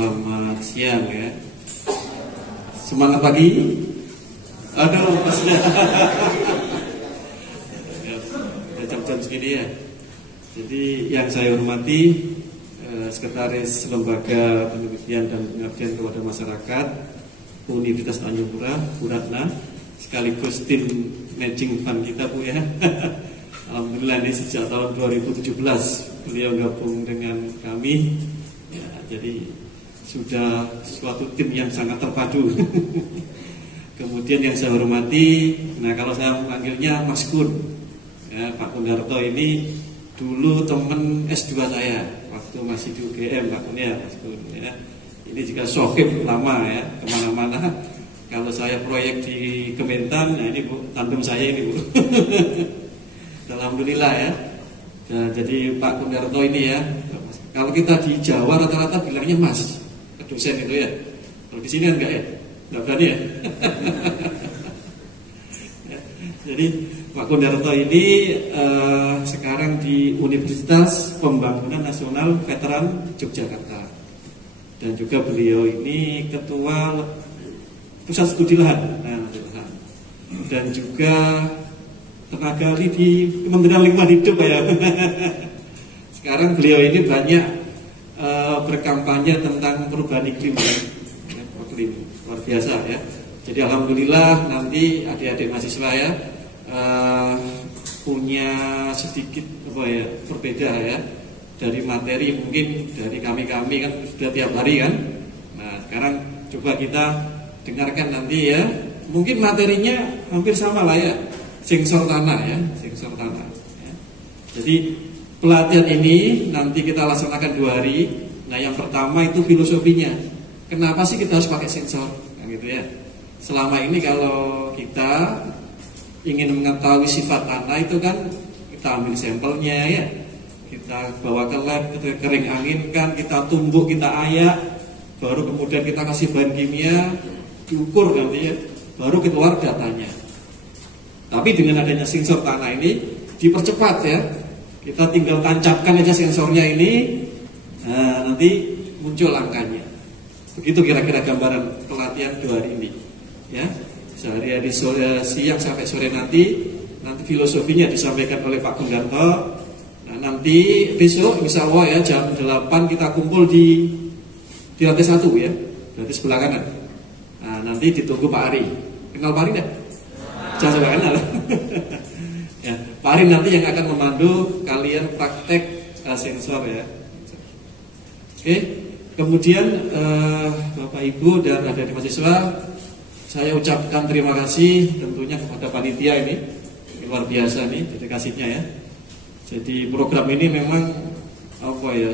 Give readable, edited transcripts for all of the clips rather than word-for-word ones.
Selamat siang ya. Semangat pagi. Aduh, sudah. Jam-jam segini ya. Jadi yang saya hormati Sekretaris Lembaga Penelitian dan Pengabdian kepada Masyarakat Universitas Tanjung Pura, Bu Ratna, sekaligus tim matching fund kita, Bu ya. Alhamdulillah ini sejak tahun 2017 beliau gabung dengan kami ya, jadi sudah suatu tim yang sangat terpadu. Kemudian yang saya hormati, nah kalau saya memanggilnya Mas Kun ya, Pak Kundarto ini dulu teman S2 saya waktu masih di UGM, Pak Kun ya, Mas Kun ya. Ini juga sohib lama ya, kemana-mana. Kalau saya proyek di Kementan, nah ini Bu, tandem saya ini Bu. Alhamdulillah ya. Nah, jadi Pak Kundarto ini ya, kalau kita di Jawa rata-rata bilangnya Mas, ke dosen itu ya. Kalau di sini enggak ya, enggak berani ya. Jadi Pak Kundarto ini sekarang di Universitas Pembangunan Nasional Veteran Yogyakarta, dan juga beliau ini ketua Pusat Studi Lahan, dan juga tenaga ahli di Kementerian Lingkungan Hidup ya. Sekarang beliau ini banyak berkampanye tentang perubahan iklim ya. Luar biasa ya. Jadi alhamdulillah nanti adik-adik mahasiswa ya punya sedikit apa ya, berbeda ya dari materi, mungkin dari kami kan sudah tiap hari kan. Nah sekarang coba kita dengarkan nanti ya, mungkin materinya hampir sama lah ya, sensor tanah ya, sensor tanah ya. Jadi pelatihan ini nanti kita laksanakan 2 hari. Nah yang pertama itu filosofinya, kenapa sih kita harus pakai sensor nah, gitu ya. Selama ini kalau kita ingin mengetahui sifat tanah itu kan kita ambil sampelnya ya, kita bawa ke lab, kita kering anginkan, kita tumbuk, kita ayak, baru kemudian kita kasih bahan kimia, diukur nanti ya, baru keluar datanya. Tapi dengan adanya sensor tanah ini dipercepat ya, kita tinggal tancapkan aja sensornya ini, nah, nanti muncul angkanya. Begitu kira-kira gambaran pelatihan 2 hari ini ya. Sehari-hari siang sampai sore nanti filosofinya disampaikan oleh Pak Kundarto. Nah nanti besok insya Allah ya jam 8 kita kumpul di lantai 1 ya, berarti sebelah kanan. Nah nanti ditunggu Pak Ari. Kenal Pak Ari enggak? Jangan sampai kenal. Ya, Pak Ari nanti yang akan memandu kalian praktek sensor ya. Oke, kemudian Bapak Ibu dan adik-adik mahasiswa, saya ucapkan terima kasih tentunya kepada panitia ini, luar biasa nih dedikasinya ya. Jadi program ini memang apa ya,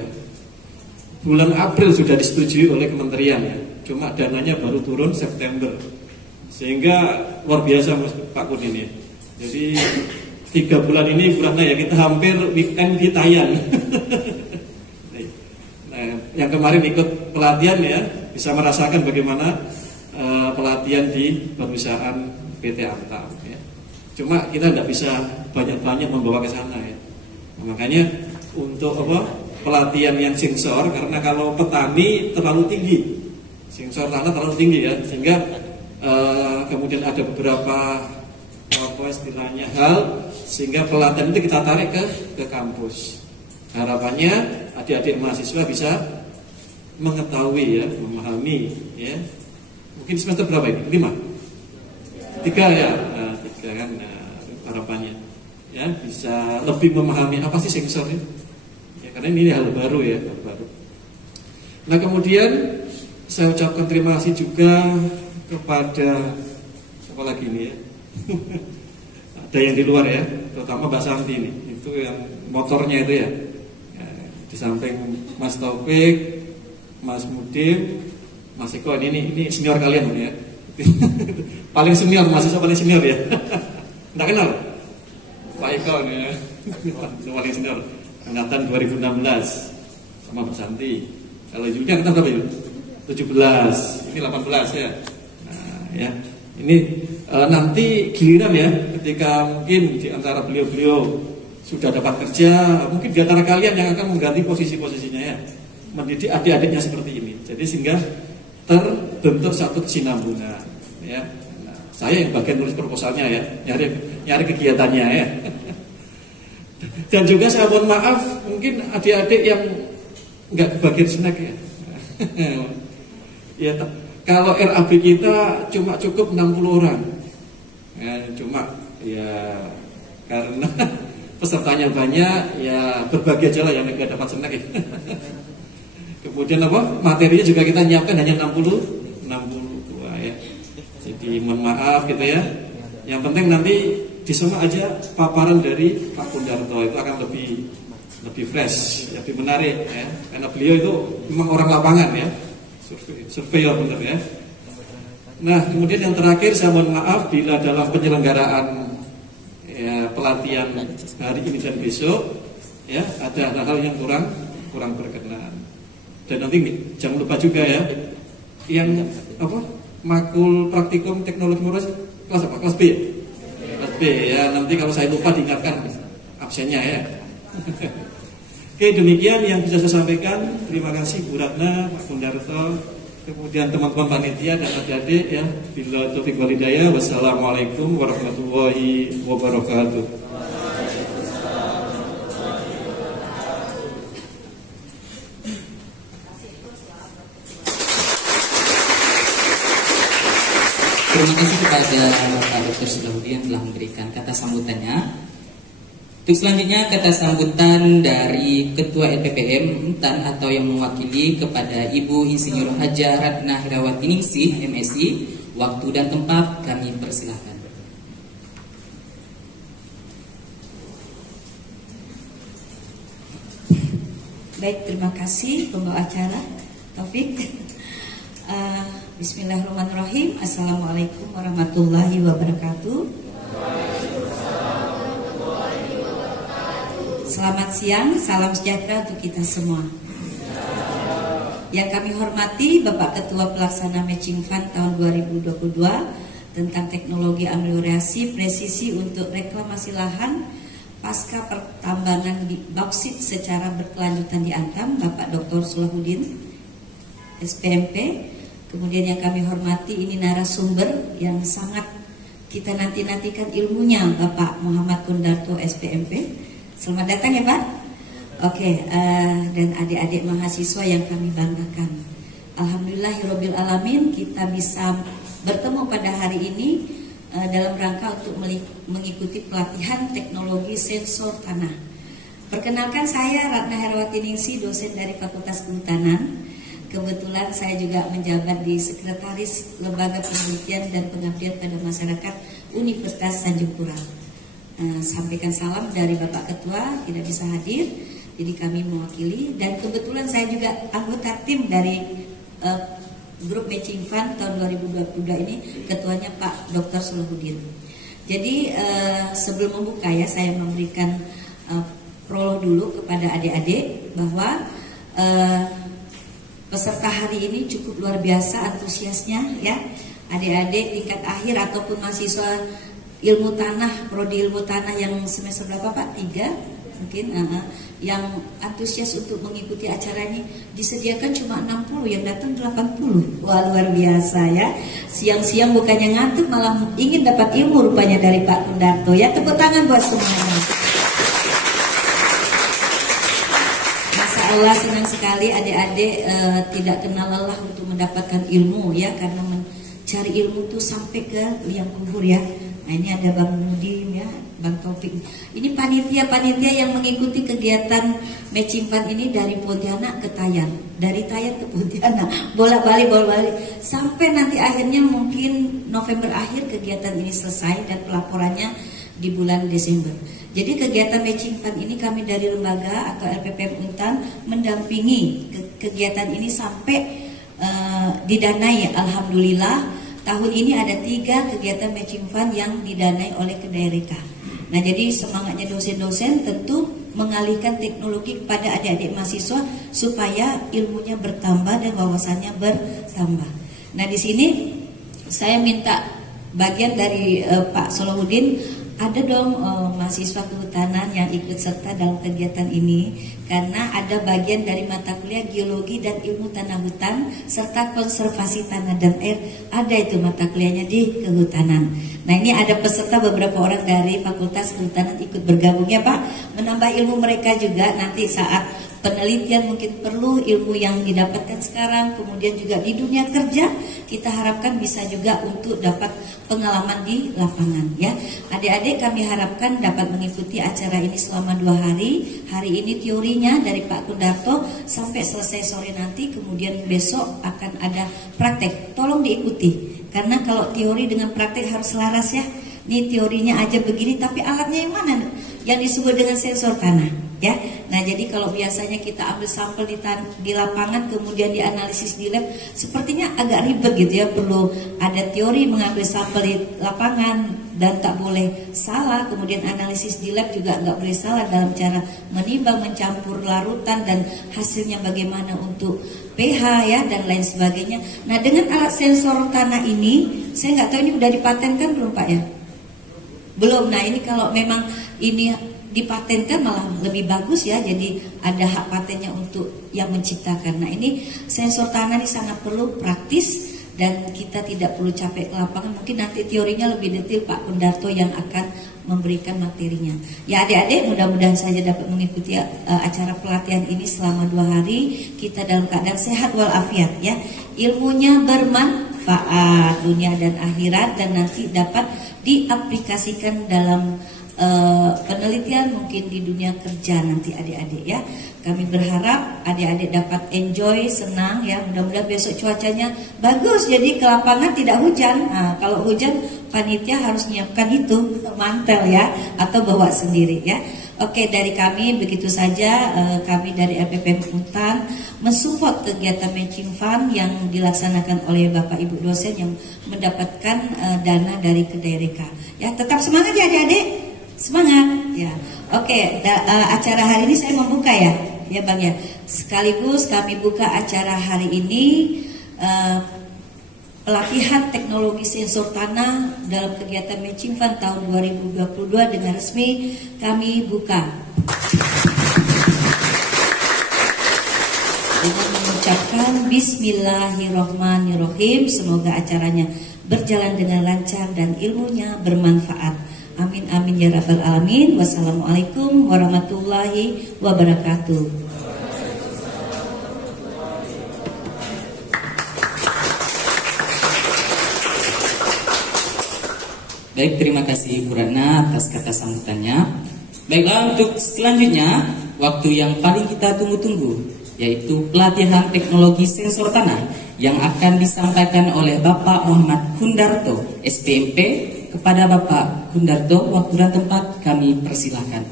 bulan April sudah disetujui oleh kementerian ya, cuma dananya baru turun September, sehingga luar biasa Pak Kun ini. Jadi 3 bulan ini bulannya ya kita hampir weekend di Tayan. Nah, yang kemarin ikut pelatihan ya bisa merasakan bagaimana pelatihan di perusahaan PT Antam ya. Cuma kita tidak bisa banyak-banyak membawa ke sana ya. Nah, makanya untuk apa, pelatihan yang sensor, karena kalau petani terlalu tinggi, sensor tanah terlalu tinggi ya, sehingga kemudian ada beberapa apa istilahnya hal, sehingga pelatihan itu kita tarik ke kampus. Harapannya adik-adik mahasiswa bisa mengetahui ya, memahami ya. Mungkin semester berapa ini? 5? 3 ya? Nah, 3 kan harapannya ya, bisa lebih memahami apa sih sensor ini ya, karena ini hal baru ya, hal baru. Nah kemudian saya ucapkan terima kasih juga kepada siapa lagi ini ya. Ada yang di luar ya, terutama Mbak Santi ini, itu yang motornya itu ya, di samping Mas Taufik, Mas Mudim, Mas Eko, ini senior kalian ya. Paling senior, mahasiswa paling senior ya. Enggak kenal Pak Eko ya. Paling senior angkatan 2016 sama Mbak Santi. Kalau Julia angkatan berapa ya? 17, ini 18 ya. Nah ya, ini nanti giliran ya, ketika mungkin di antara beliau-beliau sudah dapat kerja, mungkin di antara kalian yang akan mengganti posisi-posisinya ya, mendidik adik-adiknya seperti ini. Jadi sehingga terbentuk satu kesinambungan ya. Nah, saya yang bagian nulis proposalnya ya, nyari kegiatannya ya. Dan juga saya mohon maaf mungkin adik-adik yang nggak kebagian snack ya. Ya, kalau RAB kita cuma cukup 60 orang ya, cuma ya karena pesertanya banyak ya, berbagi aja lah yang nggak dapat snack ya. Kemudian apa, materinya juga kita nyiapkan hanya 60 ya. Jadi mohon maaf gitu ya. Yang penting nanti disimak aja paparan dari Pak Kundarto, itu akan lebih fresh, lebih menarik ya. Karena beliau itu memang orang lapangan ya, surveyor benar ya. Nah kemudian yang terakhir saya mohon maaf bila dalam penyelenggaraan ya, pelatihan hari ini dan besok ya ada hal-hal yang kurang berkenan. Dan nanti jangan lupa juga ya yang apa, makul praktikum teknologi informasi kelas apa, kelas B ya? Kelas B ya, nanti kalau saya lupa diingatkan absennya ya. Oke, demikian yang bisa saya sampaikan. Terima kasih Bu Ratna, Pak Kundarto, kemudian teman-teman panitia dan adik-adik ya. Bila taufiq wal hidayah. Wassalamualaikum warahmatullahi wabarakatuh. Terima kasih kepada Bapak Dr. Salahuddin yang telah memberikan kata sambutannya. Untuk selanjutnya kata sambutan dari Ketua LPPM Untan atau yang mewakili kepada Ibu Insinyur Hajah Ratna Herawati Ningsih MSI. Waktu dan tempat kami persilahkan. Baik, terima kasih pembawa acara Taufik. Bismillahirrahmanirrahim. Assalamualaikum warahmatullahi wabarakatuh. Selamat siang, salam sejahtera untuk kita semua. Yang kami hormati Bapak Ketua Pelaksana Matching Fund tahun 2022 tentang teknologi ameliorasi presisi untuk reklamasi lahan pasca pertambangan di bauksit secara berkelanjutan di Antam, Bapak Dr. Salahuddin SPMP. Kemudian yang kami hormati ini narasumber yang sangat kita nantikan ilmunya, Bapak Muhammad Kundarto SPMP. Selamat datang ya Pak. Oke, dan adik-adik mahasiswa yang kami banggakan. Alhamdulillahirabbil alamin kita bisa bertemu pada hari ini dalam rangka untuk mengikuti pelatihan teknologi sensor tanah. Perkenalkan, saya Ratna Herawati Ningsih, dosen dari Fakultas Kehutanan. Kebetulan saya juga menjabat di Sekretaris Lembaga Penelitian dan Pengabdian pada Masyarakat Universitas Tanjung Pura. Sampaikan salam dari Bapak Ketua, tidak bisa hadir, jadi kami mewakili. Dan kebetulan saya juga anggota tim dari grup Matching Fund tahun 2022 ini, ketuanya Pak Dr. Salahuddin. Jadi sebelum membuka ya, saya memberikan prolog dulu kepada adik-adik bahwa peserta hari ini cukup luar biasa antusiasnya ya. Adik-adik tingkat akhir ataupun mahasiswa ilmu tanah, prodi ilmu tanah yang semester berapa Pak? 3 mungkin yang antusias untuk mengikuti acara ini. Disediakan cuma 60, yang datang 80. Wah, luar biasa ya. Siang-siang bukannya ngantuk, malah ingin dapat ilmu rupanya dari Pak Kundarto ya. Tepuk tangan buat semuanya. Allah, senang sekali adik-adik tidak kenal lelah untuk mendapatkan ilmu ya, karena mencari ilmu itu sampai ke liang kubur ya. Nah ini ada Bang Nudim ya, Bang Taufik. Ini panitia-panitia yang mengikuti kegiatan Matching Fund ini dari Pontianak ke Tayan, dari Tayan ke Pontianak, bolak-balik sampai nanti akhirnya mungkin November akhir kegiatan ini selesai dan pelaporannya di bulan Desember. Jadi kegiatan Matching Fund ini kami dari lembaga atau LPPM Untan mendampingi kegiatan ini sampai didanai. Alhamdulillah tahun ini ada 3 kegiatan Matching Fund yang didanai oleh Kedaireka. Nah jadi semangatnya dosen-dosen tentu mengalihkan teknologi kepada adik-adik mahasiswa supaya ilmunya bertambah dan wawasannya bertambah. Nah di sini saya minta bagian dari Pak Salahuddin Ada dong mahasiswa kehutanan yang ikut serta dalam kegiatan ini karena ada bagian dari mata kuliah geologi dan ilmu tanah hutan serta konservasi tanah dan air, ada itu mata kuliahnya di kehutanan. Nah ini ada peserta beberapa orang dari Fakultas Kehutanan ikut bergabung ya Pak, menambah ilmu mereka juga nanti saat penelitian mungkin perlu ilmu yang didapatkan sekarang, kemudian juga di dunia kerja kita harapkan bisa juga untuk dapat pengalaman di lapangan ya. Adik-adik kami harapkan dapat mengikuti acara ini selama 2 hari. Hari ini teorinya dari Pak Kundarto sampai selesai sore nanti, kemudian besok akan ada praktek. Tolong diikuti karena kalau teori dengan praktek harus selaras ya. Ini teorinya aja begini tapi alatnya yang mana? Yang disebut dengan sensor tanah ya. Nah jadi kalau biasanya kita ambil sampel di lapangan kemudian dianalisis di lab, sepertinya agak ribet gitu ya, perlu ada teori mengambil sampel di lapangan dan tak boleh salah, kemudian analisis di lab juga nggak boleh salah dalam cara menimbang, mencampur larutan dan hasilnya bagaimana untuk pH ya dan lain sebagainya. Nah dengan alat sensor tanah ini, saya nggak tahu ini udah dipatenkan belum Pak ya? Belum. Nah ini kalau memang ini dipatenkan malah lebih bagus ya, jadi ada hak patennya untuk yang menciptakan. Nah ini sensor tanah ini sangat perlu praktis dan kita tidak perlu capek ke lapangan. Mungkin nanti teorinya lebih detail Pak Kundarto yang akan memberikan materinya. Ya adik-adik mudah-mudahan saja dapat mengikuti acara pelatihan ini selama 2 hari. Kita dalam keadaan sehat walafiat ya. Ilmunya bermanfaat dunia dan akhirat dan nanti dapat diaplikasikan dalam penelitian mungkin di dunia kerja nanti adik-adik ya. Kami berharap adik-adik dapat enjoy, senang ya. Mudah-mudahan besok cuacanya bagus jadi ke lapangan tidak hujan. Nah, kalau hujan panitia harus menyiapkan itu mantel ya atau bawa sendiri ya. Oke, dari kami begitu saja. Kami dari LPPM Hutan mensupport kegiatan matching fund yang dilaksanakan oleh Bapak Ibu dosen yang mendapatkan dana dari Kedereka. Ya, tetap semangat ya adik-adik. Semangat ya. Oke, acara hari ini saya membuka ya Bang ya. Sekaligus kami buka acara hari ini pelatihan teknologi sensor tanah dalam kegiatan matching fund tahun 2022 dengan resmi kami buka. Dengan mengucapkan Bismillahirrohmanirrohim, semoga acaranya berjalan dengan lancar dan ilmunya bermanfaat. Amin amin ya rabbal alamin. Wassalamualaikum warahmatullahi wabarakatuh. Baik, terima kasih Bu Ratna atas kata sambutannya. Baiklah, untuk selanjutnya waktu yang paling kita tunggu-tunggu, yaitu pelatihan teknologi sensor tanah yang akan disampaikan oleh Bapak Muhammad Kundarto, SPMP. Kepada Bapak Kundarto, waktu dan tempat kami persilahkan.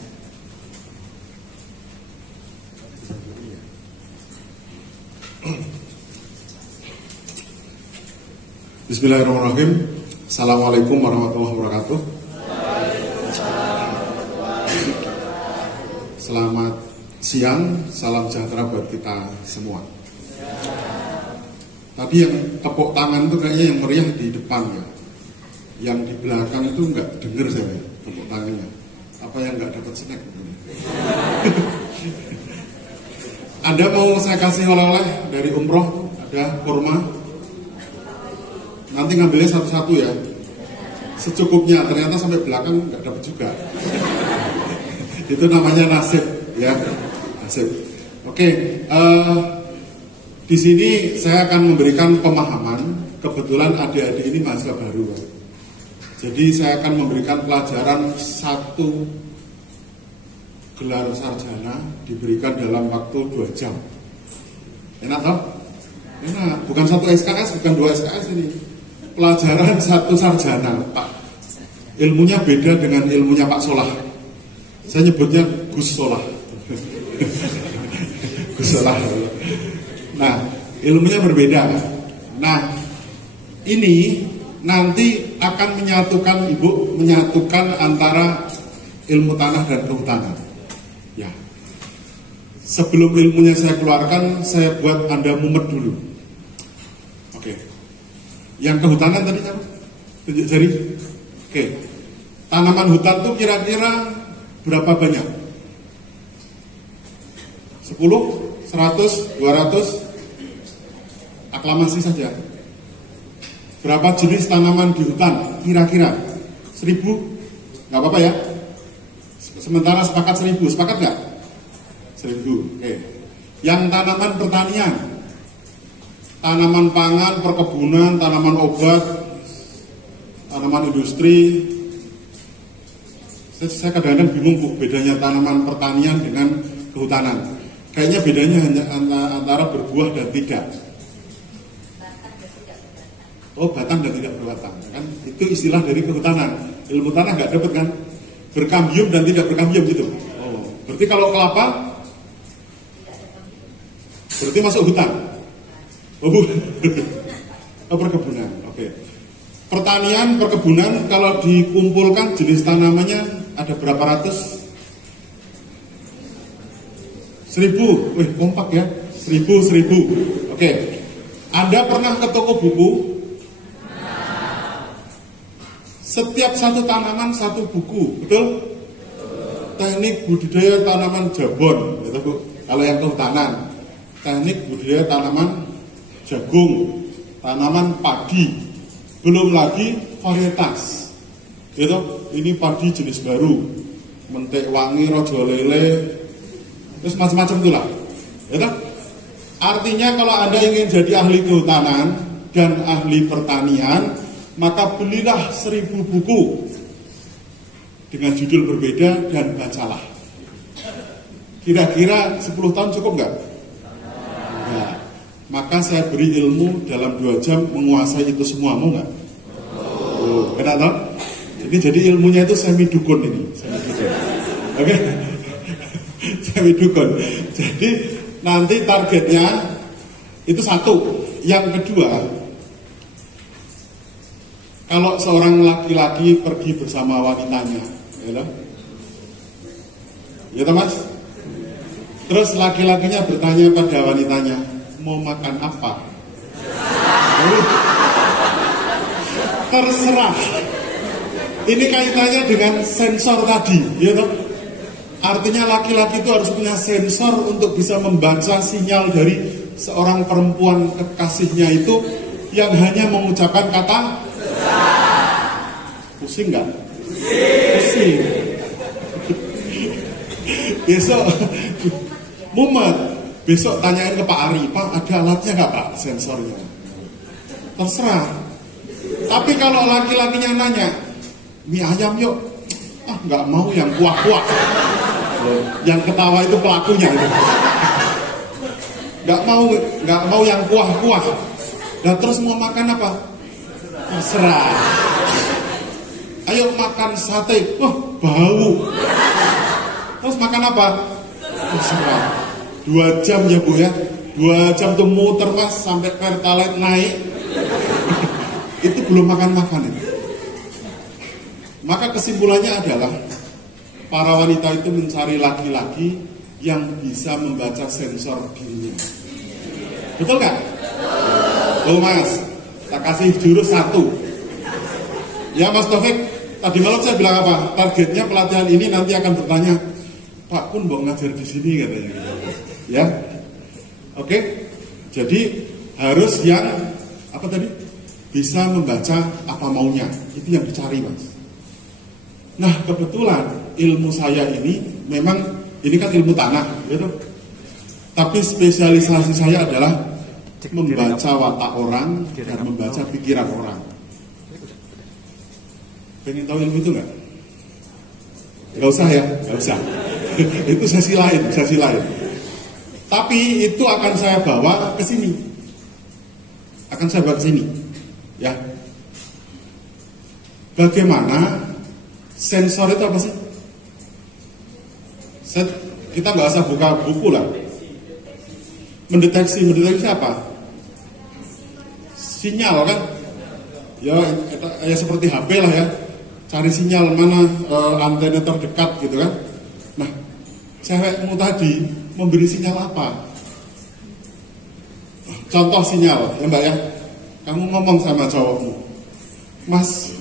Bismillahirrahmanirrahim. Assalamualaikum warahmatullahi wabarakatuh. Selamat siang, salam sejahtera buat kita semua. Tadi yang tepuk tangan itu kayaknya yang meriah di depan ya. Yang di belakang itu nggak denger saya tepuk tangannya. Apa yang nggak dapat snack? Anda mau saya kasih oleh-oleh dari umroh, ada kurma. Nanti ngambilnya satu-satu ya. Secukupnya, ternyata sampai belakang nggak dapat juga. Itu namanya nasib ya, nasib. Oke, di sini saya akan memberikan pemahaman. Kebetulan adik-adik ini mahasiswa baru. Jadi saya akan memberikan pelajaran 1 gelar sarjana diberikan dalam waktu 2 jam. Enak toh? Enak, bukan 1 SKS, bukan 2 SKS ini. Pelajaran 1 sarjana, Pak. Ilmunya beda dengan ilmunya Pak Solah. Saya nyebutnya Gus Solah. Gus Solah. Nah, ilmunya berbeda. Nah, ini nanti akan menyatukan antara ilmu tanah dan kehutanan. Ya. Sebelum ilmunya saya keluarkan, saya buat Anda mumet dulu. Oke. Yang kehutanan tadi apa? Tunjuk jari. Oke. tanaman hutan tuh kira-kira berapa banyak? 10, 100, 200, aklamasi saja. Berapa jenis tanaman di hutan? Kira-kira 1000? Nggak apa-apa ya. Sementara sepakat 1000, sepakat nggak? 1000, oke. Yang tanaman pertanian, tanaman pangan, perkebunan, tanaman obat, tanaman industri. Saya kadang-kadang bingung Bu, bedanya tanaman pertanian dengan kehutanan. Kayaknya bedanya hanya antara berbuah dan tidak. Oh, batang dan tidak berbatang, kan? Itu istilah dari kehutanan. Ilmu tanah nggak dapat kan? Berkambium dan tidak berkambium gitu. Oh, berarti kalau kelapa, berarti masuk hutan. Oh, oh perkebunan. Oke. Pertanian, perkebunan kalau dikumpulkan jenis tanamannya ada berapa ratus? 1000, wih kompak ya, 1000. Oke, Anda pernah ke toko buku? Setiap satu tanaman satu buku, betul? Teknik budidaya tanaman jabon, gitu Bu. Kalau yang kehutanan, teknik budidaya tanaman jagung, tanaman padi, belum lagi varietas, gitu. Ini padi jenis baru, mentek wangi, rojo lele. Terus macam-macam itulah, ya. Artinya kalau Anda ingin jadi ahli kehutanan dan ahli pertanian, maka belilah 1000 buku dengan judul berbeda dan bacalah. Kira-kira 10 tahun cukup nggak? Ya. Maka saya beri ilmu dalam 2 jam menguasai itu semua, mau nggak? Oh, enak toh? Ini jadi ilmunya itu semi dukun ini, semi dukun. Oke. Semi dukun. Jadi nanti targetnya itu satu. Yang kedua, kalau seorang laki-laki pergi bersama wanitanya, ya Mas. Terus laki-lakinya bertanya pada wanitanya, mau makan apa? Terserah. Ini kaitannya dengan sensor tadi, ya toh? Artinya laki-laki itu harus punya sensor untuk bisa membaca sinyal dari seorang perempuan kekasihnya itu yang hanya mengucapkan kata pusing nggak? Pusing. Besok mumet. Besok tanyain ke Pak Ari, Pak ada alatnya nggak Pak sensornya? Terserah. Tapi kalau laki-lakinya nanya, mie ayam yuk, nggak mau yang kuah-kuah. Yang ketawa itu pelakunya itu. Nggak mau yang kuah-kuah. Dan terus mau makan apa? Terserah. Ayo makan sate, bau. Terus makan apa? Terserah. 2 jam ya Bu ya. 2 jam tuh muter Mas sampai pertalite naik. Itu belum makan-makan itu. Maka kesimpulannya adalah para wanita itu mencari laki-laki yang bisa membaca sensor dirinya. Betul nggak? Oh Mas, tak kasih jurus 1. Ya Mas Taufik, tadi malam saya bilang apa? Targetnya pelatihan ini nanti akan bertanya, Pak Pun mau ngajar di sini katanya. Ya, oke. Jadi harus yang apa tadi? Bisa membaca apa maunya. Itu yang dicari Mas. Nah kebetulan ilmu saya ini memang ini kan ilmu tanah, gitu. Tapi spesialisasi saya adalah membaca watak orang dan membaca pikiran orang. Pengen tahu ilmu itu nggak? Nggak usah ya, nggak usah. Itu sesi lain. Tapi itu akan saya bawa ke sini. Ya. Bagaimana sensor itu apa sih? Kita nggak usah buka buku lah. Mendeteksi apa? Sinyal kan? Ya seperti HP lah ya. Cari sinyal mana antena terdekat gitu kan? Nah, cewekmu tadi memberi sinyal apa? Contoh sinyal ya Mbak ya. Kamu ngomong sama cowokmu, Mas,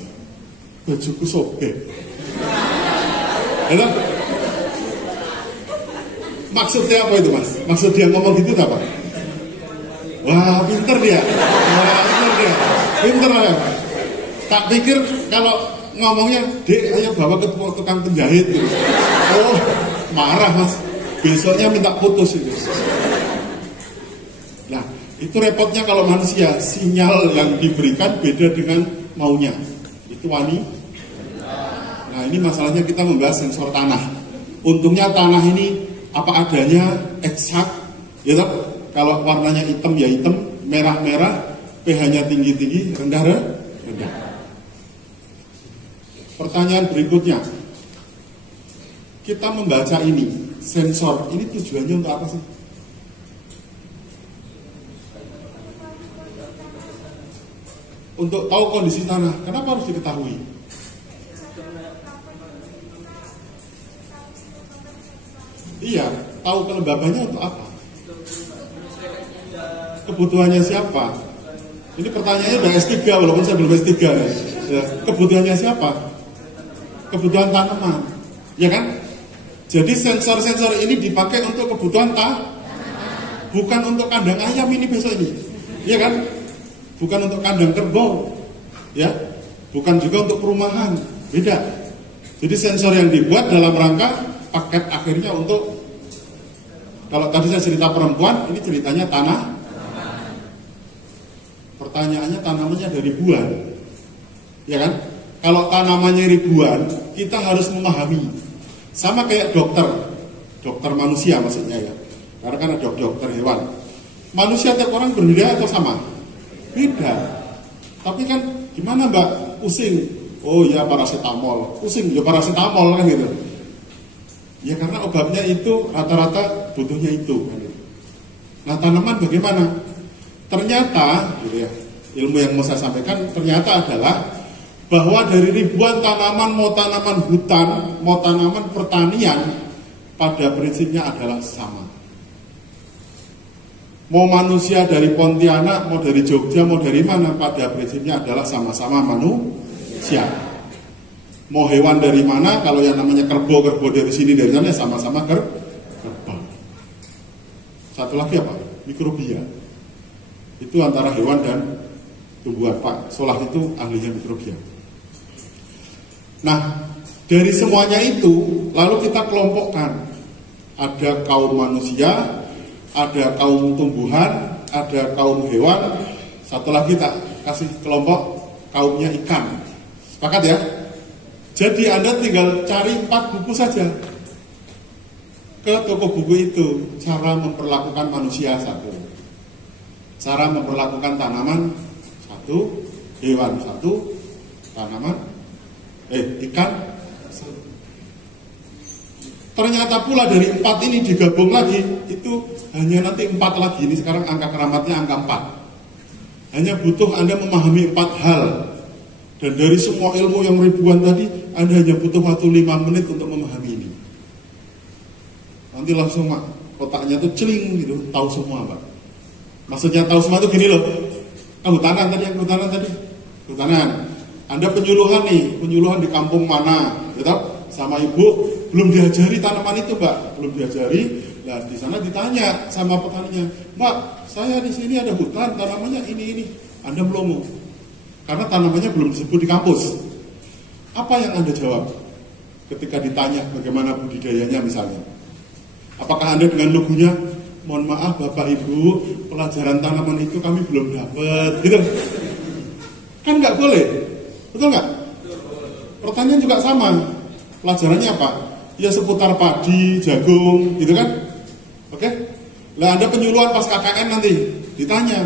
bajuku sobek. Ya, maksudnya apa itu Mas? Maksud dia ngomong gitu apa? Wah, pinter dia. Pinter ya. Tak pikir kalau ngomongnya, Dek, ayo bawa ke tukang penjahit gitu. Oh, marah Mas. Besoknya minta putus itu. Nah, itu repotnya kalau manusia, sinyal yang diberikan beda dengan maunya. Itu wani. Nah, ini masalahnya kita membahas sensor tanah. Untungnya tanah ini apa adanya, eksak, ya toh? Kalau warnanya hitam ya hitam, merah-merah, pH-nya tinggi-tinggi, rendah-rendah. Pertanyaan berikutnya, kita membaca ini, sensor, ini tujuannya untuk apa sih? Untuk tahu kondisi tanah, kenapa harus diketahui? Iya, tahu kelembabannya untuk apa? Kebutuhannya siapa? Ini pertanyaannya udah S3 walaupun saya belum S3 ya. Kebutuhannya siapa? Kebutuhan tanaman, ya kan? Jadi sensor-sensor ini dipakai untuk kebutuhan bukan untuk kandang ayam ini besok ini, ya kan? Bukan untuk kandang kerbau, ya, bukan juga untuk perumahan, beda. Jadi sensor yang dibuat dalam rangka paket akhirnya untuk, kalau tadi saya cerita perempuan, ini ceritanya tanah. Pertanyaannya tanamannya ada ribuan, ya kan? Kalau tanamannya ribuan, kita harus memahami. Sama kayak dokter manusia maksudnya ya. Karena kan ada dokter hewan. Manusia tiap orang berbeda atau sama? Beda. Tapi kan gimana Mbak? Pusing. Oh ya paracetamol. Pusing ya paracetamol kan gitu. Ya karena obatnya itu rata-rata butuhnya itu kan. Nah tanaman bagaimana? Ternyata gitu ya, ilmu yang mau saya sampaikan ternyata adalah bahwa dari ribuan tanaman, mau tanaman hutan, mau tanaman pertanian, pada prinsipnya adalah sama. Mau manusia dari Pontianak, mau dari Jogja, mau dari mana, pada prinsipnya adalah sama-sama manusia. Mau hewan dari mana, kalau yang namanya kerbau dari sini, dari sana, sama-sama kerbau. Satu lagi apa? Mikrobia. Itu antara hewan dan tumbuhan. Pak Solah itu ahlinya mikrobia. Nah, dari semuanya itu, lalu kita kelompokkan. Ada kaum manusia, ada kaum tumbuhan, ada kaum hewan. Satu lagi tak kasih kelompok kaumnya ikan. Sepakat ya? Jadi Anda tinggal cari 4 buku saja ke toko buku itu. Cara memperlakukan manusia 1, cara memperlakukan tanaman 1, hewan 1, tanaman ikan. Ternyata pula dari 4 ini digabung lagi, itu hanya nanti 4 lagi. Ini sekarang angka keramatnya angka 4. Hanya butuh Anda memahami 4 hal. Dan dari semua ilmu yang ribuan tadi, Anda hanya butuh waktu 5 menit untuk memahami ini. Nanti langsung otaknya tuh celing gitu, tahu semua Pak. Maksudnya tahu semua itu gini loh. Kehutanan tadi. Anda penyuluhan nih, penyuluhan di kampung mana, gitu? Sama ibu belum diajari tanaman itu, Mbak, belum diajari. Nah, di sana ditanya sama petaninya, Mbak, saya di sini ada hutan, tanamannya ini. Anda belum, karena tanamannya belum disebut di kampus. Apa yang Anda jawab ketika ditanya bagaimana budidayanya misalnya? Apakah Anda dengan lugunya, mohon maaf Bapak Ibu, pelajaran tanaman itu kami belum dapat, gitu? Kan nggak boleh, betul nggak? Pertanyaan juga sama. Pelajarannya apa? Ya seputar padi, jagung, gitu kan? Oke? Lah Anda penyuluhan pas KKN nanti ditanya,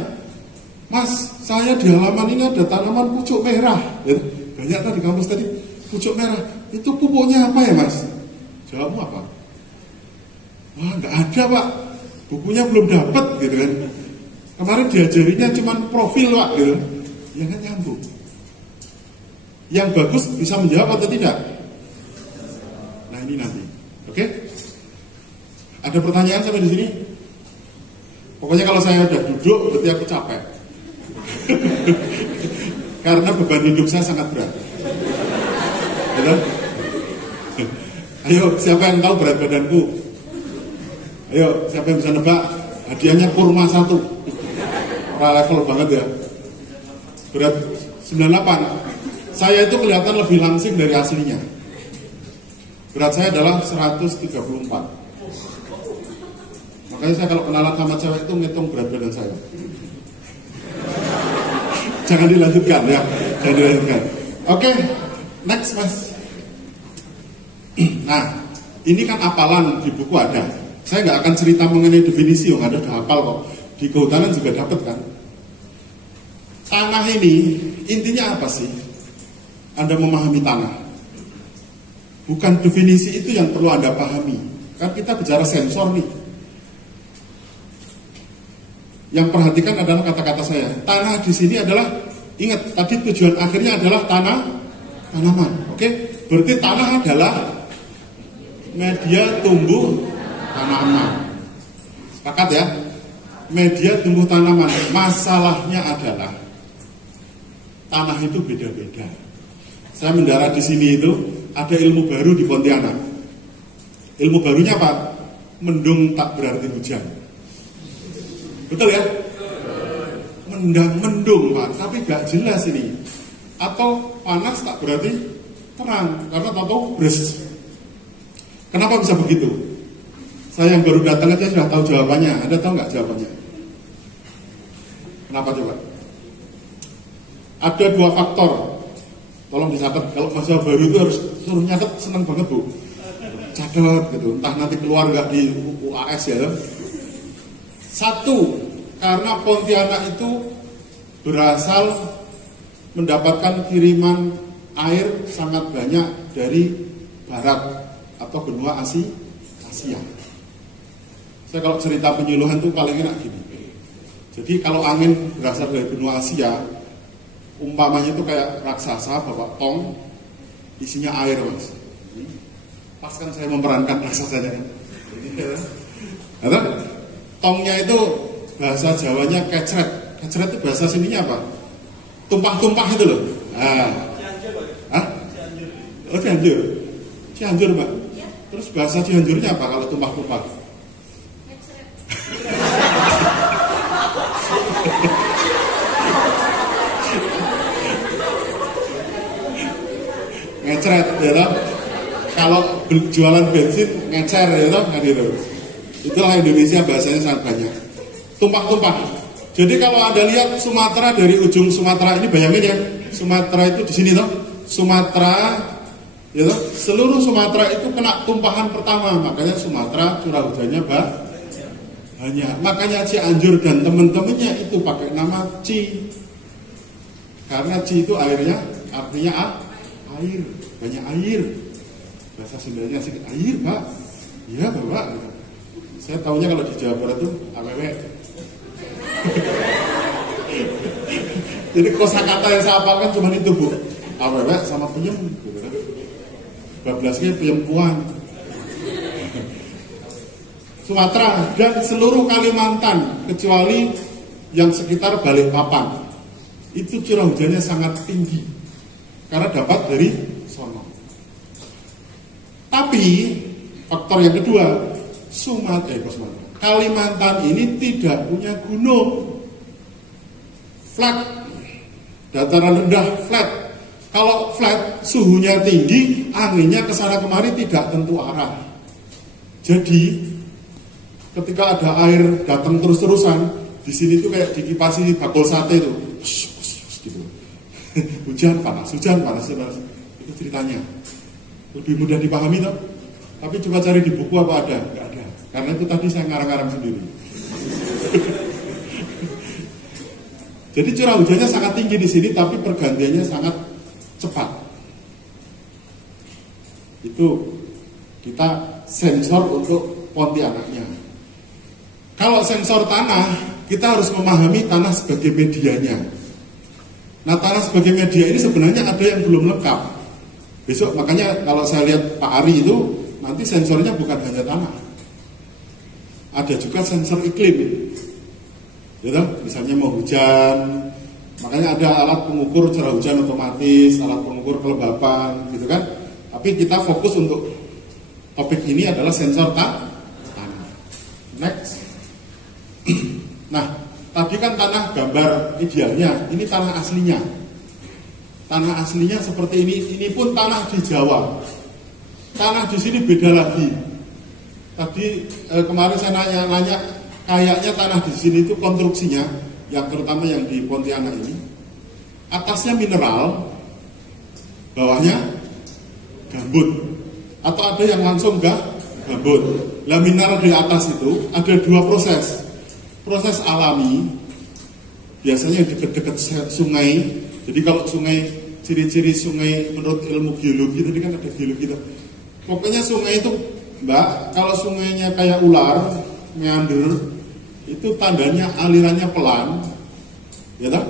Mas, saya di halaman ini ada tanaman pucuk merah. Ya, banyak tadi kampus tadi pucuk merah. Itu pupuknya apa ya Mas? Jawabmu apa? Wah nggak ada Pak, bukunya belum dapat, gitu kan? Kemarin diajarinya cuma profil Pak, gitu. Ya kan nyambung. Yang bagus bisa menjawab atau tidak? Nah ini nanti, oke? Ada pertanyaan sampai di sini? Pokoknya kalau saya udah duduk, berarti aku capek. Karena beban hidup saya sangat berat. Gitu? Ayo, siapa yang tahu berat badanku? Ayo, siapa yang bisa nebak? Hadiahnya kurma 1. Level banget ya. Berat 98. Saya itu kelihatan lebih langsing dari aslinya. Berat saya adalah 134. Makanya saya kalau kenalan sama cewek itu ngitung berat badan saya. Jangan dilanjutkan ya. Jangan dilanjutkan. Oke, next mas. Nah, ini kan apalan di buku ada. Saya nggak akan cerita mengenai definisi, yang ada udah hafal kok. Di kehutanan juga dapat kan. Tanah ini intinya apa sih? Anda memahami tanah. Bukan definisi itu yang perlu Anda pahami. Kan kita bicara sensor nih. Yang perhatikan adalah kata-kata saya. Tanah di sini adalah, ingat tadi tujuan akhirnya adalah tanaman. Oke? Berarti tanah adalah media tumbuh tanaman. Sepakat ya? Media tumbuh tanaman. Masalahnya adalah tanah itu beda-beda. Saya mendarat di sini itu ada ilmu baru di Pontianak. Ilmu barunya apa? Mendung tak berarti hujan. Betul ya? Mendung Pak, tapi gak jelas ini. Atau panas tak berarti terang, karena tahu beres. Kenapa bisa begitu? Saya yang baru datang aja sudah tahu jawabannya. Anda tahu nggak jawabannya? Kenapa coba? Ada 2 faktor. Tolong dicatat. Kalau mahasiswa baru itu harus suruh nyatet, senang banget Bu. Catat gitu. Entah nanti keluar nggak di UAS ya. 1, karena Pontianak itu berasal mendapatkan kiriman air sangat banyak dari barat atau benua Asia. Saya kalau cerita penyuluhan tuh paling enak gini. Jadi kalau angin berasal dari benua Asia, umpamanya itu kayak raksasa bawa tong isinya air mas. Pas kan saya memerankan raksasanya. Atau tongnya itu bahasa Jawanya kecret. Kecret itu bahasa sininya apa? Tumpah-tumpah itu loh. Oh Cianjur. Cianjur Mbak. Terus bahasa Cianjurnya apa kalau tumpah-tumpah? Ngecret ya toh. Kalau jualan bensin ngecer ya toh, kan gitu. Itulah Indonesia bahasanya sangat banyak. Tumpah-tumpah. Jadi kalau Anda lihat Sumatera dari ujung Sumatera ini, bayangin ya, Sumatera itu di sini toh. Sumatera ya toh, seluruh Sumatera itu kena tumpahan pertama, makanya Sumatera curah hujannya banyak. Makanya Cianjur dan teman-temannya itu pakai nama Ci. Karena Ci itu airnya artinya air, banyak air. Bahasa Sundanya sedikit air, Pak. Iya, Bapak. Saya tahunya kalau di Jawa Barat itu awewe. Jadi kosakata yang saya hafalkan cuma itu, Bu. Awewe sama peyem, gitu kan. Bablasnya peyempuan. Sumatera dan seluruh Kalimantan kecuali yang sekitar Balikpapan itu curah hujannya sangat tinggi karena dapat dari sono. Tapi faktor yang kedua, Kalimantan ini tidak punya gunung, flat, dataran rendah, flat. Kalau flat, suhunya tinggi, anginnya kesana kemari tidak tentu arah. Jadi ketika ada air datang terus-terusan, di sini tuh kayak dikipasi bakul sate itu, gitu. hujan panas. Itu ceritanya. Lebih mudah dipahami toh. Tapi coba cari di buku apa ada? Nggak ada. Karena itu tadi saya ngarang-ngarang sendiri. Jadi curah hujannya sangat tinggi di sini, tapi pergantiannya sangat cepat. Itu kita sensor untuk Pontianaknya. Kalau sensor tanah, kita harus memahami tanah sebagai medianya. Nah, tanah sebagai media ini sebenarnya ada yang belum lengkap. Besok makanya kalau saya lihat Pak Ari itu, nanti sensornya bukan hanya tanah. Ada juga sensor iklim. Gitu? Misalnya mau hujan, makanya ada alat pengukur curah hujan otomatis, alat pengukur kelembapan, gitu kan. Tapi kita fokus untuk topik ini adalah sensor tanah. Next. Nah, tadi kan tanah gambar idealnya, ini tanah aslinya. Tanah aslinya seperti ini pun tanah di Jawa. Tanah di sini beda lagi. Tadi kemarin saya nanya, kayaknya tanah di sini itu konstruksinya, yang terutama yang di Pontianak ini, atasnya mineral, bawahnya gambut. Atau ada yang langsung gambut. Lah mineral di atas itu ada dua proses. Proses alami, biasanya dekat-dekat sungai. Jadi kalau sungai, ciri-ciri sungai menurut ilmu geologi, tadi kan ada geologi itu. Pokoknya sungai itu, Mbak, kalau sungainya kayak ular, meander, itu tandanya alirannya pelan, ya tak?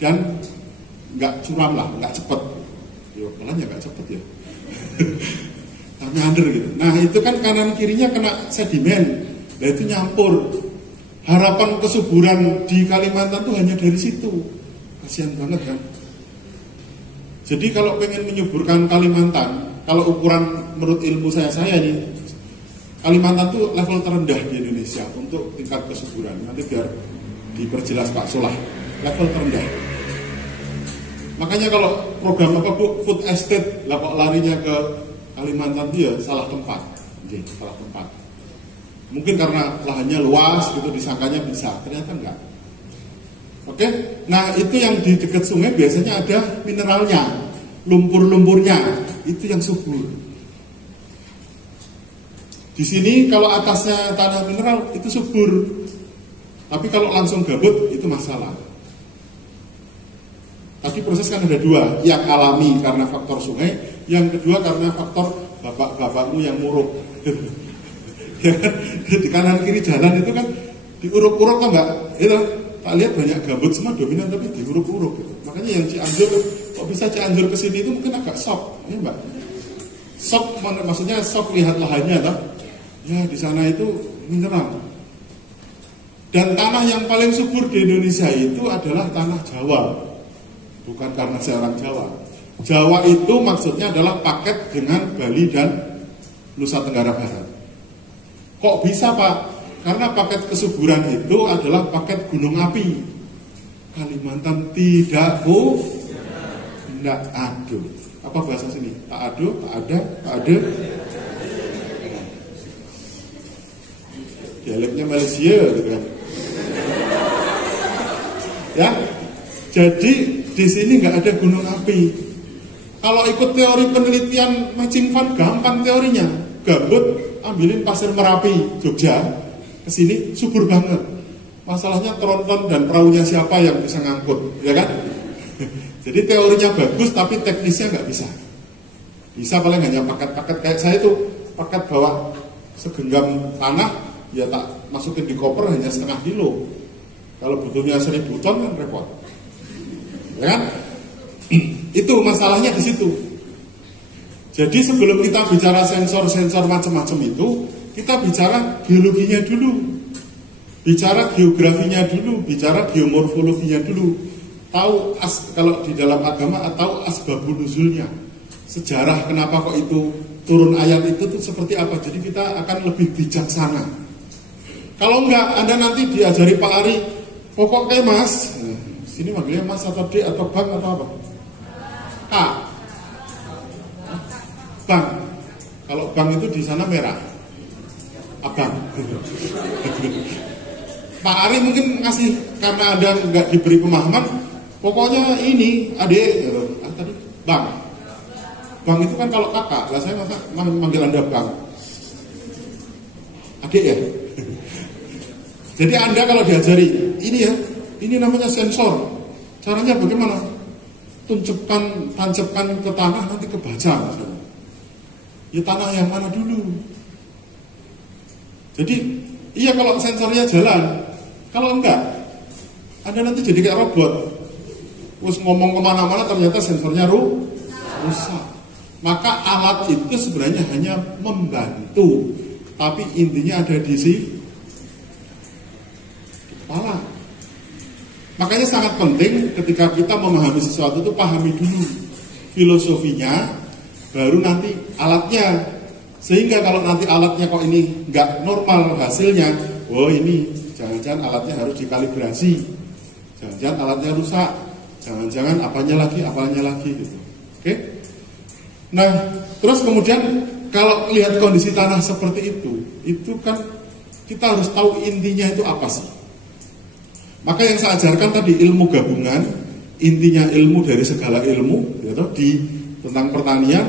Dan nggak curam lah, nggak cepet. Ya pelan ya nggak cepet ya. Meander gitu. Nah itu kan kanan kirinya kena sedimen, nah itu nyampur. Harapan kesuburan di Kalimantan tuh hanya dari situ. Kasihan banget kan. Jadi kalau pengen menyuburkan Kalimantan, kalau ukuran menurut ilmu saya nih, Kalimantan tuh level terendah di Indonesia untuk tingkat kesuburan. Nanti biar diperjelas Pak Solah, level terendah. Makanya kalau program apa Bu, food estate, lah kok larinya ke Kalimantan itu ya salah tempat. Oke, salah tempat. Mungkin karena lahannya luas gitu disangkanya bisa, ternyata enggak. Oke, nah itu yang di dekat sungai biasanya ada mineralnya, lumpur-lumpurnya, itu yang subur. Di sini kalau atasnya tanah mineral itu subur, tapi kalau langsung gambut itu masalah. Tapi proses kan ada dua, yang alami karena faktor sungai, yang kedua karena faktor bapak-bapakmu yang muruk. Ya kan? Di kanan kiri jalan itu kan diuruk-uruk kan Mbak, itu tak lihat banyak gambut semua dominan tapi diuruk-uruk gitu. Makanya yang Cianjur, kok bisa Cianjur ke sini itu mungkin agak shock, ya Mbak. Shock maksudnya shock lihat lahannya toh. Ya di sana itu mineral. Dan tanah yang paling subur di Indonesia itu adalah tanah Jawa. Bukan karena saya orang Jawa. Jawa itu maksudnya adalah paket dengan Bali dan Nusa Tenggara Barat. Kok bisa Pak? Karena paket kesuburan itu adalah paket gunung api. Kalimantan tidak ada. Apa bahasa sini? Tak ada, tak ada, tak ada. Dialeknya Malaysia gitu kan. Ya. Jadi di sini nggak ada gunung api. Kalau ikut teori penelitian Matching Fund gampang teorinya. Gambut ambilin pasir Merapi, Jogja, ke sini subur banget. Masalahnya tronton dan perahunya siapa yang bisa ngangkut, ya kan? Jadi teorinya bagus tapi teknisnya nggak bisa. Bisa paling hanya paket-paket kayak saya itu, paket bawa segenggam tanah, ya tak masukin di koper hanya setengah kilo. Kalau butuhnya 1000 ton kan repot, ya kan? Itu masalahnya di situ. Jadi sebelum kita bicara sensor-sensor macam-macam itu, kita bicara geologinya dulu, bicara geografinya dulu, bicara geomorfologinya dulu. Tahu kalau di dalam agama atau asbabun nuzulnya, sejarah kenapa kok itu turun ayat itu tuh seperti apa. Jadi kita akan lebih bijaksana. Kalau enggak, Anda nanti diajari Pak Ari, pokoknya Mas, sini manggilnya Mas atau D atau Bang atau apa? A. Bang, kalau bang itu di sana merah, abang. Pak Ari mungkin ngasih karena Anda nggak diberi pemahaman, pokoknya ini adik, tadi bang. Bang itu kan kalau kakak, lah saya masa manggil Anda bang, adik ya. Jadi Anda kalau diajari ini ya, ini namanya sensor. Caranya bagaimana? Tancapkan ke tanah nanti kebaca misalnya. Ya tanah yang mana dulu. Jadi iya kalau sensornya jalan. Kalau enggak, Anda nanti jadi kayak robot. Terus ngomong kemana-mana ternyata sensornya rusak. Maka alat itu sebenarnya hanya membantu, tapi intinya ada di kepala. Makanya sangat penting ketika kita memahami sesuatu itu pahami dulu filosofinya, baru nanti alatnya. Sehingga kalau nanti alatnya kok ini nggak normal hasilnya, oh ini jangan-jangan alatnya harus dikalibrasi, jangan-jangan alatnya rusak, jangan-jangan apanya lagi gitu. Oke? Nah, terus kemudian kalau lihat kondisi tanah seperti itu kan kita harus tahu intinya itu apa sih. Maka yang saya ajarkan tadi ilmu gabungan, intinya ilmu dari segala ilmu, gitu, tentang pertanian,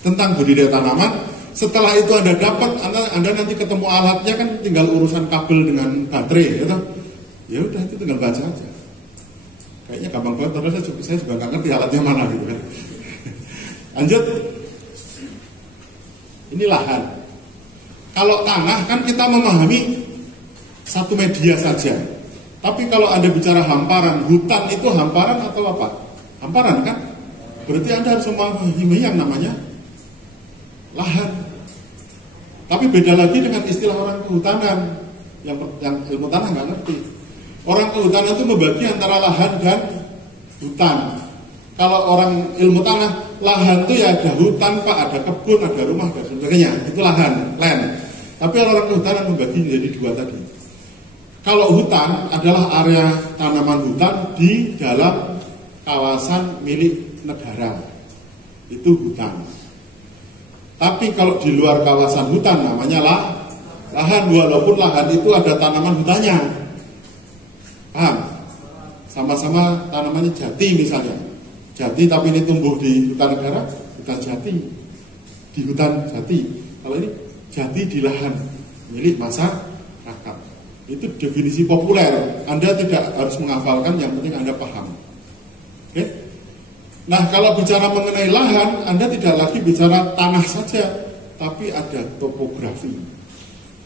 tentang budidaya tanaman. Setelah itu Anda dapat, Anda nanti ketemu alatnya kan tinggal urusan kabel dengan baterai, gitu. Ya udah itu tinggal baca aja. Kayaknya gampang banget, padahal saya juga nggak ngerti alatnya mana gitu kan. Lanjut, ini lahan. Kalau tanah kan kita memahami satu media saja. Tapi kalau Anda bicara hamparan, hutan itu hamparan atau apa? Hamparan kan? Berarti Anda harus memahami yang namanya lahan. Tapi beda lagi dengan istilah orang kehutanan yang ilmu tanah nggak ngerti. Orang kehutanan itu membagi antara lahan dan hutan. Kalau orang ilmu tanah, lahan itu ya ada hutan pak, ada kebun, ada rumah dan sebagainya. Itu lahan, land. Tapi orang kehutanan membagi menjadi dua tadi. Kalau hutan adalah area tanaman hutan di dalam kawasan milik negara, itu hutan. Tapi kalau di luar kawasan hutan namanya lahan, walaupun lahan itu ada tanaman hutannya. Paham? Sama-sama tanamannya jati misalnya. Jati tapi ini tumbuh di hutan negara, hutan jati. Di hutan jati. Kalau ini jati di lahan milik masyarakat. Itu definisi populer. Anda tidak harus menghafalkan, yang penting Anda paham. Oke? Nah, kalau bicara mengenai lahan, Anda tidak lagi bicara tanah saja, tapi ada topografi,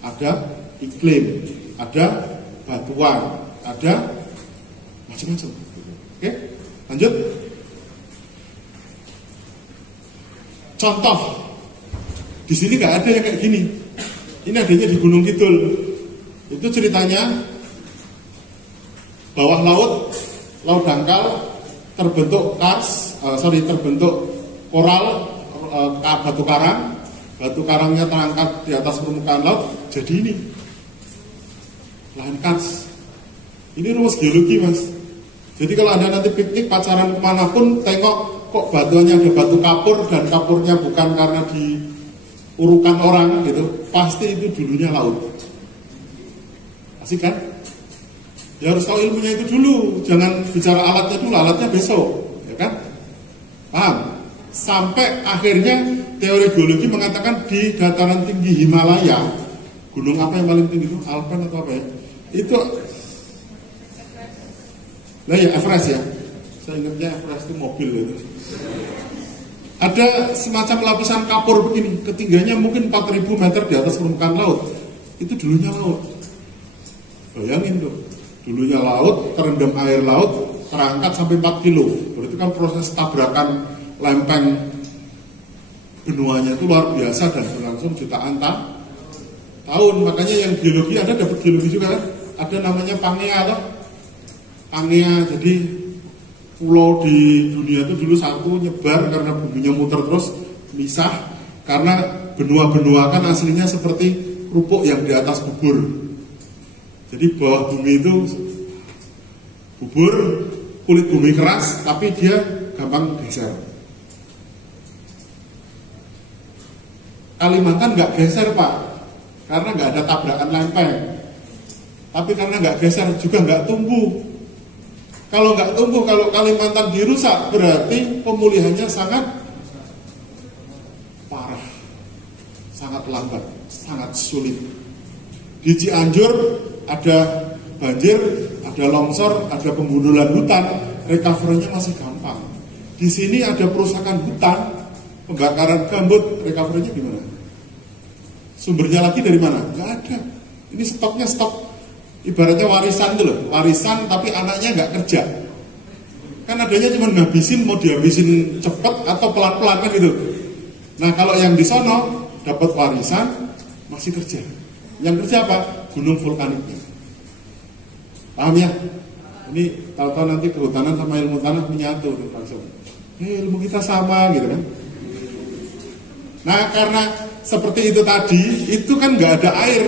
ada iklim, ada batuan, ada macam-macam. Oke? Lanjut. Contoh, di sini nggak ada yang kayak gini. Ini adanya di Gunung Kidul. Itu ceritanya bawah laut dangkal terbentuk terbentuk koral, batu karang. Batu karangnya terangkat di atas permukaan laut, jadi ini lahan kars. Ini rumus geologi mas. Jadi kalau Anda nanti piknik pacaran kemanapun, tengok kok batuannya ada batu kapur dan kapurnya bukan karena diurukan orang gitu, pasti itu dulunya laut. Asik kan? Ya harus tahu ilmunya itu dulu, jangan bicara alatnya dulu, alatnya besok, ya kan? Paham? Sampai akhirnya teori geologi mengatakan di dataran tinggi Himalaya, gunung apa yang paling tinggi itu? Alpen atau apa ya? Itu, lah ya Everest ya. Saya ingatnya Everest itu mobil itu. Ada semacam lapisan kapur begini, ketinggiannya mungkin 4.000 meter di atas permukaan laut. Itu dulunya laut. Bayangin tuh, dulunya laut, terendam air laut, terangkat sampai 4 kilo. Berarti kan proses tabrakan lempeng benuanya itu luar biasa dan berlangsung jutaan tahun. Makanya yang geologi, Anda dapat geologi juga kan? Ada namanya Pangea atau Pangea. Jadi pulau di dunia itu dulu satu nyebar karena buminya muter terus misah. Karena benua-benua kan aslinya seperti kerupuk yang di atas bubur. Jadi bawah bumi itu bubur, kulit bumi keras, tapi dia gampang geser. Kalimantan nggak geser pak, karena nggak ada tabrakan lempeng. Tapi karena nggak geser juga nggak tumbuh. Kalau nggak tumbuh, kalau Kalimantan dirusak, berarti pemulihannya sangat parah, sangat lambat, sangat sulit. Di Cianjur ada banjir, ada longsor, ada pembunuhan hutan, recovery-nya masih gampang. Di sini ada perusakan hutan, pembakaran gambut, recovery-nya gimana? Sumbernya lagi dari mana? Nggak ada. Ini stoknya stok, ibaratnya warisan itu loh, warisan tapi anaknya nggak kerja. Kan adanya cuma ngabisin, mau dihabisin cepet atau pelan-pelan kan gitu. Nah kalau yang di sono dapat warisan masih kerja. Yang kerja apa? Gunung vulkaniknya. Paham ya? Ini tahu-tahu nanti kehutanan sama ilmu tanah menyatu langsung. Ilmu kita sama gitu kan. Nah karena seperti itu tadi, itu kan nggak ada air.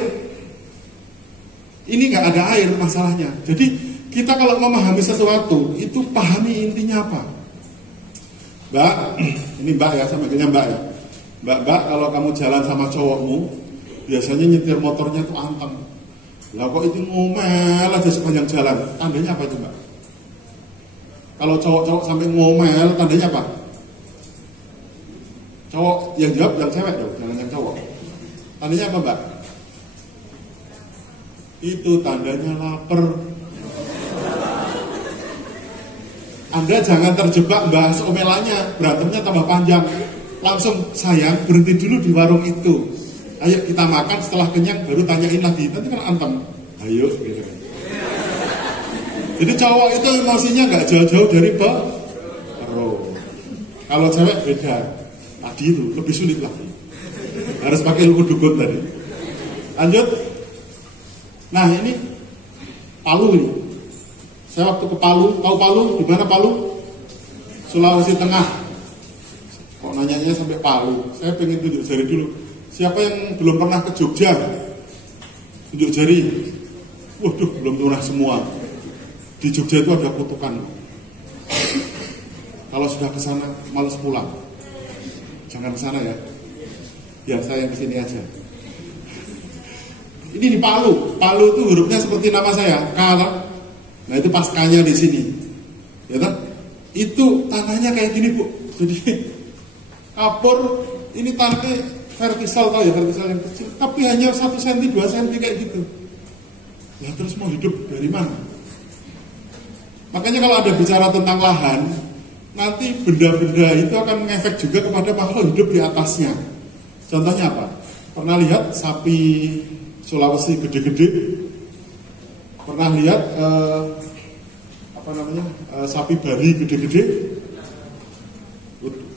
Ini nggak ada air masalahnya. Jadi kita kalau memahami sesuatu, itu pahami intinya apa. Mbak, ini Mbak ya, saya manggilnya Mbak ya. Mbak, kalau kamu jalan sama cowokmu, biasanya nyetir motornya tuh anteng. Lah kok itu ngomel aja sepanjang jalan, tandanya apa itu Mbak? Kalau cowok-cowok sampai ngomel, tandanya apa? Cowok yang jawab yang cewek dong, jangan yang cowok. Tandanya apa Mbak? Itu tandanya lapar. Anda jangan terjebak bahas omelannya, berantemnya tambah panjang. Langsung, sayang, berhenti dulu di warung itu. Ayo kita makan, setelah kenyang baru tanyain lagi. Nanti kan antem. Ayo gitu. Jadi cowok itu emosinya nggak jauh-jauh dari perut. Kalau cewek beda. Tadi itu lebih sulit lagi. Harus pakai ilmu dukun tadi. Lanjut. Nah ini Palu ini. Saya waktu ke Palu, tahu Palu? Di mana Palu? Sulawesi Tengah. Kok nanyanya sampai Palu? Saya pengen tunjuk jari dulu. Siapa yang belum pernah ke Jogja? Tunjuk jari. Waduh, belum pernah semua. Di Jogja itu ada kutukan. Kalau sudah ke sana, malas pulang. Jangan ke sana ya. Biar saya yang ke sini aja. Ini di Palu. Palu itu hurufnya seperti nama saya, K. Nah itu paskanya di sini. Ya kan? Itu tanahnya kayak gini, Bu. Jadi kapur ini tanahnya vertikal, tahu ya, vertikal yang kecil, tapi hanya 1 cm, 2 cm kayak gitu. Ya terus mau hidup dari mana? Makanya kalau ada bicara tentang lahan, nanti benda-benda itu akan ngefek juga kepada makhluk hidup di atasnya. Contohnya apa? Pernah lihat sapi Sulawesi gede-gede? Pernah lihat sapi Bali gede-gede?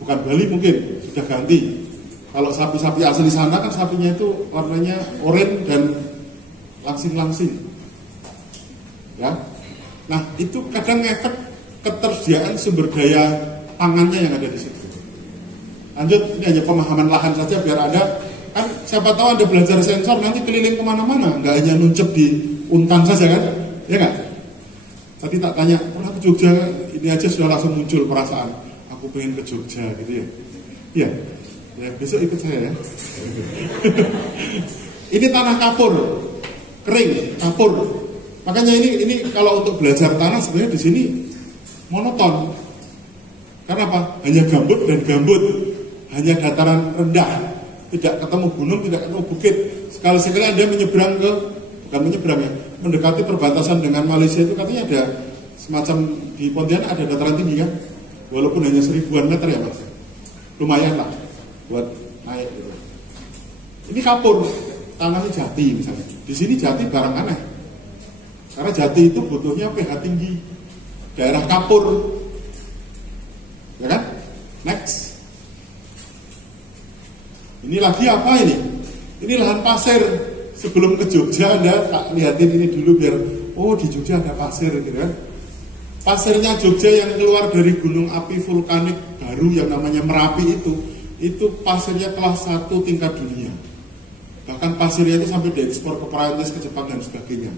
Bukan Bali mungkin, sudah ganti. Kalau sapi-sapi asli sana kan sapinya itu warnanya oranye dan langsing-langsing. Ya. Nah, itu kadang ngefek ketersediaan sumber daya pangannya yang ada di situ. Lanjut, ini hanya pemahaman lahan saja biar Anda, kan siapa tahu Anda belajar sensor nanti keliling kemana-mana, nggak hanya nuncep di Untan saja kan, ya nggak? Tadi tak tanya, pernah ke Jogja, ini aja sudah langsung muncul perasaan, aku pengen ke Jogja gitu ya. Iya, ya besok ikut saya ya. Ini tanah kapur, kering, kapur. Makanya ini kalau untuk belajar tanah sebenarnya di sini monoton. Karena apa? Hanya gambut dan gambut, hanya dataran rendah, tidak ketemu gunung, tidak ketemu bukit. Sekali-sekali Anda menyeberang ke, bukan menyeberang ya, mendekati perbatasan dengan Malaysia itu katanya ada semacam di Pontianak ada dataran tinggi kan, walaupun hanya 1000-an meter ya Mas, lumayan lah buat naik gitu. Ini kapur, tanahnya jati misalnya. Di sini jati barang aneh. Karena jati itu butuhnya pH tinggi. Daerah kapur. Ya kan? Next. Ini lagi apa ini? Ini lahan pasir. Sebelum ke Jogja Anda tak lihatin ini dulu biar, oh di Jogja ada pasir gitu kan. Pasirnya Jogja yang keluar dari gunung api vulkanik baru yang namanya Merapi itu pasirnya kelas 1 tingkat dunia. Bahkan pasirnya itu sampai diekspor ke Perancis, ke Jepang dan sebagainya.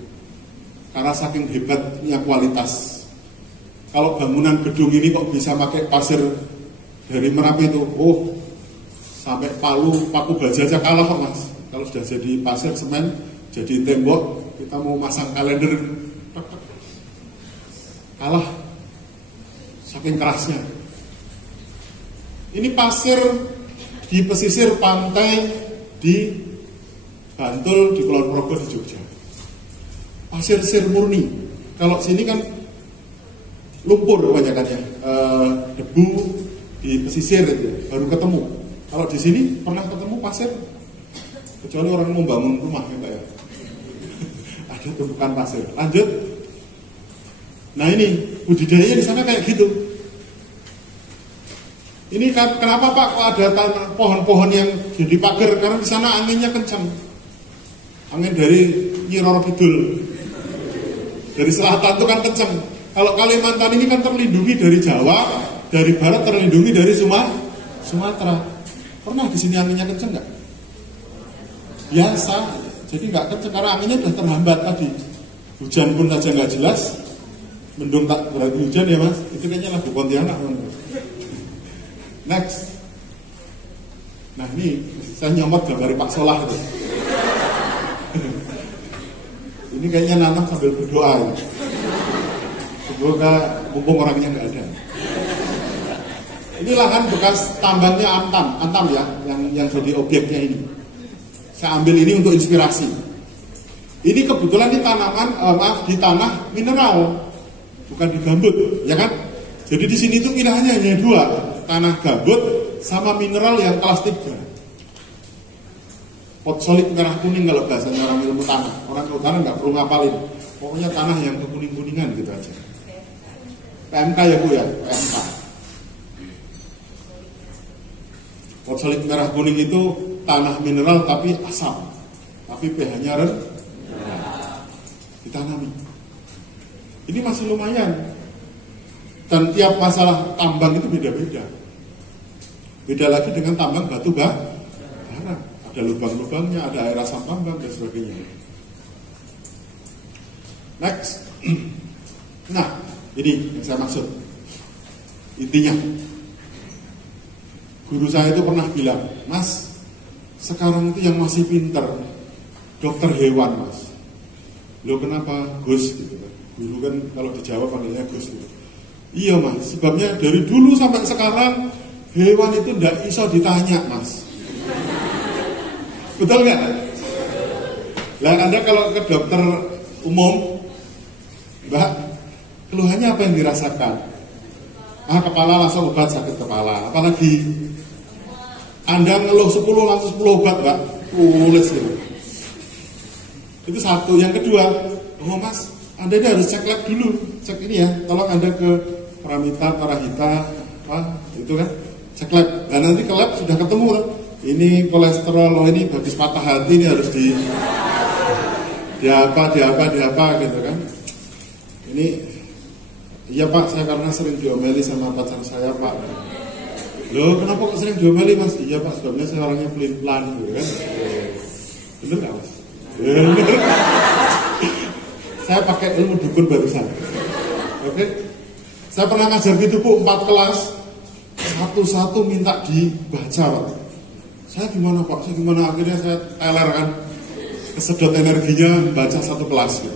Karena saking hebatnya kualitas. Kalau bangunan gedung ini kok bisa pakai pasir dari Merapi itu, oh sampai Paku Baja aja kalah kok Mas. Kalau sudah jadi pasir semen, jadi tembok, kita mau masang kalender, kalah. Saking kerasnya. Ini pasir di pesisir pantai di Bantul, di Kulon Progo, di Jogja. Pasir murni. Kalau sini kan lumpur kebanyakannya, debu di pesisir itu baru ketemu. Kalau di sini pernah ketemu pasir, kecuali orang mau bangun rumah ya Mbak ya. Ada tumpukan pasir. Lanjut. Nah ini budidayanya di sana kayak gitu. Ini kenapa Pak kok ada pohon-pohon yang jadi pagar? Karena di sana anginnya kencang. Angin dari Nyi Roro Kidul. Dari selatan itu kan kencang. Kalau Kalimantan ini kan terlindungi dari Jawa, dari barat terlindungi dari Sumatera. Pernah di sini anginnya kencang nggak? biasa. Jadi nggak kenceng karena anginnya udah terhambat tadi. Hujan pun aja nggak jelas. Mendung tak berarti hujan ya mas. Itu kayaknya lagu Pontianak. Next. Nah ini saya nyomot gambar Pak Solah itu. Ini kayaknya nanam sambil berdoa ya. Semoga mumpung orangnya nggak ada. Ini lahan bekas tambangnya Antam ya, yang jadi objeknya ini. Saya ambil ini untuk inspirasi. Ini kebetulan di tanaman, di tanah mineral, bukan di gambut, ya kan? Jadi di sini itu pilihannya hanya dua, tanah gambut sama mineral yang kelas 3. Potsolit merah kuning kalau bahasanya orang ilmu tanah. Orang ilmu tanah nggak perlu ngapalin. Pokoknya tanah yang kekuning-kuningan gitu aja. PMK ya Bu ya, PMK. Potsolit merah kuning itu tanah mineral tapi asam, tapi pH-nya rendah. Ditanami. Ini masih lumayan. Dan tiap masalah tambang itu beda-beda. Beda lagi dengan tambang batu bara. Ada lubang-lubangnya, ada air asam tambang dan sebagainya. Next. Nah, ini yang saya maksud. Intinya, guru saya itu pernah bilang, Mas, sekarang itu yang masih pinter dokter hewan, Mas. Loh kenapa Gus gitu kan? Guru kan kalau di Jawa panggilnya Gus gitu. Iya Mas, sebabnya dari dulu sampai sekarang hewan itu tidak iso ditanya Mas. Betul nggak? Lah Anda kalau ke dokter umum, Mbak, keluhannya apa yang dirasakan? Kepala langsung obat sakit kepala. Apalagi Anda ngeluh 10 langsung 10 obat, Mbak. Tulis gitu. Itu satu. Yang kedua, oh Mas, Anda ini harus cek lab dulu. Cek ini ya, tolong Anda ke Pramita, Parahita, itu kan, cek lab. Dan nanti ke lab sudah ketemu kan. Ini kolesterol, ini habis patah hati, ini harus di apa gitu kan. Ini iya Pak, saya karena sering diomeli sama pacar saya Pak. Loh kenapa kok sering diomeli Mas? Iya Pak, sebabnya saya orangnya pelin-pelan gitu kan. Bener gak Mas? Bener. Saya pakai ilmu dukun barusan. Oke. Saya pernah ngajar gitu Bu, 4 kelas. Satu-satu minta dibaca Pak. Saya gimana Pak? Saya gimana? Akhirnya saya teler kan, kesedot energinya baca 1 kelas gitu.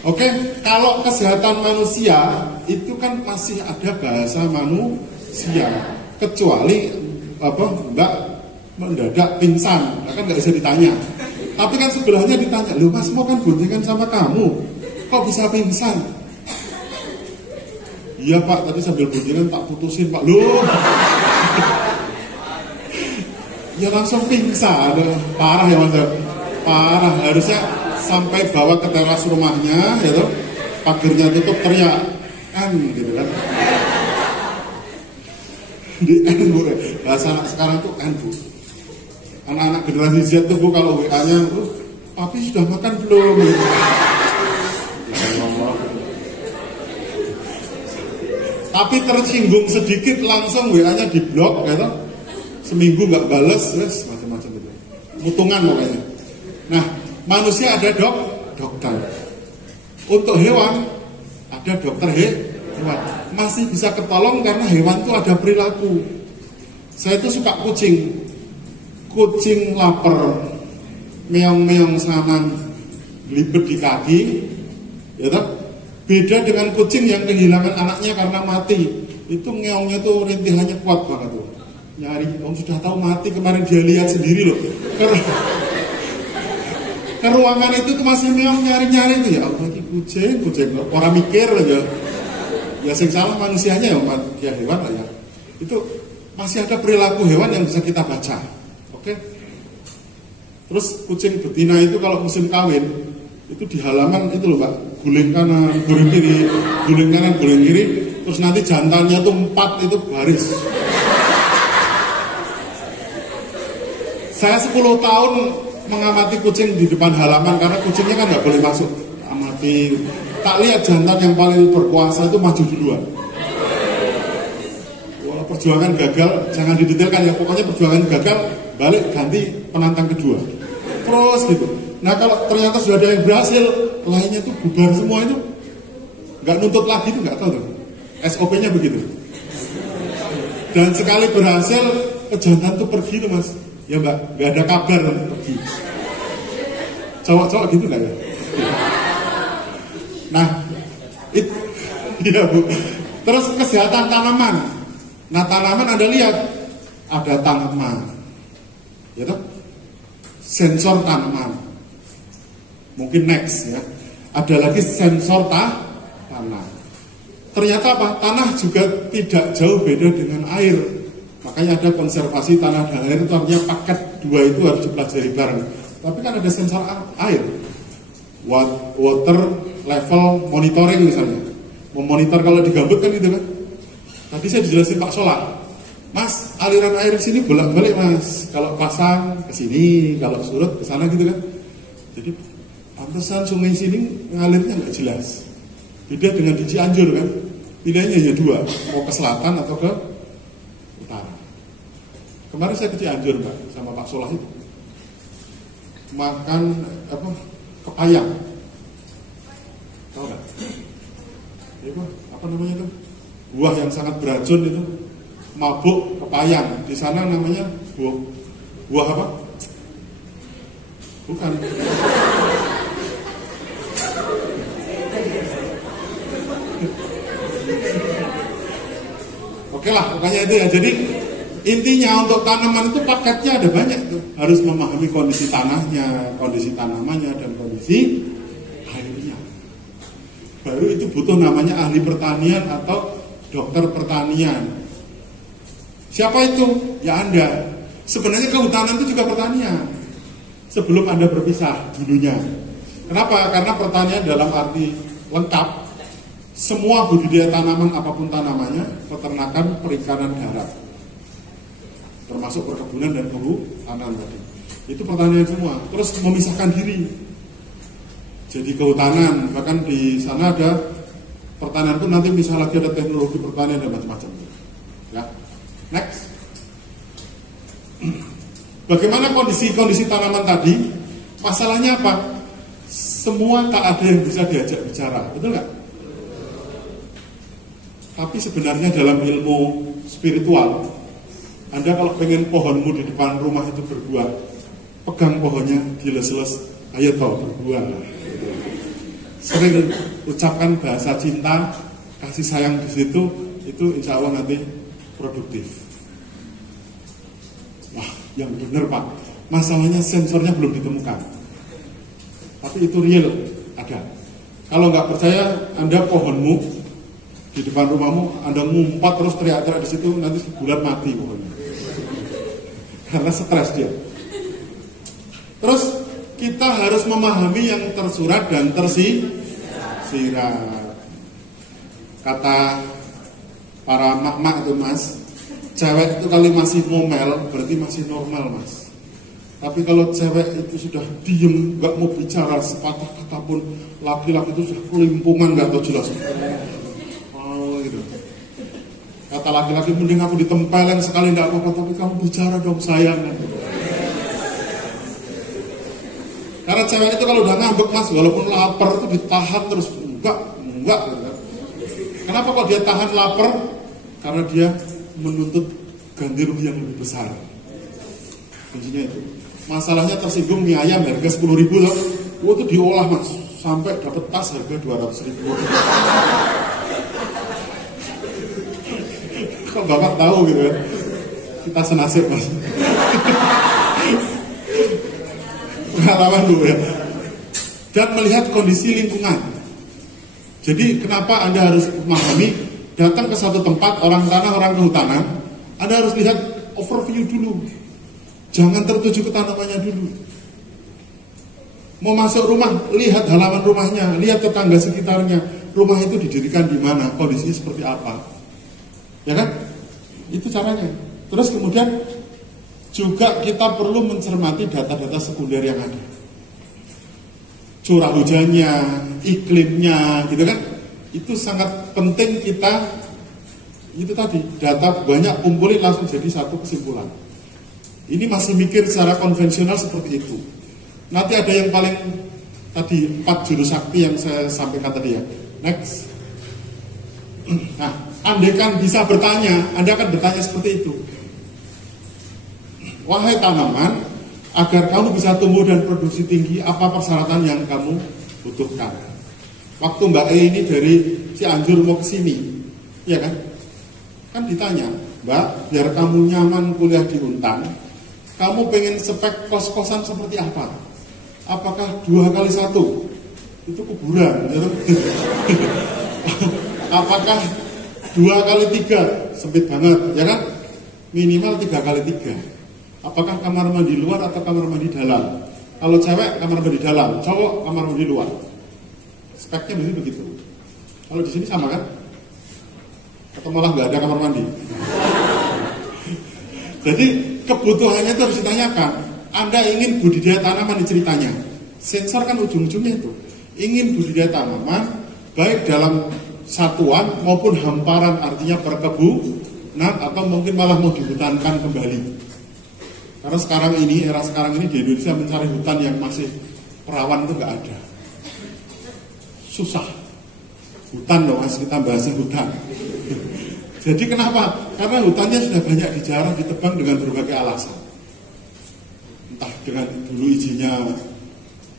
Oke, kalau kesehatan manusia itu kan masih ada bahasa manusia, kecuali Mbak mendadak pingsan, kan nggak bisa ditanya. Tapi kan sebelahnya ditanya, loh Mas mau kan boncengan sama kamu, kok bisa pingsan? Iya Pak, tadi sambil boncengan tak putusin Pak. Loh. Ya langsung pingsan, parah ya Mas, parah. Harusnya sampai bawa ke teras rumahnya, gitu, pagernya tutup teriak, kan, gitu kan. Di N Bu, bahasa anak sekarang tuh N Bu. Anak-anak generasi Z tuh Bu kalau WA-nya, papi sudah makan belum? Gitu. Ya Allah. Tapi tersinggung sedikit langsung WA-nya diblok, gitu. Seminggu nggak bales, terus macam-macam itu, mutungan pokoknya. Nah, manusia ada dokter. Untuk hewan ada dokter hewan. Masih bisa ketolong karena hewan itu ada perilaku. Saya itu suka kucing lapar, meong-meong sama gelibet di kaki, ya toh? Beda dengan kucing yang kehilangan anaknya karena mati. Itu ngeongnya tuh rintihannya kuat banget tuh. Nyari, sudah tahu mati kemarin dia lihat sendiri loh. Ke ruangan itu tuh masih meong nyari-nyari itu ya. Allah ini kucing, orang mikir aja. Ya sing salah manusianya ya hewan lah ya. Itu masih ada perilaku hewan yang bisa kita baca. Oke. Terus kucing betina itu kalau musim kawin itu di halaman itu loh Pak, guling kanan, guling kiri, guling kanan, guling kiri. Terus nanti jantannya tuh 4 itu baris. Saya 10 tahun mengamati kucing di depan halaman karena kucingnya kan nggak boleh masuk. Amati, tak lihat jantan yang paling berkuasa itu maju duluan. Wah, perjuangan gagal, jangan didetailkan ya. Pokoknya perjuangan gagal, balik ganti penantang kedua. Terus gitu. Nah kalau ternyata sudah ada yang berhasil, lainnya tuh bubar semua itu, nggak nuntut lagi, itu nggak tahu tuh. SOP-nya begitu. Dan sekali berhasil, pejantan tuh pergi tuh mas. Ya mbak, nggak ada kabar pergi. Cowok-cowok gitu nggak ya? Nah, itu, iya bu. Terus kesehatan tanaman. Nah tanaman Anda lihat, ada tanaman, ya toh? Sensor tanaman. Mungkin next ya. Ada lagi sensor tanah. Ternyata apa? Tanah juga tidak jauh beda dengan air. Makanya ada konservasi tanah dan air, itu artinya paket dua itu harus dipelajari bareng. Tapi kan ada sensor air, water level monitoring misalnya, memonitor kalau digambut kan gitu kan. Tadi saya dijelasin Pak Solar, mas aliran air di sini bolak-balik mas, kalau pasang ke sini, kalau surut ke sana gitu kan. Jadi pantesan sungai sini ngalirnya nggak jelas. Beda dengan di Cianjur kan, pilihannya hanya dua, mau ke selatan atau ke utara. Kemarin saya ke Cianjur Pak, sama Pak Solah itu makan apa kepayang, tahu nggak? Itu apa namanya itu? Buah yang sangat beracun itu, mabuk kepayang. Di sana namanya buah apa? Bukan. Oke lah, pokoknya itu ya. Jadi intinya untuk tanaman itu paketnya ada banyak tuh. Harus memahami kondisi tanahnya, kondisi tanamannya, dan kondisi airnya. Baru itu butuh namanya ahli pertanian atau dokter pertanian. Siapa itu? Ya Anda. Sebenarnya kehutanan itu juga pertanian. Sebelum Anda berpisah dulunya. Kenapa? Karena pertanian dalam arti lengkap. Semua budidaya tanaman, apapun tanamannya, peternakan, perikanan darat, termasuk perkebunan dan kehutanan tadi. Itu pertanian semua. Terus memisahkan diri. Jadi kehutanan, bahkan di sana ada pertanian pun nanti bisa lagi ada teknologi pertanian dan macam-macam. Ya, next. Bagaimana kondisi tanaman tadi? Masalahnya apa? Semua tak ada yang bisa diajak bicara, betul nggak? Tapi sebenarnya dalam ilmu spiritual, Anda kalau pengen pohonmu di depan rumah itu berbuah, pegang pohonnya, diles-les, ayo toh berbuah. Sering ucapkan bahasa cinta, kasih sayang di situ, itu insya Allah nanti produktif. Wah, yang benar Pak, masalahnya sensornya belum ditemukan. Tapi itu real, ada. Kalau nggak percaya, Anda pohonmu di depan rumahmu, Anda ngumpat terus teriak-teriak di situ, nanti sebulan mati pokoknya. Karena stres dia. Terus kita harus memahami yang tersurat dan tersirat. Kata para mak-mak itu mas, cewek itu kalau masih ngomel berarti masih normal mas. Tapi kalau cewek itu sudah diem, gak mau bicara sepatah kata pun, laki-laki itu sudah kelimpungan, gak tahu jelas. Kata laki-laki, mending aku ditempelin sekali tidak apa-apa, tapi kamu bicara dong sayang. Karena cewek itu kalau udah ngambek mas, walaupun lapar itu ditahan terus, enggak. Kenapa kok dia tahan lapar? Karena dia menuntut ganti rugi yang lebih besar. Kuncinya itu. Masalahnya tersinggung mie ayam harga 10.000 loh, itu diolah mas, sampai dapat tas harga 200.000. Kok bapak tahu gitu kan? Kita senasib mas. Pengalaman dulu ya. Dan melihat kondisi lingkungan. Jadi kenapa Anda harus memahami, datang ke satu tempat, orang tanah, orang kehutanan, Anda harus lihat overview dulu. Jangan tertuju ke tanamannya dulu. Mau masuk rumah, lihat halaman rumahnya, lihat tetangga sekitarnya. Rumah itu didirikan di mana, kondisinya seperti apa. Ya kan? Itu caranya. Terus kemudian juga kita perlu mencermati data-data sekunder yang ada. Curah hujannya, iklimnya, gitu kan? Itu sangat penting kita, itu tadi, data banyak kumpulin langsung jadi satu kesimpulan. Ini masih mikir secara konvensional seperti itu. Nanti ada yang paling tadi 4 jurus sakti yang saya sampaikan tadi ya. Next. Nah, andaikan bisa bertanya, Anda akan bertanya seperti itu. Wahai tanaman, agar kamu bisa tumbuh dan produksi tinggi, apa persyaratan yang kamu butuhkan? Waktu Mbak E ini dari Cianjur mau ke sini, ya kan? Kan ditanya, Mbak, biar kamu nyaman kuliah di Untan, kamu pengen spek kos-kosan seperti apa? Apakah 2x1? Itu kuburan. Ya? Apakah 2x3? Sempit banget, ya kan? Minimal 3x3. Apakah kamar mandi luar atau kamar mandi dalam? Kalau cewek kamar mandi dalam, cowok kamar mandi luar. Speknya begitu. Kalau di sini sama kan? Atau malah nggak ada kamar mandi? Jadi kebutuhannya itu harus ditanyakan. Anda ingin budidaya tanaman, ceritanya sensor kan ujung-ujungnya itu ingin budidaya tanaman baik dalam satuan maupun hamparan, artinya perkebunan atau mungkin malah mau dihutankan kembali. Karena sekarang ini, era sekarang ini di Indonesia mencari hutan yang masih perawan itu nggak ada, susah. Hutan loh mas, kita bahasnya hutan. Jadi kenapa? Karena hutannya sudah banyak dijarah, ditebang dengan berbagai alasan. Entah dengan dulu izinnya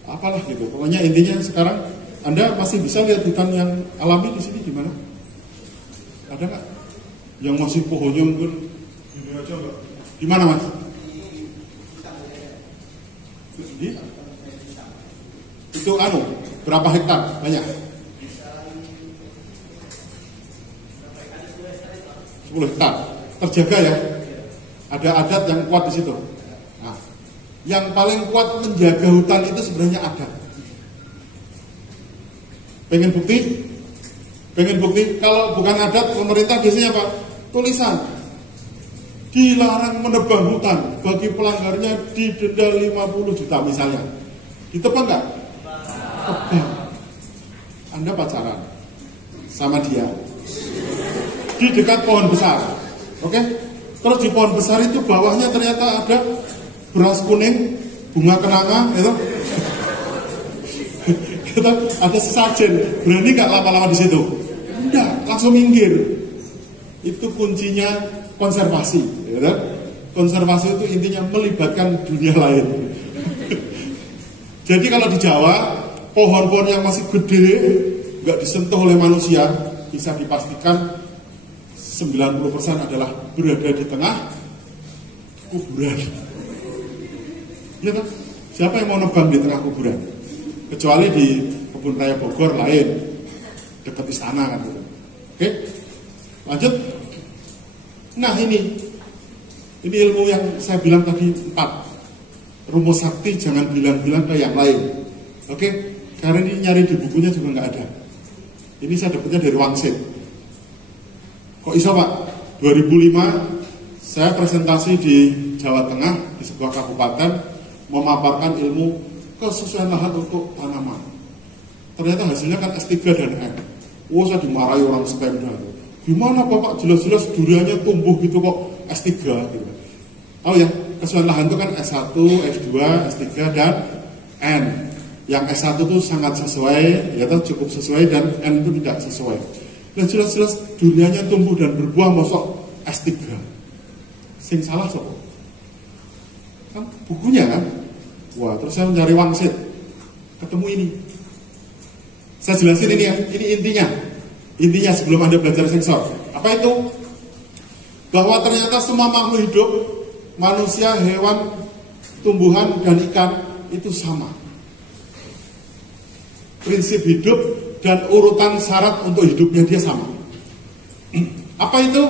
apalah gitu. Pokoknya intinya sekarang Anda masih bisa lihat hutan yang alami di sini di mana? Ada nggak? Yang masih pohonnya mungkin ini aja nggak? Di mana mas? Di? Itu berapa hektar? Banyak? 10 hektar, terjaga ya. Ada adat yang kuat di situ. Nah, yang paling kuat menjaga hutan itu sebenarnya adat. Pengen bukti? Pengen bukti? Kalau bukan adat, pemerintah biasanya apa? Tulisan. Dilarang menebang hutan, bagi pelanggarnya didenda 50 juta misalnya. Ditebang nggak? Tebang. Anda pacaran sama dia di dekat pohon besar, oke? Terus di pohon besar itu bawahnya ternyata ada beras kuning, bunga kenanga, itu, ada sesajen. Berani nggak lama-lama di situ? Enggak, langsung minggir. Itu kuncinya konservasi, gitu. Konservasi itu intinya melibatkan dunia lain. Jadi kalau di Jawa, pohon-pohon yang masih gede, nggak disentuh oleh manusia, bisa dipastikan 90% adalah berada di tengah kuburan. Ya kan? Siapa yang mau nebang di tengah kuburan? Kecuali di Kebun Raya Bogor lain, dekat istana kan gitu. Oke, lanjut. Nah ini ilmu yang saya bilang tadi 4 rumus sakti, jangan bilang-bilang ke yang lain. Oke, karena ini nyari di bukunya juga nggak ada. Ini saya dapatnya dari Wangsit. Kok iso Pak? 2005 saya presentasi di Jawa Tengah di sebuah kabupaten memaparkan ilmu kesesuaian lahan untuk tanaman. Ternyata hasilnya kan S3 dan M. Saya dimarahi orang Sepemda. Gimana Bapak, jelas-jelas duriannya tumbuh gitu kok S3 gitu. Oh ya, kesesuaian lahan itu kan S1, S2, S3 dan N. Yang S1 itu sangat sesuai, ya cukup sesuai, dan N itu tidak sesuai. Dan jelas-jelas dunianya tumbuh dan berbuah mosok S3. Sing salah sopo? Kan bukunya kan? Wah, terus saya mencari Wangsit. Ketemu ini. Saya jelasin ini ya, ini intinya. Intinya sebelum Anda belajar sensor. Apa itu? Bahwa ternyata semua makhluk hidup, manusia, hewan, tumbuhan, dan ikan itu sama. Prinsip hidup dan urutan syarat untuk hidupnya dia sama. Apa itu?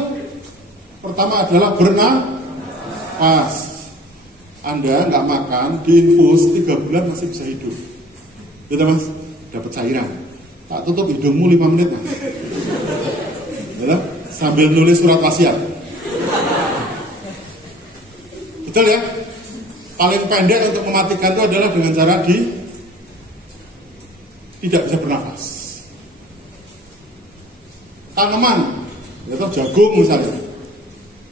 Pertama adalah bernapas. Anda nggak makan, diinfus 3 bulan masih bisa hidup. Betul mas? Dapat cairan. Tak tutup hidungmu 5 menit mas. Betul? Sambil nulis surat wasiat. Betul ya? Paling pendek untuk mematikan itu adalah dengan cara tidak bisa bernafas. Tanaman, atau jagung misalnya,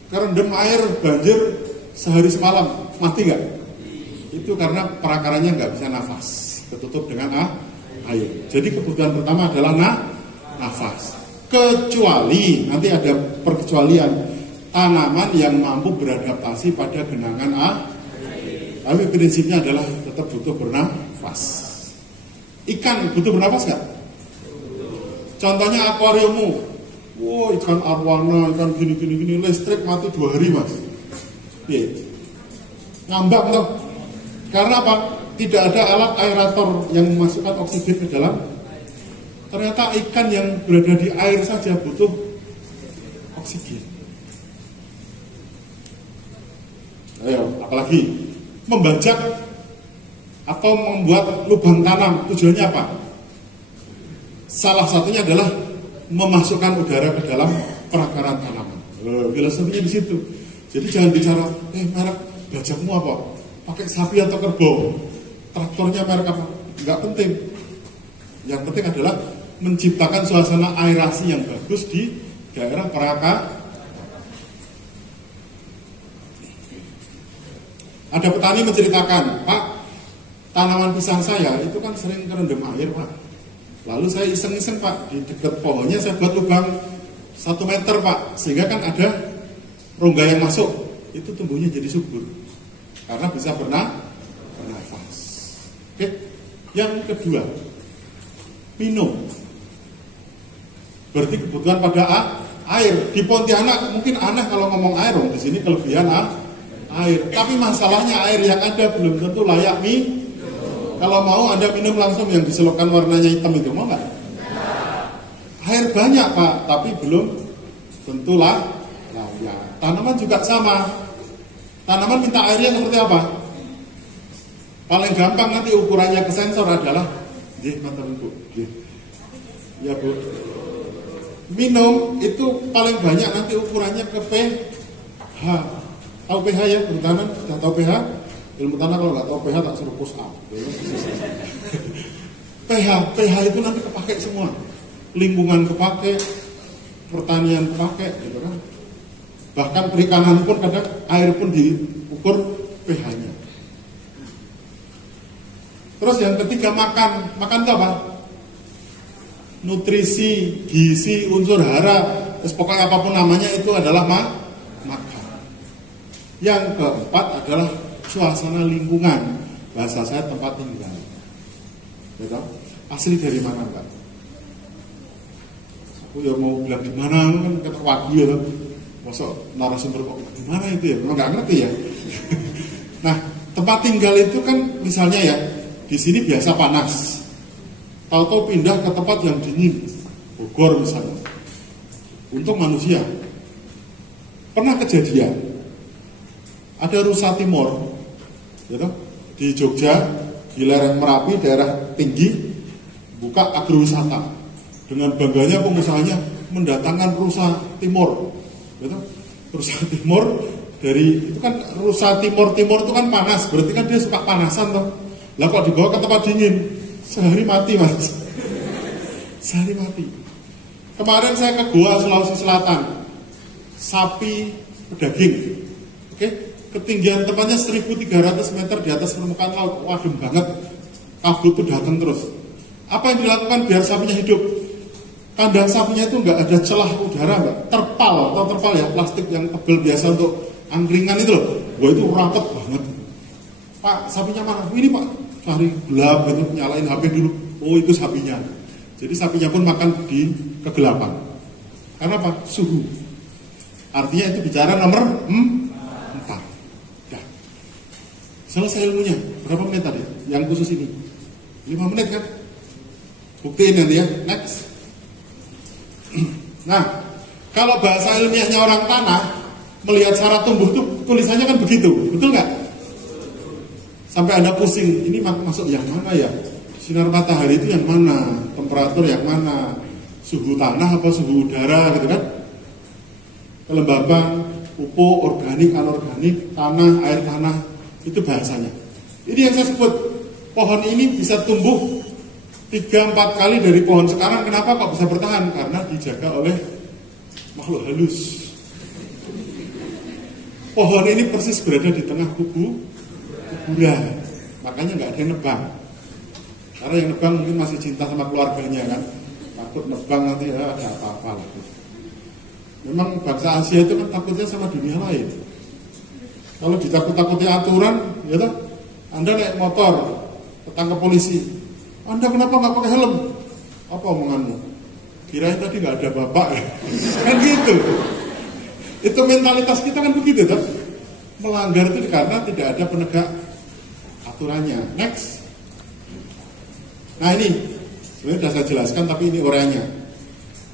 kerendam air banjir sehari semalam mati nggak? Itu karena perakaranya nggak bisa nafas, ketutup dengan air. Jadi kebutuhan pertama adalah nafas. Kecuali, nanti ada perkecualian, tanaman yang mampu beradaptasi pada genangan air. Tapi prinsipnya adalah tetap butuh bernafas. Ikan butuh bernafas nggak? Contohnya akuariummu, wow, ikan arwana, ikan gini, listrik mati 2 hari mas. Ngambak toh. Karena apa? Tidak ada alat aerator yang memasukkan oksigen ke dalam. Ternyata ikan yang berada di air saja butuh oksigen. Ayo, apalagi membajak atau membuat lubang tanam, tujuannya apa? Salah satunya adalah memasukkan udara ke dalam perakaran tanaman. Filosofinya di situ. Jadi jangan bicara, merek bajakmu apa? Pakai sapi atau kerbau? Traktornya merek apa? Enggak penting. Yang penting adalah menciptakan suasana aerasi yang bagus di daerah perakaran. Ada petani menceritakan, Pak, tanaman pisang saya itu kan sering kerendam air, Pak. Lalu saya iseng-iseng, Pak, di dekat pohonnya saya buat lubang 1 meter, Pak, sehingga kan ada rongga yang masuk, itu tumbuhnya jadi subur karena bisa bernafas. Oke, yang kedua, minum. Berarti kebutuhan pada air. Di Pontianak mungkin aneh kalau ngomong air, di sini kelebihan air. Tapi masalahnya air yang ada belum tentu layak minum. Kalau mau Anda minum langsung yang diselokkan warnanya hitam itu, mau nggak? Air banyak Pak, tapi belum tentu layak. Tanaman juga sama. Tanaman minta airnya seperti apa? Paling gampang nanti ukurannya ke sensor adalah, Bu. Ya Bu. Minum itu paling banyak nanti ukurannya ke pH. Tahu pH ya, bertanan sudah tahu pH? Ilmu tanah kalau nggak tahu pH tak suruh push up. pH itu nanti kepake semua. Lingkungan kepake, pertanian kepake, gitu kan. Bahkan perikanan pun kadang air pun diukur pH-nya. Terus yang ketiga makan itu apa? Nutrisi, gizi, unsur hara, pokoknya apapun namanya itu adalah makan. Yang keempat adalah suasana lingkungan, bahasa saya tempat tinggal. Betul? Asli dari mana Pak? Aku ya mau bilang di mana kan kata wagu ya, masuk narasumber kok di mana itu ya? Memang nggak ngerti ya. Nah tempat tinggal itu kan misalnya ya di sini biasa panas, tahu-tahu pindah ke tempat yang dingin, Bogor misalnya. Untuk manusia pernah kejadian ada rusa timur, gitu, di Jogja, di lereng Merapi, daerah tinggi, buka agrowisata. Dengan bangganya pengusahanya mendatangkan rusa timur, gitu. Rusa timur dari itu kan rusa timur itu kan panas, berarti kan dia suka panasan toh. Lah kok dibawa ke tempat dingin, sehari mati mas, sehari mati. Kemarin saya ke Goa Sulawesi Selatan, sapi pedaging, oke? Ketinggian tempatnya 1.300 meter di atas permukaan laut, wadem banget, kabut itu datang terus. Apa yang dilakukan biar sapinya hidup? Kandang sapinya itu nggak ada celah udara, nggak terpal, atau terpal ya, plastik yang tebal biasa untuk angkringan itu loh. Wah itu rapat banget. Pak, sapinya mana? Ini Pak, cari gelap gitu, nyalain HP dulu. Oh itu sapinya. Jadi sapinya pun makan di kegelapan. Karena apa? Suhu. Artinya itu bicara nomor 4. Dah. Selesai ilmunya. Berapa menit tadi? Yang khusus ini 5 menit kan? Buktiin nanti ya. Next. Nah, kalau bahasa ilmiahnya orang tanah, melihat syarat tumbuh itu tulisannya kan begitu, betul nggak? Sampai Anda pusing, ini masuk yang mana ya? Sinar matahari itu yang mana? Temperatur yang mana? Suhu tanah apa suhu udara gitu kan? Kelembaban, pupuk, organik, anorganik, tanah, air tanah, itu bahasanya. Ini yang saya sebut, pohon ini bisa tumbuh 3-4 kali dari pohon sekarang. Kenapa kok bisa bertahan? Karena dijaga oleh makhluk halus. pohon ini persis berada di tengah kuburan, makanya nggak ada yang nebang. Karena yang nebang mungkin masih cinta sama keluarganya kan, takut nebang nanti ya ada apa-apa gitu. Memang bangsa Asia itu kan takutnya sama dunia lain. Kalau ditakut-takuti aturan, ya toh, Anda naik motor, ketangkep polisi, Anda kenapa nggak pakai helm? Apa omonganmu? Kirain tadi nggak ada bapak ya? Kan gitu. Itu mentalitas kita kan begitu toh. Melanggar itu karena tidak ada penegak aturannya. Next. Nah ini sebenarnya sudah saya jelaskan, tapi ini uraiannya.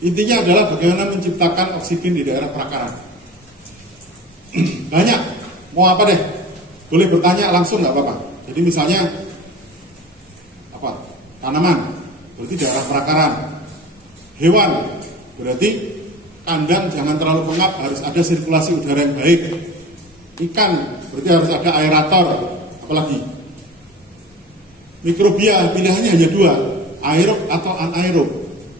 Intinya adalah bagaimana menciptakan oksigen di daerah perakaran. Banyak. Mau apa deh? Boleh bertanya langsung nggak apa-apa. Jadi misalnya apa? Tanaman, berarti daerah perakaran. Hewan, berarti kandang jangan terlalu pengap, harus ada sirkulasi udara yang baik. Ikan, berarti harus ada aerator. Apalagi mikrobia, pilihannya hanya dua, aerob atau anaerob.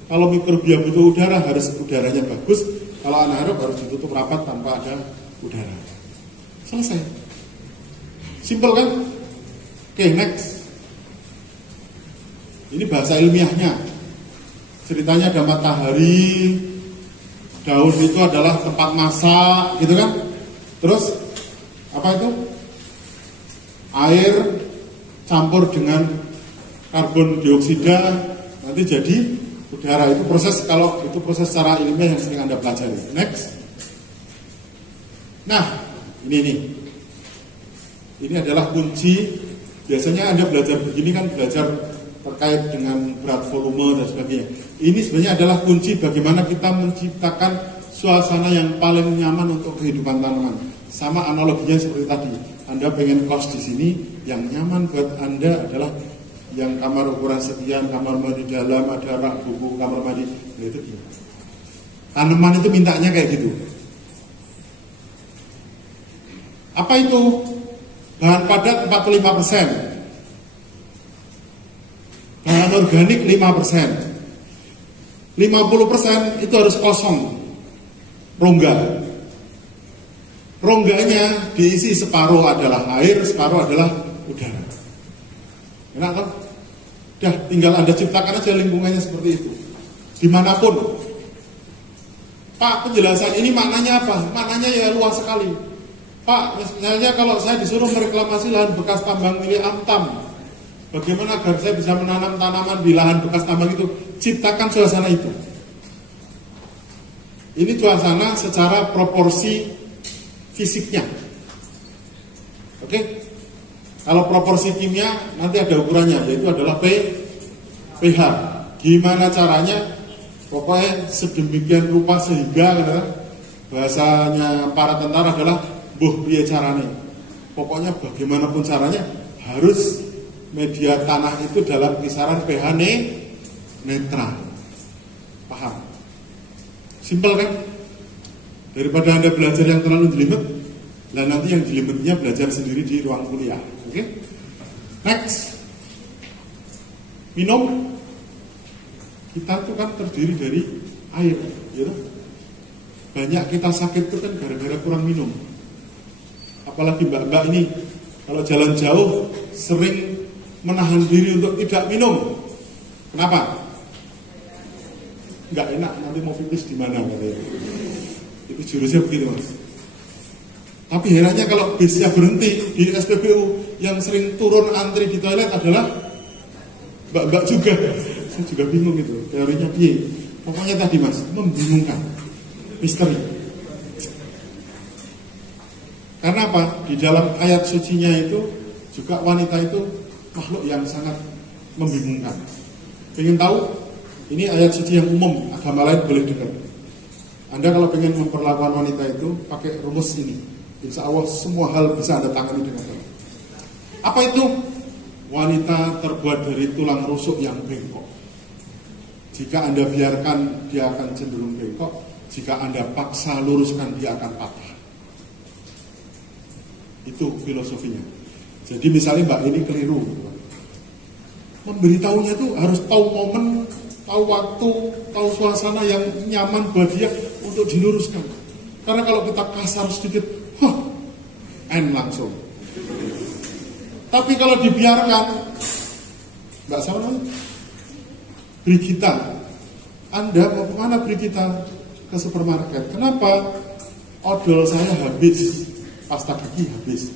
Kalau mikrobia butuh udara, harus udaranya bagus. Kalau anaerob harus ditutup rapat tanpa ada udara. Selesai. Simple kan? Oke, next. Ini bahasa ilmiahnya. Ceritanya ada matahari, daun itu adalah tempat masak, gitu kan? Terus apa itu? Air campur dengan karbon dioksida nanti jadi udara. Itu proses, kalau itu proses secara ilmiah yang sering Anda pelajari. Next. Nah, ini adalah kunci. Biasanya Anda belajar begini kan belajar terkait dengan berat volume dan sebagainya. Ini sebenarnya adalah kunci bagaimana kita menciptakan suasana yang paling nyaman untuk kehidupan tanaman. Sama analoginya seperti tadi. Anda pengen kos di sini, yang nyaman buat Anda adalah yang kamar ukuran sekian, kamar mandi dalam, ada rak buku, kamar mandi. Nah, itu gimana? Tanaman itu mintanya kayak gitu. Apa itu? Bahan padat 45%, bahan organik 5%, 50% itu harus kosong, rongga. Rongganya diisi separuh adalah air, separuh adalah udara. Enak toh? Dah tinggal Anda ciptakan aja lingkungannya seperti itu. Dimanapun. Pak, penjelasan ini maknanya apa? Maknanya ya luas sekali. Pak, misalnya kalau saya disuruh mereklamasi lahan bekas tambang milik Antam, bagaimana agar saya bisa menanam tanaman di lahan bekas tambang itu? Ciptakan suasana itu. Ini suasana secara proporsi fisiknya. Oke? Kalau proporsi kimia nanti ada ukurannya, yaitu adalah pH. Gimana caranya? Pokoknya sedemikian rupa sehingga bahasanya para tentara adalah buh piye carane. Pokoknya bagaimanapun caranya harus media tanah itu dalam kisaran pH netral. Paham? Simpel kan? Daripada Anda belajar yang terlalu jelimet, dan nanti yang jelimetnya belajar sendiri di ruang kuliah. Oke? Next. Minum. Kita itu kan terdiri dari air, ya. Banyak kita sakit itu kan gara-gara kurang minum. Apalagi mbak-mbak ini kalau jalan jauh sering menahan diri untuk tidak minum. Kenapa? Nggak enak, nanti mau pipis di mana katanya. Itu jurusnya begitu, Mas. Tapi herannya kalau bisnya berhenti di SPBU, yang sering turun antri di toilet adalah mbak-mbak juga. Saya juga bingung itu teorinya piye. Pokoknya tadi, Mas, membingungkan, misteri. Karena apa? Di dalam ayat sucinya itu juga wanita itu makhluk yang sangat membingungkan. Pengen tahu? Ini ayat suci yang umum, agama lain boleh dengar. Anda kalau pengen memperlakukan wanita itu pakai rumus ini, insya Allah semua hal bisa Anda tangani dengan baik. Apa itu? Wanita terbuat dari tulang rusuk yang bengkok. Jika Anda biarkan, dia akan cenderung bengkok. Jika Anda paksa luruskan, dia akan patah. Itu filosofinya. Jadi misalnya mbak ini keliru, memberitahunya itu harus tahu momen, tahu waktu, tahu suasana yang nyaman buat dia untuk diluruskan. Karena kalau kita kasar sedikit, N langsung. Tapi kalau dibiarkan, Mbak siapa namanya? Brigita, Anda mau kemana Brigita? Ke supermarket. Kenapa? Odol saya habis, pasta gigi habis.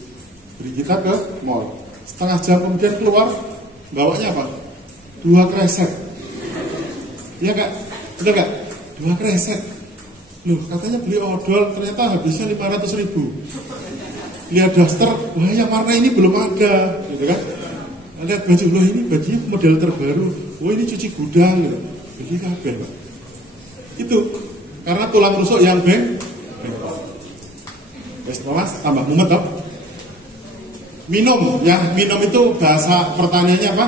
Brigita ke mall. Setengah jam kemudian keluar, bawanya apa? 2 kresek. Iya Kak? Betul Kak? 2 kresek. Loh, katanya beli odol, ternyata habisnya 500.000. Lihat daster, wah yang warna ini belum ada, gitu kan? Lihat baju, loh ini bajunya model terbaru. Oh ini cuci gudang, gitu. Beli kabeh Pak. Itu karena tulang rusuk yang bengkok. Wes Mas, tambah mumet toh. Minum, ya minum itu bahasa pertaniannya apa?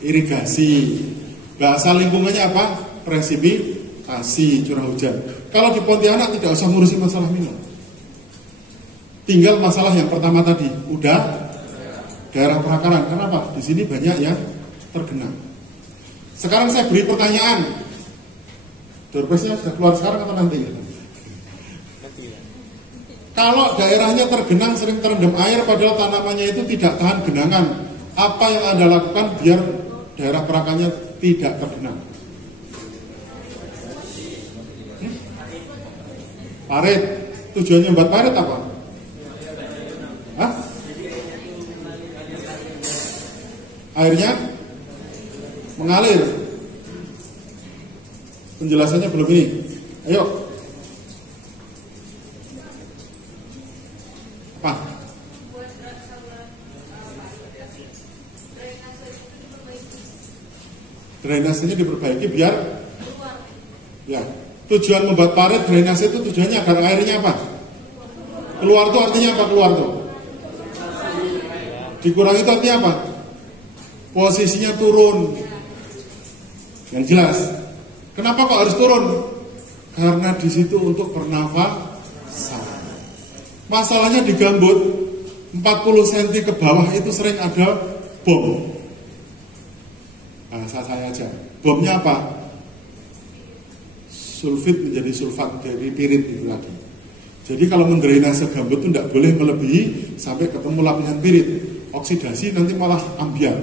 Irigasi. Bahasa lingkungannya apa? Presipitasi, curah hujan. Kalau di Pontianak tidak usah ngurusin masalah minum. Tinggal masalah yang pertama tadi, udah daerah perakaran. Kenapa? Di sini banyak yang tergenang. Sekarang saya beri pertanyaan. Doorpassnya sudah keluar sekarang atau nanti? Kalau daerahnya tergenang, sering terendam air, padahal tanamannya itu tidak tahan genangan, apa yang Anda lakukan biar daerah perakannya tidak tergenang? Parit. Tujuannya buat parit apa? Hah? Airnya mengalir. Penjelasannya belum ini. Ayo. Apa? Drainasenya diperbaiki biar ya. Tujuan membuat parit drainase itu tujuannya agar airnya apa? Keluar tuh artinya apa keluar tuh? Dikurangi itu artinya apa? Posisinya turun. Yang jelas. Kenapa kok harus turun? Karena di situ untuk pernafasan. Masalahnya di gambut 40 cm ke bawah itu sering ada bom. Bahasa saya aja. Bomnya apa? Sulfit menjadi sulfat dari pirit itu lagi. Jadi kalau mendrainase gambut itu tidak boleh melebihi sampai ketemu lapisan pirit. Oksidasi nanti malah ambiar.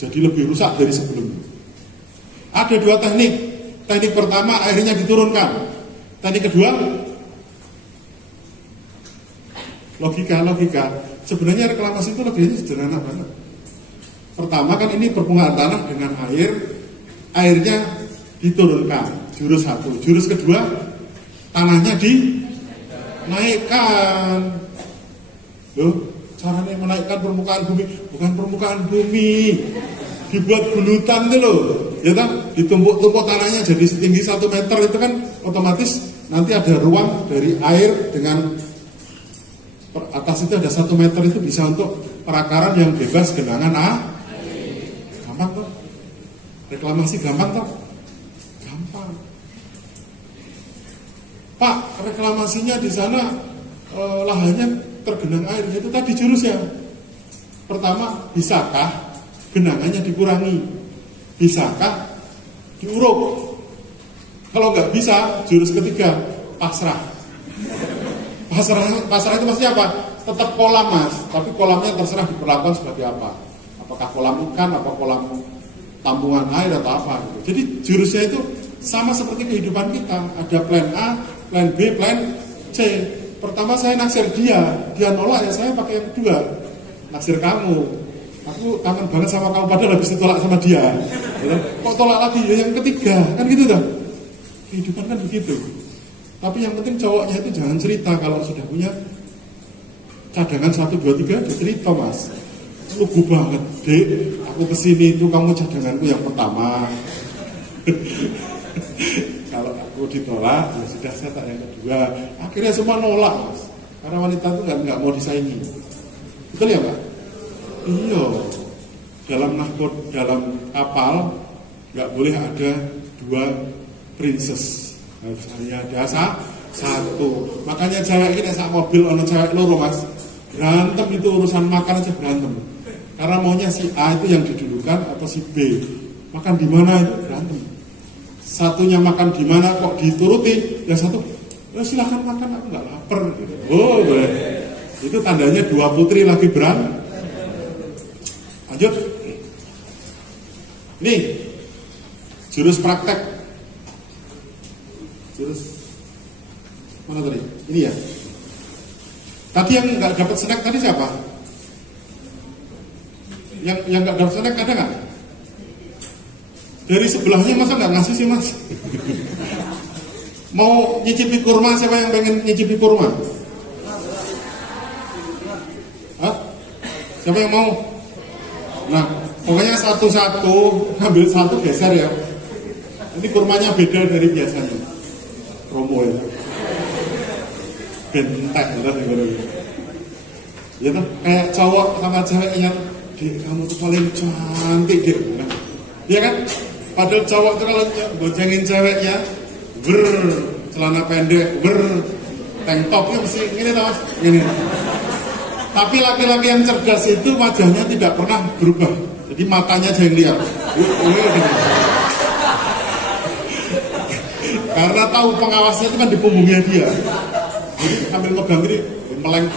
Jadi lebih rusak dari sebelumnya. Ada 2 teknik. Teknik pertama airnya diturunkan. Teknik kedua logika. Sebenarnya reklamasi itu logikanya sederhana banget. Pertama kan ini permukaan tanah dengan air, airnya diturunkan. Jurus 1. Jurus kedua tanahnya dinaikkan. Loh, caranya menaikkan permukaan bumi bukan permukaan bumi. Dibuat gulutan itu loh. Ya kan, ditumpuk-tumpuk tanahnya jadi setinggi 1 meter itu kan otomatis nanti ada ruang dari air dengan atas itu ada 1 meter itu bisa untuk perakaran yang bebas genangan gampang toh. Reklamasi gampang toh. Gampang. Pak, reklamasinya di sana lahannya tergenang air. Itu tadi jurusnya. Pertama, bisakah genangannya dikurangi? Bisakah diuruk? Kalau nggak bisa, jurus ketiga pasrah. Pasrah itu maksudnya apa? Tetap kolam Mas, tapi kolamnya terserah diperlakukan sebagai apa? Apakah kolam ikan, apa kolam tampungan air atau apa? Jadi jurusnya itu sama seperti kehidupan kita. Ada plan A, plan B, plan C. Pertama saya naksir dia nolak ya saya pakai yang kedua. Naksir kamu. Aku kangen banget sama kamu padahal habis ditolak sama dia. Kok tolak lagi? Ya yang ketiga, kan gitu dah. Kehidupan kan begitu. Tapi yang penting cowoknya itu jangan cerita kalau sudah punya cadangan 1, 2, 3 dia cerita Mas. Lugu banget, Dek. Aku kesini itu kamu cadanganku yang pertama. Kalau aku ditolak, ya sudah saya tak yang kedua. Akhirnya semua nolak Mas. Karena wanita itu nggak mau disaingi. Betul ya Pak? Iya. Dalam kapal nggak boleh ada 2 princess. Harus hanya ada 1. Makanya cewek ini sak mobil ono cewek loro Mas. Berantem itu urusan makan aja berantem. Karena maunya si A itu yang didulukan atau si B. Makan di mana itu berantem. Satunya makan di mana kok dituruti, yang satu, silahkan makan aku nggak lapar. Gitu. Oh boleh. Itu tandanya dua putri lagi berantem. Lanjut. Nih, jurus praktek. Jurus mana tadi? Ini ya. Tadi yang nggak dapat snack tadi siapa? Yang nggak dapat snack ada nggak? Dari sebelahnya masa nggak ngasih sih mas? Mau nyicipi kurma, siapa yang pengen nyicipi kurma? Hah? Siapa yang mau? Nah, pokoknya satu-satu, ambil satu geser ya. Ini kurmanya beda dari biasanya. Promo ya. Bentek lah gitu. Ya tuh, kayak cowok sama ceweknya, "Dek, kamu tuh paling cantik, Dek." Nah, iya kan? Padahal cowok tuh kalau boncengin ceweknya, celana pendek, tank topnya mesti gini tau mas, gini. Tapi laki-laki yang cerdas itu wajahnya tidak pernah berubah. Jadi matanya aja yang lihat. Karena tahu pengawasnya itu kan di punggungnya dia. Jadi sambil megang ini, meleng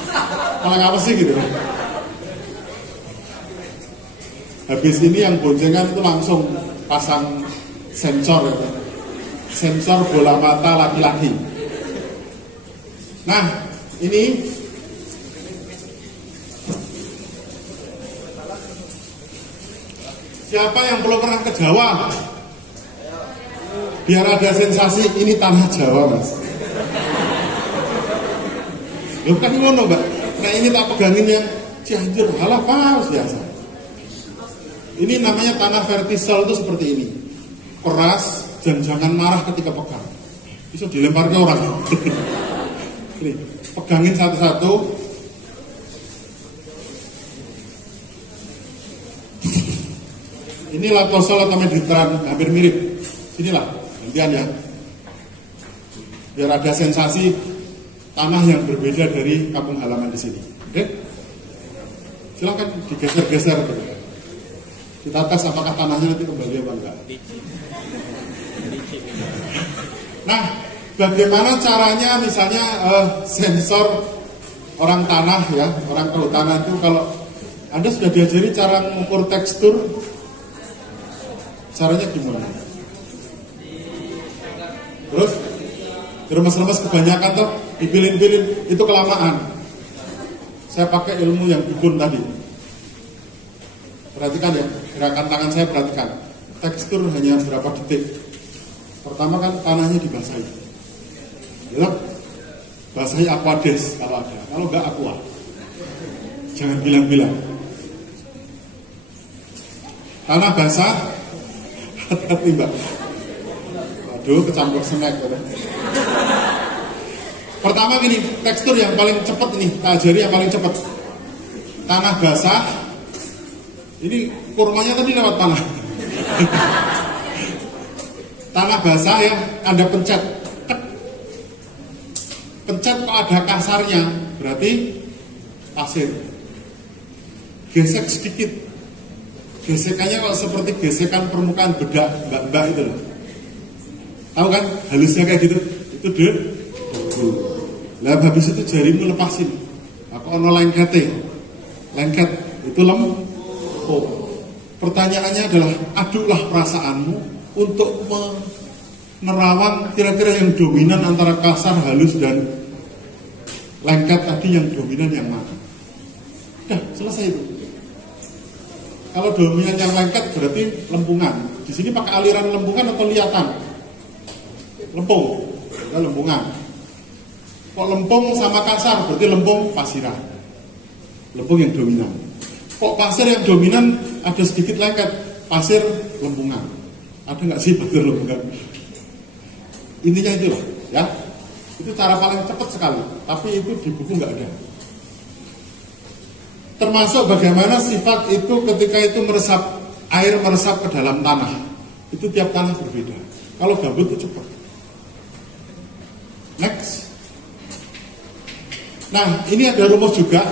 apa sih gitu. Habis ini yang boncengan itu langsung pasang sensor ya. Sensor bola mata laki-laki. Nah, ini siapa yang belum pernah ke Jawa? Biar ada sensasi ini tanah Jawa, mas. Loh kan ngono, Mbak. Nah, ini tak pegangin yang Cianjur, halah paus biasa. Ini namanya tanah vertisel itu seperti ini. Keras dan jangan marah ketika pegang. Bisa dilempar ke orang. Ini, pegangin satu-satu. Ini latosol atau meditran, hampir mirip. Inilah, gantian ya. Biar ada sensasi tanah yang berbeda dari kampung halaman di sini. Oke? Silakan digeser-geser. Kita tes apakah tanahnya nanti kembali apa enggak. Nah, bagaimana caranya misalnya sensor orang tanah ya, orang kehutanan itu kalau Anda sudah diajari cara mengukur tekstur, caranya gimana? Terus remes-remes kebanyakan tuh dipilin-pilin, itu kelamaan. Saya pakai ilmu yang dukun tadi. Perhatikan ya, gerakan tangan saya perhatikan. Tekstur hanya berapa detik. Pertama kan tanahnya dibasahi. Ya, basahi aquades kalau ada. Kalau enggak aqua. Jangan bilang-bilang. Tanah basah, hati-hati mbak. Waduh, kecampur snack. Pertama gini, tekstur yang paling cepat ini, tak ajari yang paling cepat. Tanah basah. Ini kurmanya tadi lewat tanah. Tanah basah ya, Anda pencet. Pencet kok ada kasarnya, berarti pasir. Gesek sedikit. Gesekannya kok seperti gesekan permukaan bedak mbak-mbak itu loh. Tahu kan, halusnya kayak gitu. Itu debu. Lah habis itu jarimu lepasin. Aku ono lengkete. Lengket itu pertanyaannya adalah aduklah perasaanmu untuk menerawang kira-kira yang dominan antara kasar, halus dan lengket tadi, yang dominan yang mana. Dah selesai itu. Kalau dominan yang lengket berarti lempungan. Di sini pakai aliran lempungan atau liyatan? Lempung, ya, lempungan. Kok lempung sama kasar berarti lempung pasiran. Lempung yang dominan. Kok pasir yang dominan ada sedikit lengket, pasir lempungan. Ada nggak sih pasir lempungan? Intinya itu loh, ya. Itu cara paling cepat sekali. Tapi itu di buku nggak ada. Termasuk bagaimana sifat itu ketika itu meresap, air meresap ke dalam tanah. Itu tiap tanah berbeda. Kalau gambut itu cepat. Next. Nah, ini ada rumus juga.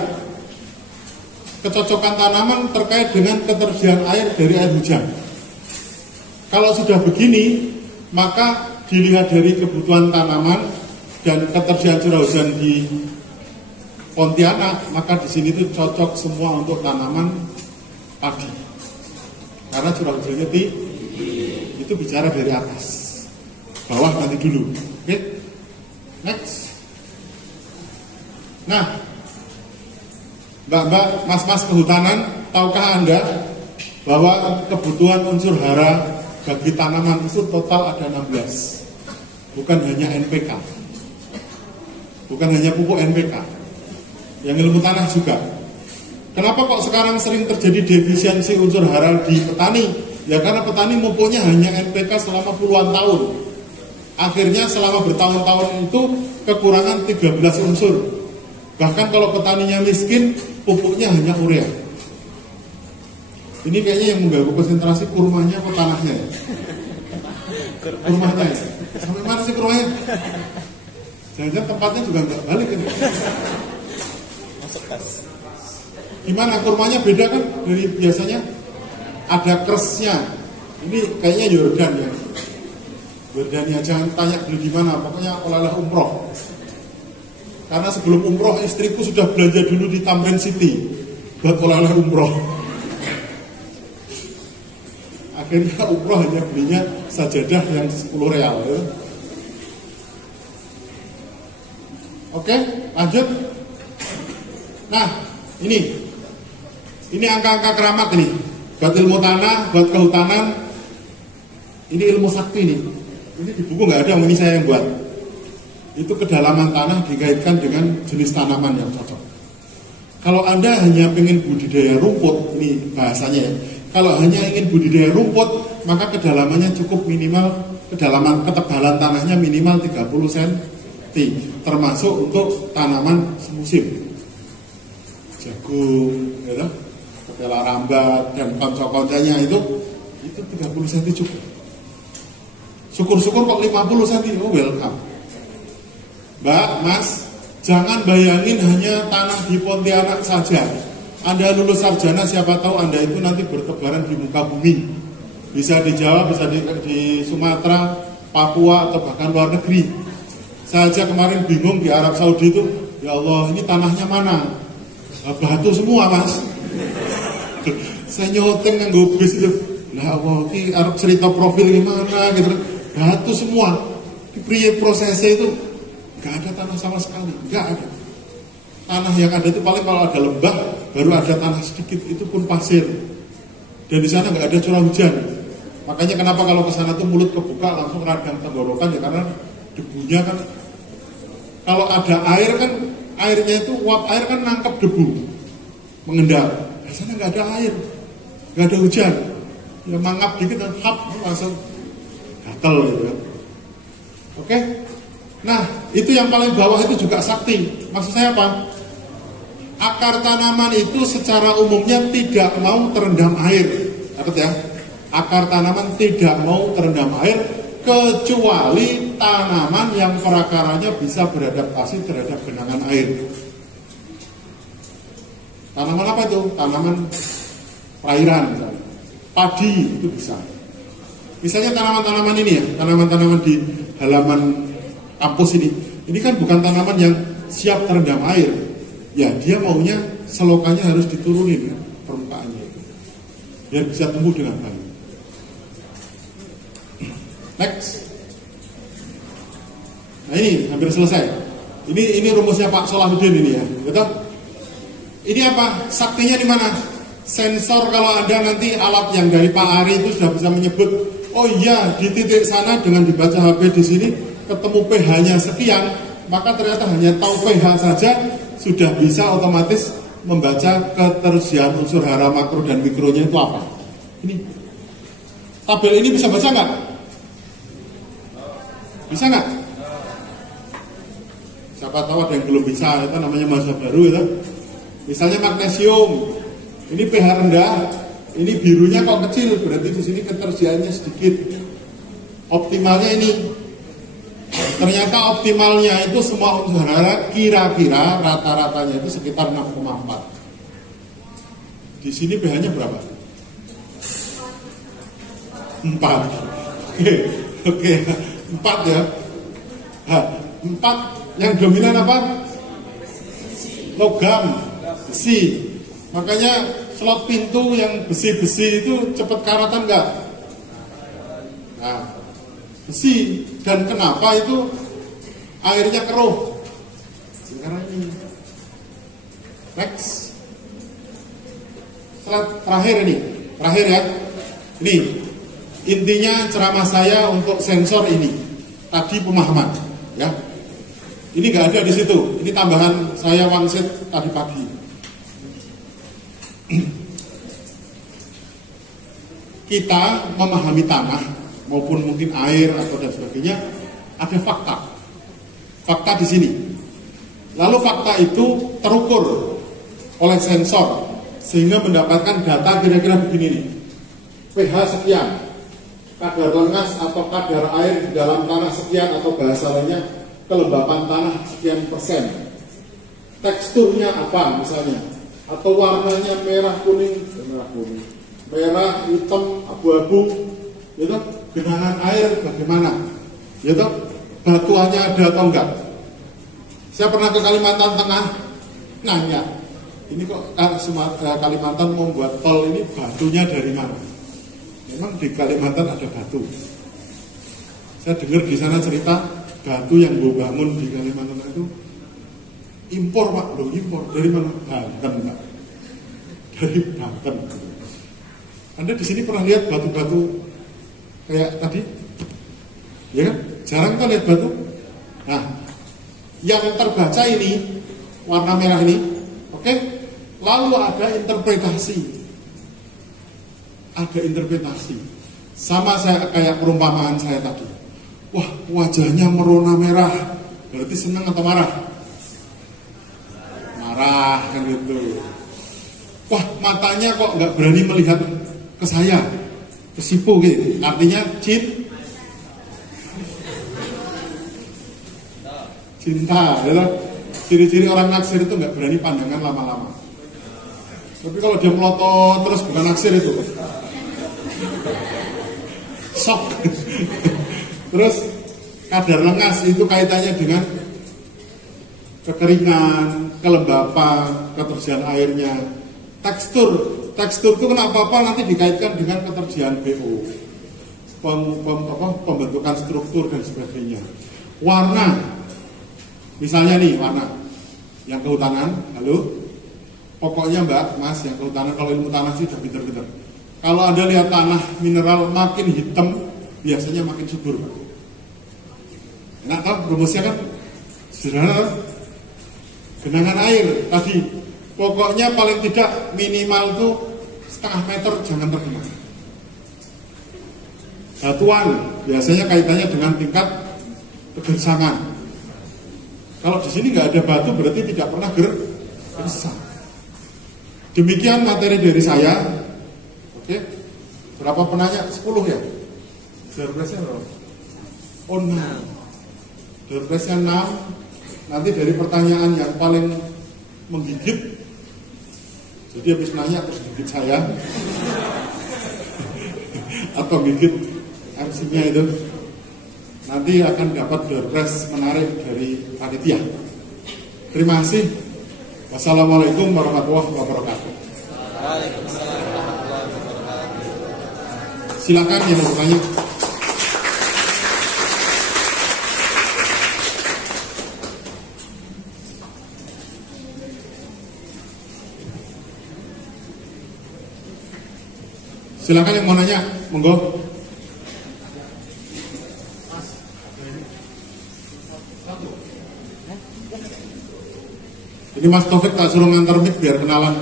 Kecocokan tanaman terkait dengan ketersediaan air dari air hujan. Kalau sudah begini, maka dilihat dari kebutuhan tanaman dan ketersediaan curah hujan di Pontianak, maka di sini tuh cocok semua untuk tanaman padi. Karena curah hujannya itu bicara dari atas. Bawah nanti dulu. Oke? Next. Nah, Mbak-mbak, mas-mas kehutanan, tahukah Anda bahwa kebutuhan unsur hara bagi tanaman itu total ada 16. Bukan hanya NPK. Bukan hanya pupuk NPK. Yang ilmu tanah juga. Kenapa kok sekarang sering terjadi defisiensi unsur hara di petani? Ya karena petani mempunyai hanya NPK selama puluhan tahun. Akhirnya selama bertahun-tahun itu kekurangan 13 unsur. Bahkan kalau petaninya miskin, pupuknya hanya urea. Ini kayaknya yang mengganggu konsentrasi kurmanya atau tanahnya ya? Kurmanya ya? Sampai mana sih kurmanya? Jangan-jangan tempatnya juga nggak balik kan? Masuk tas. Gimana kurmanya beda kan dari biasanya? Ada keresnya. Ini kayaknya Yordan ya. Yordania, jangan tanya beli di mana, pokoknya oleh-oleh umroh. Karena sebelum umroh istriku sudah belanja dulu di Tamrin City buat oleh-oleh umroh. Akhirnya umroh hanya belinya sajadah yang 10 real ya. Oke, lanjut. Nah, ini angka-angka keramat ini. Buat ilmu tanah, buat kehutanan. Ini ilmu sakti nih. Ini di buku nggak ada, ini saya yang buat. Itu kedalaman tanah dikaitkan dengan jenis tanaman yang cocok. Kalau Anda hanya ingin budidaya rumput, ini bahasanya ya. Kalau hanya ingin budidaya rumput, maka kedalamannya cukup minimal, ketebalan tanahnya minimal 30 cm. Termasuk untuk tanaman semusim. Jagung, ya, ketela rambat, dan konco-koncanya itu 30 cm cukup. Syukur-syukur kok 50 cm, oh welcome. Mbak, Mas, jangan bayangin hanya tanah di Pontianak saja. Anda lulus sarjana, siapa tahu Anda itu nanti bertebaran di muka bumi. Bisa di Jawa, bisa di Sumatera, Papua, atau bahkan luar negeri. Saya aja kemarin bingung di Arab Saudi itu, ya Allah, ini tanahnya mana? Batu semua, Mas. Saya nyoteng nganggo bis itu. Nah, Allah, ini Arab cerita profil gimana gitu. Batu semua. Di prosesnya itu gak ada tanah sama sekali, gak ada. Tanah yang ada itu paling kalau ada lembah, baru ada tanah sedikit, itu pun pasir. Dan di sana gak ada curah hujan. Makanya kenapa kalau ke sana tuh mulut kebuka langsung radang tenggorokan ya, karena debunya kan, kalau ada air kan, airnya itu uap air kan nangkep debu, mengendap. Di sana gak ada air, gak ada hujan. Ya mangap dikit dan hap langsung gatel gitu kan. Oke? Nah, itu yang paling bawah itu juga sakti. Maksud saya apa? Akar tanaman itu secara umumnya tidak mau terendam air. Catat ya. Akar tanaman tidak mau terendam air kecuali tanaman yang perakaranya bisa beradaptasi terhadap genangan air. Tanaman apa itu? Tanaman perairan misalnya. Padi itu bisa. Misalnya tanaman-tanaman ini ya, tanaman-tanaman di halaman kampus ini kan bukan tanaman yang siap terendam air. Ya, dia maunya selokannya harus diturunin ya, permukaannya itu, biar bisa tumbuh dengan baik. Next. Nah ini hampir selesai. Ini rumusnya Pak Solahuddin ini ya, betul? Ini apa? Saktinya di mana? Sensor, kalau ada nanti alat yang dari Pak Ari itu sudah bisa menyebut, oh iya di titik sana dengan dibaca HP di sini ketemu pH-nya sekian, maka ternyata hanya tahu pH saja sudah bisa otomatis membaca ketersediaan unsur hara makro dan mikronya itu apa. Ini tabel ini bisa baca nggak? Bisa nggak? Siapa tahu ada yang belum bisa, itu namanya masa baru itu. Misalnya magnesium, ini pH rendah, ini birunya kok kecil, berarti di sini ketersediaannya sedikit. Optimalnya ini. Ternyata optimalnya itu semua unsur hara kira-kira rata-ratanya itu sekitar 6,4. Di sini pH-nya berapa? 4. Oke, 4 ya. 4 yang dominan apa? logam, besi. Makanya slot pintu yang besi-besi itu cepat karatan enggak? Nah, besi. Dan kenapa itu airnya keruh? Karena ini. Next. Slide terakhir ini. Terakhir ya. Ini intinya ceramah saya untuk sensor ini. Tadi pemahaman, ya. Ini nggak ada di situ. Ini tambahan saya wangsit tadi pagi. Kita memahami tanah maupun mungkin air atau dan sebagainya, ada fakta. Fakta di sini. Lalu fakta itu terukur oleh sensor sehingga mendapatkan data kira-kira begini nih. pH sekian, kadar lengas atau kadar air di dalam tanah sekian, atau bahasa lainnya kelembapan tanah sekian persen. Teksturnya apa misalnya, atau warnanya merah kuning, merah hitam abu-abu, gitu. Genangan air bagaimana, gitu. Batuannya ada atau enggak. Saya pernah ke Kalimantan Tengah, nanya, ini kok Kalimantan mau buat tol ini batunya dari mana? Memang di Kalimantan ada batu. Saya dengar di sana cerita batu yang gue bangun di Kalimantan itu impor Pak, loh impor dari mana? Banten Pak, dari Banten. Anda di sini pernah lihat batu-batu kayak tadi? Ya kan? Jarang kita lihat batu. Nah, yang terbaca ini warna merah ini, oke? Lalu ada interpretasi. Ada interpretasi. Sama saya kayak perumpamaan saya tadi. Wah, wajahnya merona merah. Berarti senang atau marah? Marah kan gitu. Wah, matanya kok nggak berani melihat ke saya, kesipu gitu. Artinya cinta, ya. Ciri-ciri orang naksir itu nggak berani pandangan lama-lama. Tapi kalau dia melotot terus bukan naksir itu, sok. Terus kadar lengas itu kaitannya dengan kekeringan, kelembapan, ketersediaan airnya. Tekstur itu kenapa apa nanti dikaitkan dengan ketersediaan BO, pembentukan struktur dan sebagainya. Warna, misalnya nih warna yang kehutanan, halo. Pokoknya Mbak, Mas, yang kehutanan, kalau ilmu tanah sih udah pinter-pinter. Kalau Anda lihat tanah mineral makin hitam, biasanya makin subur, Pak. Enak tahu rumusnya kan? Sederhana. Genangan air tadi, pokoknya paling tidak minimal tuh setengah meter jangan tergenang. Batuan biasanya kaitannya dengan tingkat kegersangan. Kalau di sini nggak ada batu berarti tidak pernah gersang. Demikian materi dari saya. Oke. Berapa penanya? 10 ya? Doorprize-nya berapa? Oh 6. Doorprize-nya 6. Nanti dari pertanyaan yang paling menggigit. Jadi habis nanya terus gigit saya. Atau gigit MC-nya itu. Nanti akan dapat doorprize menarik dari panitia. Terima kasih. Wassalamualaikum warahmatullahi wabarakatuh. Silakan yang mau bertanya. Silakan yang mau nanya, monggo. Ini Mas Taufik tak suruh nganter mic biar kenalan.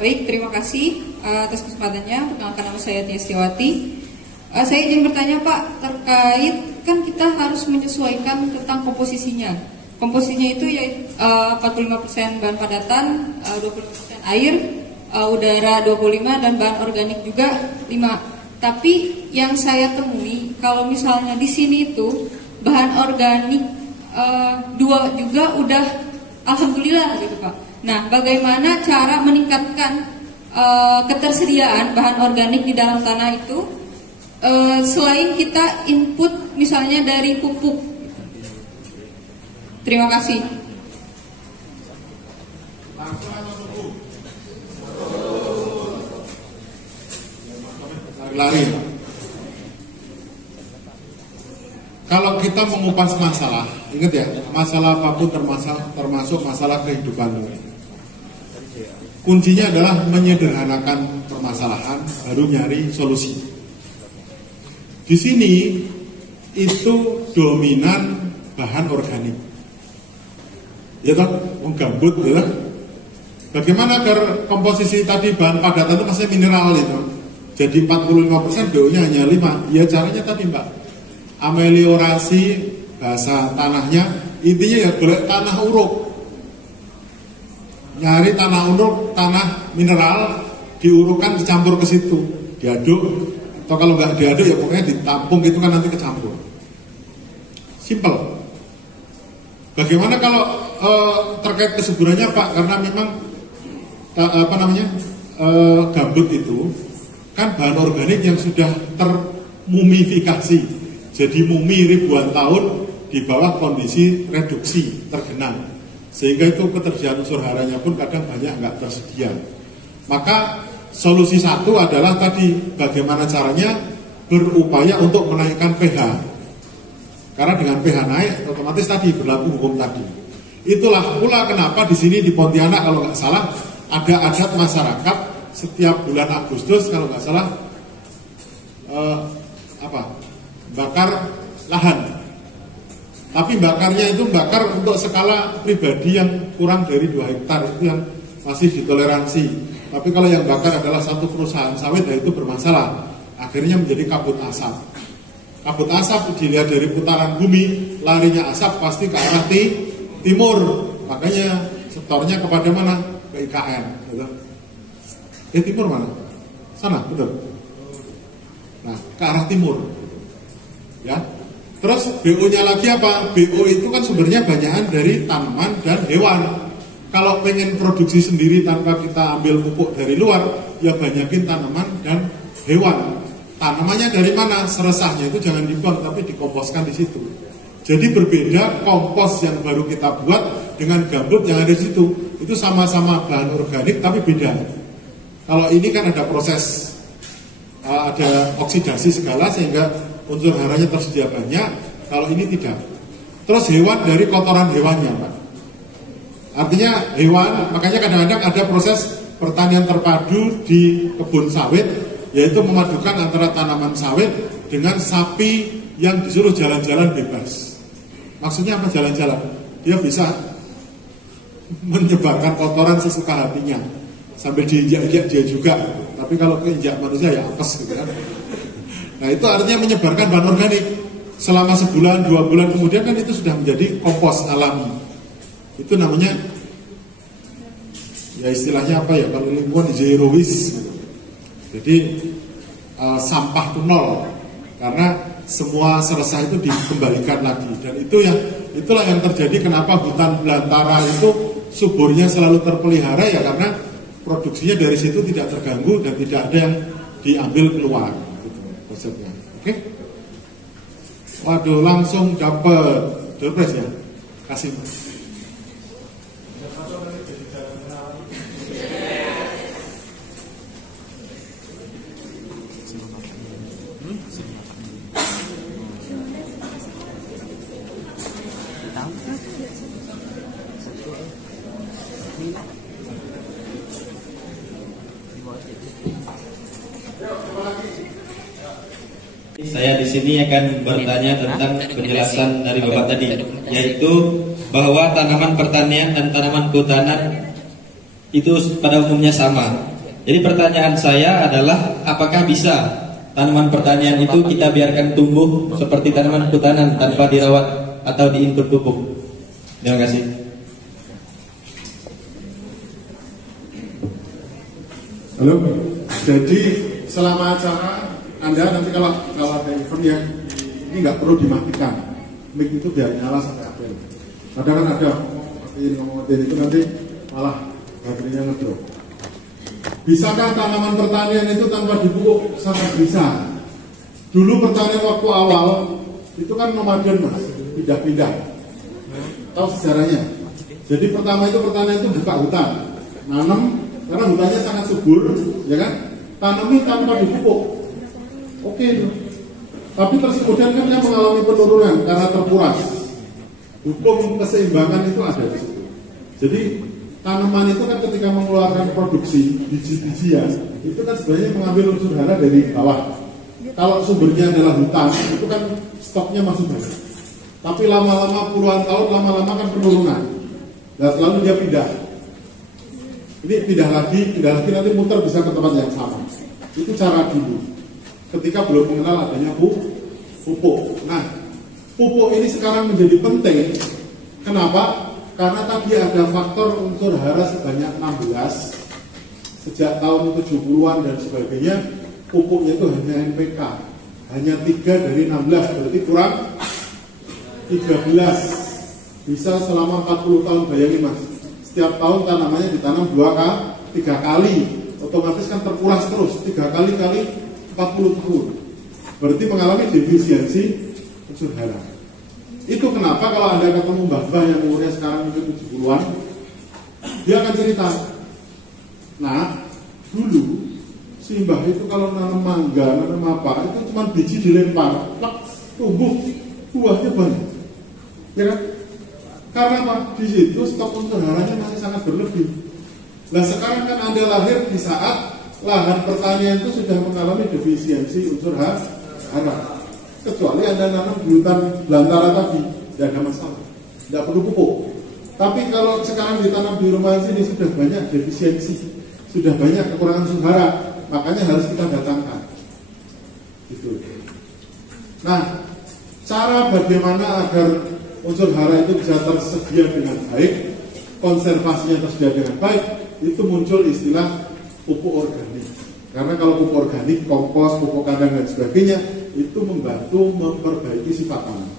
Baik, terima kasih atas kesempatannya. Perkenalkan, nama saya Tia Setiawati. Saya izin bertanya Pak, terkait kan kita harus menyesuaikan tentang komposisinya. Komposisinya itu yaitu 45% bahan padatan, 20% air, udara 25, dan bahan organik juga 5. Tapi yang saya temui kalau misalnya di sini itu bahan organik 2 juga udah alhamdulillah gitu Pak. Nah, bagaimana cara meningkatkan ketersediaan bahan organik di dalam tanah itu selain kita input misalnya dari pupuk. Terima kasih. Lari. Kalau kita mengupas masalah, ingat ya, masalah apapun termasuk masalah kehidupan. Kuncinya adalah menyederhanakan permasalahan, baru nyari solusi. Di sini itu dominan bahan organik. Ya toh, gambut ya. Bagaimana agar komposisi tadi bahan padatan itu masih mineral itu? Jadi 45% BO-nya hanya 5. Ya caranya tadi Mbak, ameliorasi bahasa tanahnya, intinya ya boleh tanah uruk. Nyari tanah uruk, tanah mineral, diurukkan dicampur ke situ, diaduk, atau kalau nggak diaduk ya pokoknya ditampung gitu kan nanti kecampur. Simple. Bagaimana kalau terkait kesuburannya Pak? Karena memang gambut itu kan bahan organik yang sudah termumifikasi, jadi mumi ribuan tahun di bawah kondisi reduksi tergenang, sehingga itu ketersediaan unsur haranya pun kadang banyak nggak tersedia. Maka solusi satu adalah tadi bagaimana caranya berupaya untuk menaikkan pH, karena dengan pH naik otomatis tadi berlaku hukum tadi. Itulah pula kenapa di sini di Pontianak kalau nggak salah ada adat masyarakat setiap bulan Agustus kalau nggak salah bakar lahan. Tapi bakarnya itu bakar untuk skala pribadi yang kurang dari 2 hektar, itu yang masih ditoleransi. Tapi kalau yang bakar adalah satu perusahaan sawit, ya itu bermasalah. Akhirnya menjadi kabut asap. Kabut asap dilihat dari putaran bumi, larinya asap pasti ke arah timur. Makanya setornya kepada mana? Ke IKN. Gitu. Timur mana? Sana, betul. Nah, ke arah timur. Ya. Terus BO-nya lagi apa? BO itu kan sumbernya banyakan dari tanaman dan hewan. Kalau pengen produksi sendiri tanpa kita ambil pupuk dari luar, ya banyakin tanaman dan hewan. Tanamannya dari mana? Seresahnya itu jangan dibuang, tapi dikomposkan di situ. Jadi berbeda kompos yang baru kita buat dengan gambut yang ada di situ. Itu sama-sama bahan organik tapi beda. Kalau ini kan ada proses, ada oksidasi segala sehingga unsur haranya tersedia banyak. Kalau ini tidak. Terus hewan dari kotoran hewannya, Pak. Artinya hewan, makanya kadang-kadang ada proses pertanian terpadu di kebun sawit, yaitu memadukan antara tanaman sawit dengan sapi yang disuruh jalan-jalan bebas. Maksudnya apa jalan-jalan? Dia bisa menyebarkan kotoran sesuka hatinya, sambil diinjak-injak dia juga. Tapi kalau keinjak manusia ya apes gitu kan. Nah itu artinya menyebarkan bahan organik. Selama sebulan, 2 bulan kemudian kan itu sudah menjadi kompos alami. Itu namanya, ya istilahnya apa ya, kalau lingkungan zero waste gitu. Jadi sampah itu nol, karena semua seresah itu dikembalikan lagi. Dan itulah yang terjadi kenapa hutan belantara itu suburnya selalu terpelihara, ya karena produksinya dari situ tidak terganggu dan tidak ada yang diambil keluar gitu, konsepnya. Oke? Waduh, langsung dapat doorpress ya. Kasih. Saya di sini akan bertanya tentang penjelasan dari Bapak tadi, yaitu bahwa tanaman pertanian dan tanaman kehutanan itu pada umumnya sama. Jadi pertanyaan saya adalah, apakah bisa tanaman pertanian itu kita biarkan tumbuh seperti tanaman kehutanan tanpa dirawat atau diinput pupuk? Terima kasih. Halo, jadi selama acara Anda nanti kalau ada event yang ini nggak perlu dimatikan, mic itu biar nyala sampai akhir. Kadang kan ada ngomong itu nanti malah baterainya ngedrop. Bisakah tanaman pertanian itu tanpa dipupuk? Sangat bisa. Dulu pertanian waktu awal itu kan nomaden mas, pindah-pindah. Tahu sejarahnya? Jadi pertama itu pertanian itu buka hutan, nanam karena hutannya sangat subur, ya kan? Tanami tanpa dipupuk. Oke. Tapi terus kemudian kan yang mengalami penurunan karena terkuras. Hukum keseimbangan itu ada di situ. Jadi tanaman itu kan ketika mengeluarkan produksi biji-bijian itu kan sebenarnya mengambil unsur hara dari bawah. Kalau sumbernya adalah hutan itu kan stoknya masih banyak. Tapi lama-lama puluhan tahun lama-lama kan penurunan. Dan lalu dia pindah. Ini pindah lagi nanti muter bisa ke tempat yang sama. Itu cara dulu. Ketika belum mengenal adanya pupuk. Nah, pupuk ini sekarang menjadi penting. Kenapa? Karena tadi ada faktor unsur hara sebanyak 16 sejak tahun 70-an dan sebagainya. Pupuknya itu hanya NPK, hanya 3 dari 16, berarti kurang 13. Bisa selama 40 tahun, bayangin mas. Setiap tahun tanamannya ditanam 3 kali, otomatis kan terkuras terus 3 kali 40 tahun. Berarti mengalami defisiensi unsur hara. Itu kenapa kalau Anda ketemu mbah-mbah yang umurnya sekarang itu 70-an, dia akan cerita. Nah, dulu si mbah itu kalau nanam mangga, nanam apa, itu cuma biji dilempar, tumbuh, buahnya banyak. Ya kan? Karena apa? Di situ stok unsur haranya masih sangat berlebih. Nah sekarang kan Anda lahir di saat lahan pertanian itu sudah mengalami defisiensi unsur hara. Kecuali Anda nanam di hutan belantara tadi, tidak ada masalah, tidak perlu pupuk. Tapi kalau sekarang ditanam di rumah sini sudah banyak defisiensi, sudah banyak kekurangan unsur hara, makanya harus kita datangkan. Gitu. Nah, cara bagaimana agar unsur hara itu bisa tersedia dengan baik, konservasinya tersedia dengan baik, itu muncul istilah pupuk organik. Karena kalau pupuk organik, kompos, pupuk kandang dan sebagainya, itu membantu memperbaiki sifat tanah.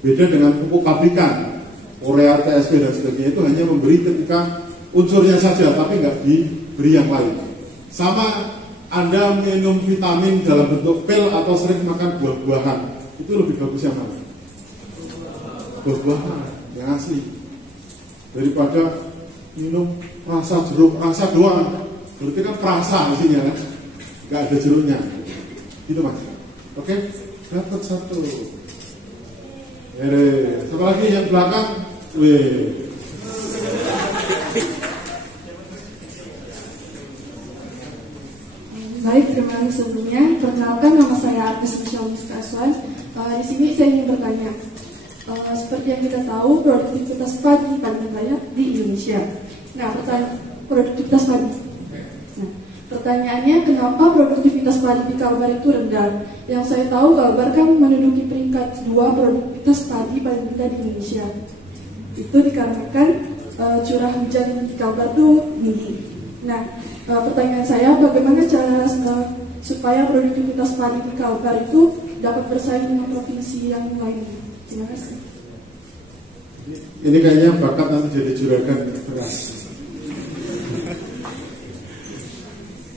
Beda dengan pupuk pabrikan, urea, TSP dan sebagainya, itu hanya memberi ketika unsurnya saja, tapi nggak diberi yang lain. Sama Anda minum vitamin dalam bentuk pil atau sering makan buah-buahan, itu lebih bagus yang mana? Buah-buahan yang asli, daripada minum rasa jeruk, rasa doang. Berarti kan perasa isinya kan, nggak ada jeruknya. Gitu mas. Oke, dapat satu. Siapa lagi yang belakang? Baik, terima kasih sebelumnya. Perkenalkan, nama saya Artis Michelle Aswan. Di sini saya ingin bertanya. Seperti yang kita tahu, produktivitas padi paling banyak di Indonesia. Nah, produktivitas padi. Nah, pertanyaannya, kenapa produktivitas padi di Kalbar itu rendah? Yang saya tahu, Kalbar kan menduduki peringkat 2 produktivitas padi paling rendah di Indonesia. Itu dikarenakan curah hujan di Kalbar itu tinggi. Nah, pertanyaan saya, bagaimana cara supaya produktivitas padi di Kalbar itu dapat bersaing dengan provinsi yang lain? Terima kasih. Ini kayaknya bakat nanti jadi juragan beras.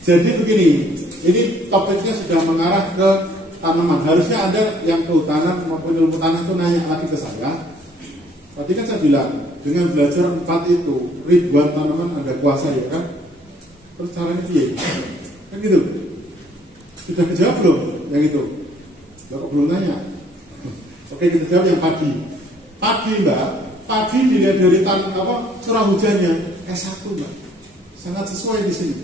Jadi begini, ini topiknya sudah mengarah ke tanaman. Harusnya Anda yang kehutanan maupun ilmu tanah itu nanya lagi ke saya. Tadi kan saya bilang, dengan belajar 4 itu, ribuan tanaman Anda kuasai, ya kan? Terus caranya dia, kan gitu. Sudah dijawab belum? Yang itu? Bapak belum nanya. Oke, kita jawab yang padi. Padi mbak, padi dilihat dari curah hujannya S1 mbak, sangat sesuai di sini.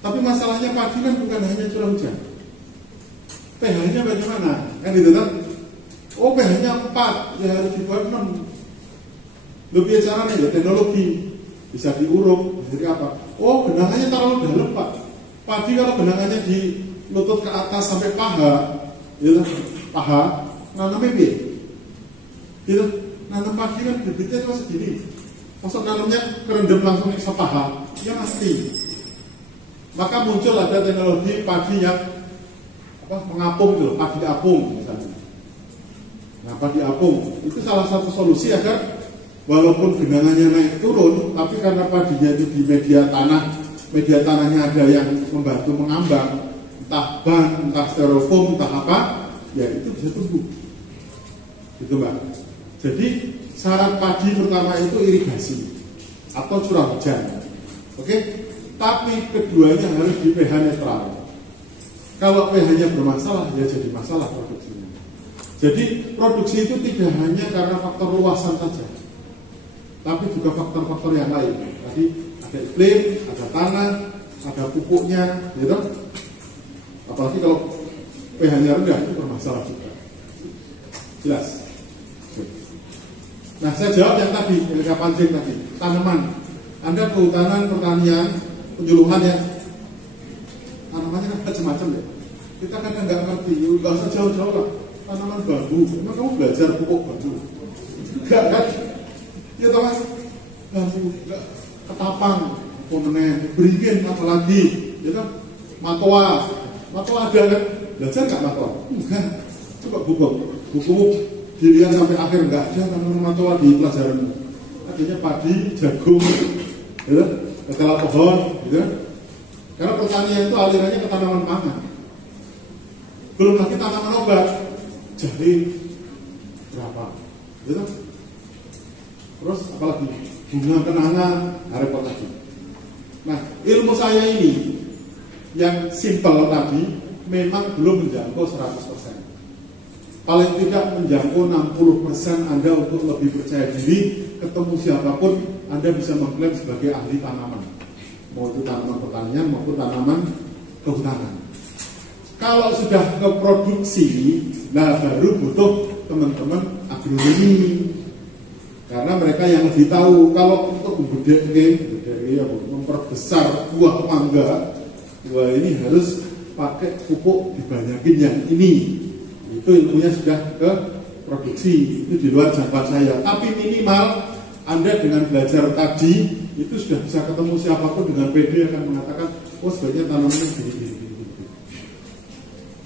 Tapi masalahnya padi kan bukan hanya curah hujan. pH-nya bagaimana? Kan gitu kan? Oh pH-nya 4, ya harus dibuat 6. Lebih caranya ya teknologi, bisa diuruk, jadi apa? Oh genangannya terlalu dalam pak. Padi kalau genangannya di lutut ke atas sampai paha, ya paha, nanamnya piye? Gitu, nanam padi kan bibitnya cuma segini. Maksud nanamnya kerendam langsung sepaha, ya pasti. Maka muncul ada teknologi padi yang mengapung gitu, padi apung misalnya. Nah padi apung itu salah satu solusi agar walaupun genangannya naik turun, tapi karena padinya itu di media tanah media tanahnya ada yang membantu mengambang, entah ban, entah styrofoam, entah apa, ya itu bisa tumbuh. Gitu Mbak. Jadi syarat padi pertama itu irigasi atau curah hujan. Oke? Tapi keduanya harus di pH netral. Kalau pH-nya bermasalah, ya jadi masalah produksinya. Jadi produksi itu tidak hanya karena faktor luasan saja, tapi juga faktor-faktor yang lain. Tadi ada iklim, ada tanah, ada pupuknya, gitu. Apalagi kalau pH-nya rendah itu bermasalah juga. Jelas? Nah, saya jawab yang tadi, yang pancing tadi, tanaman. Anda kehutanan pertanian, penyuluhan ya, tanamannya kan macam-macam ya. Kita kadang nggak ngerti, nggak usah jauh-jauh lah. Tanaman bambu, emang kamu belajar pupuk bambu? Enggak kan? Ya toh Mas, bambu, enggak, ketapang, komponen, beringin, apalagi, ya kan? Matoa ada kan? Belajar nggak matoa? Enggak. Coba buku dilihat sampai akhir, nggak ada tanaman matoa di pelajaran. Adanya padi, jagung, ya, ketela pohon, gitu. Karena pertanian itu alirannya ke tanaman pangan. Belum lagi tanaman obat, jahe berapa, gitu. Terus apalagi bunga kenanga, repot lagi. Nah, ilmu saya ini yang simpel tadi memang belum menjangkau 100%. Paling tidak menjangkau 60% Anda untuk lebih percaya diri. Ketemu siapapun Anda bisa mengklaim sebagai ahli tanaman, mau itu tanaman pertanian maupun tanaman kehutanan. Kalau sudah ke produksi, nah baru butuh teman-teman agronomi, karena mereka yang lebih tahu. Kalau untuk memperbesar buah mangga, wah ini harus pakai pupuk dibanyakin yang ini. Itu ilmunya sudah ke produksi, itu di luar jangkauan saya. Tapi minimal Anda dengan belajar tadi itu sudah bisa ketemu siapapun dengan PD akan mengatakan, oh sebaiknya tanamannya gini.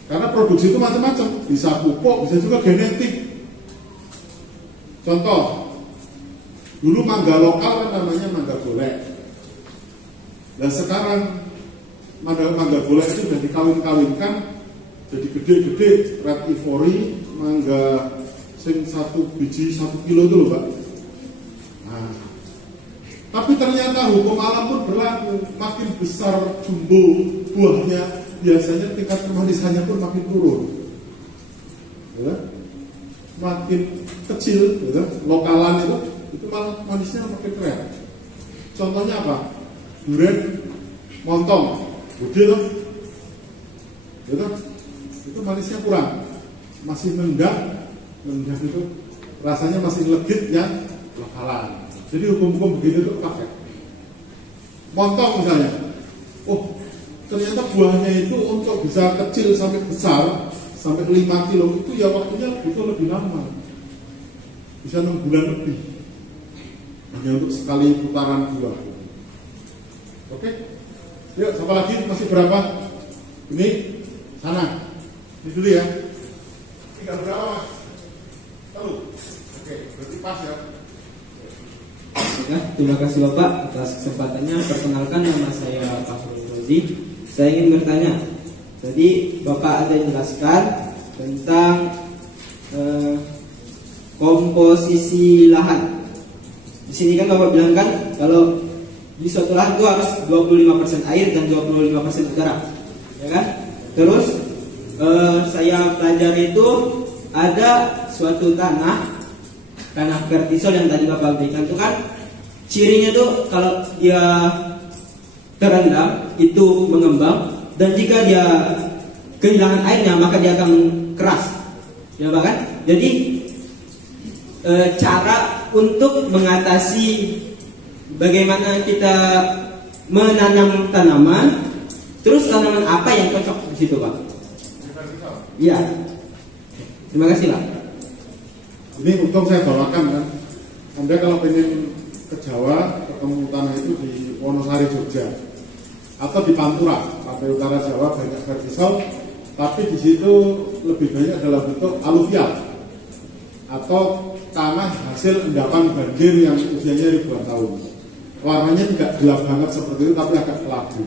Karena produksi itu macam-macam, bisa pupuk, bisa juga genetik. Contoh, dulu mangga lokal kan namanya mangga golek. Dan sekarang mangga golek itu sudah dikawin-kawinkan jadi gede-gede, red ivory, mangga sing 1 biji 1 kilo itu loh Pak. Nah, tapi ternyata hukum alam pun berlaku, makin besar jumbo buahnya, biasanya tingkat kemanisannya pun makin turun, ya? Makin kecil, ya? Lokalan itu malah manisnya makin keren. Contohnya apa? Durian montong, gede tuh, ya? Itu manisnya kurang, masih nendang itu rasanya masih legit yang lokalan. Jadi hukum-hukum begitu itu pakai. Montong misalnya, oh ternyata buahnya itu untuk bisa kecil sampai besar sampai 5 kilo itu ya waktunya butuh lebih lama, bisa 6 bulan lebih hanya untuk sekali putaran buah. Oke, yuk siapa lagi, masih berapa? Ini sana. Ini dulu ya. Tinggal berapa Mas? Tahu? Oke, berarti pas ya. Ya, terima kasih Bapak atas kesempatannya. Perkenalkan, nama saya Pak Rozi. Saya ingin bertanya. Tadi Bapak ada jelaskan tentang komposisi lahan. Di sini kan Bapak bilang kan kalau di suatu lahan itu harus 25% air dan 25% udara, ya kan? Terus saya pelajari itu ada suatu tanah vertisol yang tadi Bapak berikan itu kan cirinya tuh kalau dia terendam itu mengembang, dan jika dia kehilangan airnya maka dia akan keras, ya Pak kan? Jadi cara untuk mengatasi bagaimana kita menanam tanaman, terus tanaman apa yang cocok di situ Pak? Iya, terima kasih Pak. Ini untung saya bawakan kan. Anda kalau pengen ke Jawa, ketemu tanah itu di Wonosari Jogja atau di Pantura, Pantai Utara Jawa, banyak vertisol, tapi di situ lebih banyak dalam bentuk aluvial atau tanah hasil endapan banjir yang usianya ribuan tahun. warnanya tidak gelap banget seperti itu, tapi agak kelabu.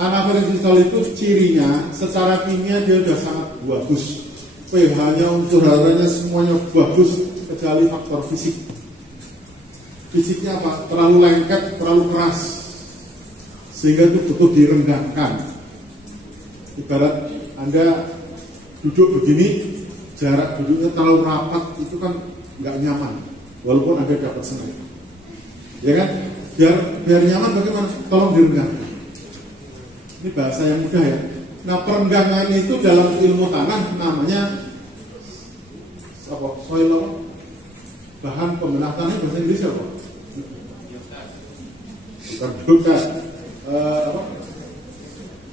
Tanah verensisol itu cirinya secara kimia dia sudah sangat bagus, pH-nya, unsur haranya semuanya bagus kecuali faktor fisik. Fisiknya apa? Terlalu lengket, terlalu keras, sehingga itu butuh direndahkan. Ibarat Anda duduk begini, jarak duduknya terlalu rapat, itu kan nggak nyaman, walaupun Anda dapat senang, ya kan? Biar nyaman bagaimana? Tolong direndahkan. Ini bahasa yang mudah ya. Nah, perenggangan itu dalam ilmu tanah namanya apa? Soil apa? Bahan pembenah tanah bahasa Inggris apa? Bukan biokar.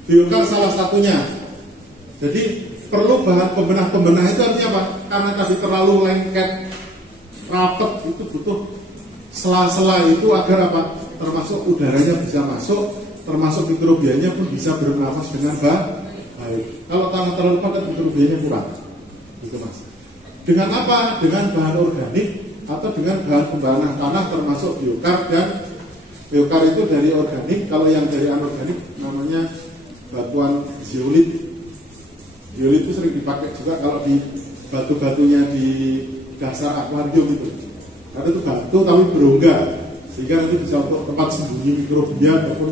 Biokar salah satunya. Jadi perlu bahan pembenah itu artinya apa? Karena tadi terlalu lengket, rapet, itu butuh sela-sela itu agar apa? Termasuk udaranya bisa masuk, termasuk mikrobianya pun bisa bernafas dengan baik. Kalau tanah terlalu padat, mikrobianya kurang. Gitu Mas. Dengan apa? Dengan bahan organik atau dengan bahan pembenah tanah termasuk biokar, dan biokar itu dari organik. Kalau yang dari anorganik namanya batuan zeolit. Zeolit itu sering dipakai juga kalau di batu-batunya di dasar akuarium itu. Karena itu batu tapi berongga, sehingga nanti bisa untuk tempat sembunyi mikrobia ataupun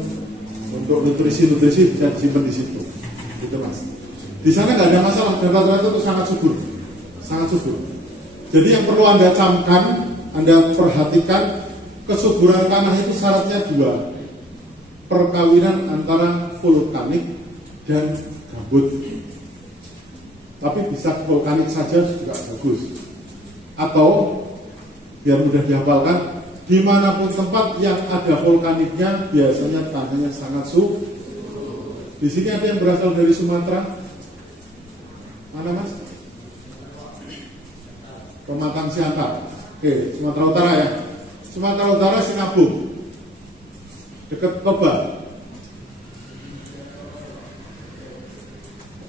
untuk nutrisi bisa disimpan di situ. Gitu Mas. Di sana nggak ada masalah, dan rata-rata itu sangat subur, sangat subur. Jadi yang perlu Anda camkan, Anda perhatikan, kesuburan tanah itu syaratnya dua: perkawinan antara vulkanik dan gambut. Tapi bisa vulkanik saja juga bagus. Atau biar mudah dihafalkan, dimanapun tempat yang ada vulkaniknya biasanya tanahnya sangat subur. Di sini ada yang berasal dari Sumatera. Mana Mas? Pematang Siantar. Oke, Sumatera Utara ya. Sumatera Utara, Sinabung, dekat Toba.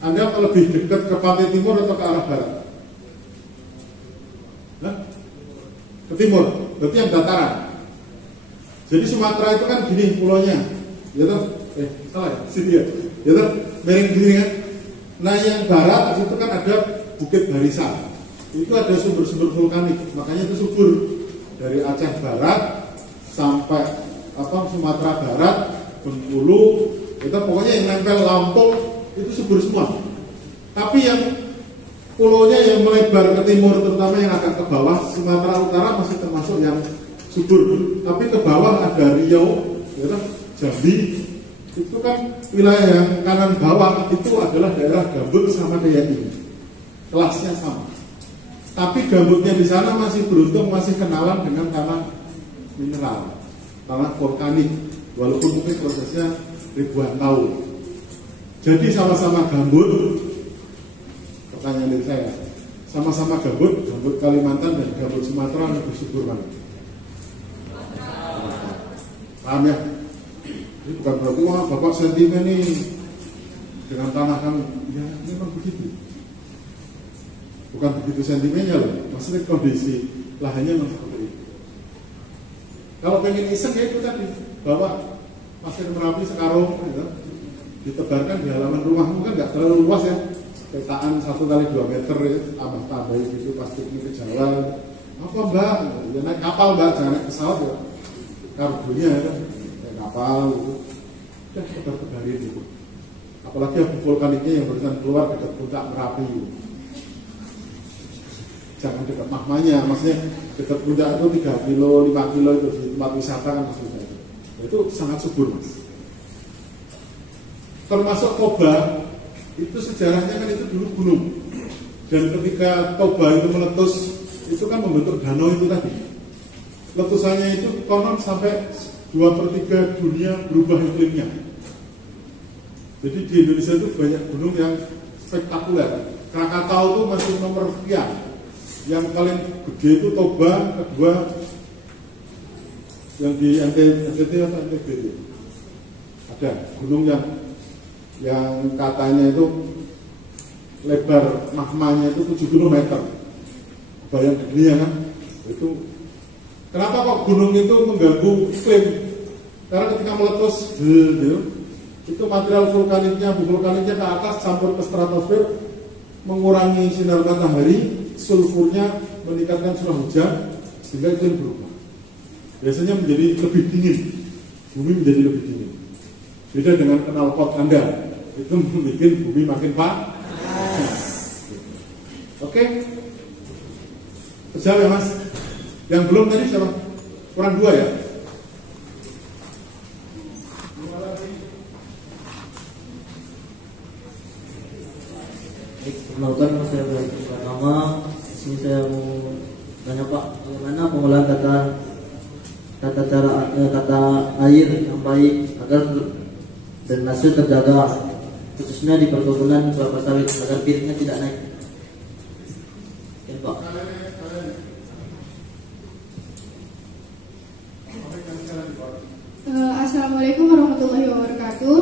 Anda lebih dekat ke pantai timur atau ke arah barat? Hah? Ke timur, berarti yang dataran. Jadi Sumatera itu kan gini pulaunya, ya toh? Salah ya, sini ya, ya toh? Miring gini kan? Nah yang barat itu kan ada Bukit Barisan, itu ada sumber-sumber vulkanik, makanya itu subur. Dari Aceh Barat sampai Sumatera Barat, Bengkulu, itu pokoknya yang nempel Lampung itu subur semua. Tapi yang pulaunya yang melebar ke timur, terutama yang agak ke bawah, Sumatera Utara masih termasuk yang subur. Tapi ke bawah ada Riau, ya, Jambi, itu kan wilayah yang kanan bawah itu adalah daerah gambut sama kayak ini, kelasnya sama. Tapi gambutnya di sana masih beruntung masih kenalan dengan tanah mineral, tanah vulkanik, walaupun mungkin prosesnya ribuan tahun. Jadi sama-sama gambut. Pertanyaan dari saya, sama-sama gambut Kalimantan dan gambut Sumatera lebih subur mana? Paham ya? Ini bukan berarti wah Bapak sentimen nih dengan tanah kan, ya memang begitu. Bukan begitu sentimennya loh, maksudnya kondisi lahannya memang seperti itu. Kalau pengen iseng ya itu tadi, bawa pasir Merapi sekarung, ya, ditebarkan di halaman rumahmu, kan nggak terlalu luas ya, petaan 1 kali 2 meter ya, tambah gitu pas piknik ke jalan. Apa Mbak? Ya naik kapal Mbak, jangan naik pesawat ya. Karbonya ya, naik kapal gitu. Udah tebar-tebarin gitu. Apalagi abu vulkaniknya yang barusan keluar dekat puncak Merapi. Jangan dekat magmanya, maksudnya dekat puncak itu 3 kilo, 5 kilo itu di tempat wisata kan maksudnya itu. Itu sangat subur Mas. Termasuk Toba, itu sejarahnya kan itu dulu gunung. Dan ketika Toba itu meletus, itu kan membentuk danau itu tadi. Letusannya itu konon sampai 2/3 dunia berubah iklimnya. Jadi di Indonesia itu banyak gunung yang spektakuler. Krakatau itu masih nomor sekian. Yang paling gede itu Toba, kedua yang di NTT atau NTB itu. Ada gunung yang katanya itu lebar magmanya itu 70 meter. Bayang dunia kan, itu Kenapa kok gunung itu mengganggu iklim? Karena ketika meletus, itu material vulkaniknya, vulkaniknya ke atas campur ke stratosfer, mengurangi sinar matahari, sulfurnya meningkatkan curah hujan, sehingga iklim berubah. Biasanya menjadi lebih dingin, bumi menjadi lebih dingin. Beda dengan knalpot Anda, itu membuat bumi makin panas. Oke, terjawab ya Mas. Yang belum tadi siapa? Kurang 2 ya? Perkenalkan, Mas, saya berbuka nama. Di sini saya mau tanya Pak, bagaimana pengolahan tata air yang baik agar drainase terjaga, khususnya di perkebunan kelapa sawit agar pH-nya tidak naik. Ya, Pak. Assalamualaikum warahmatullahi wabarakatuh.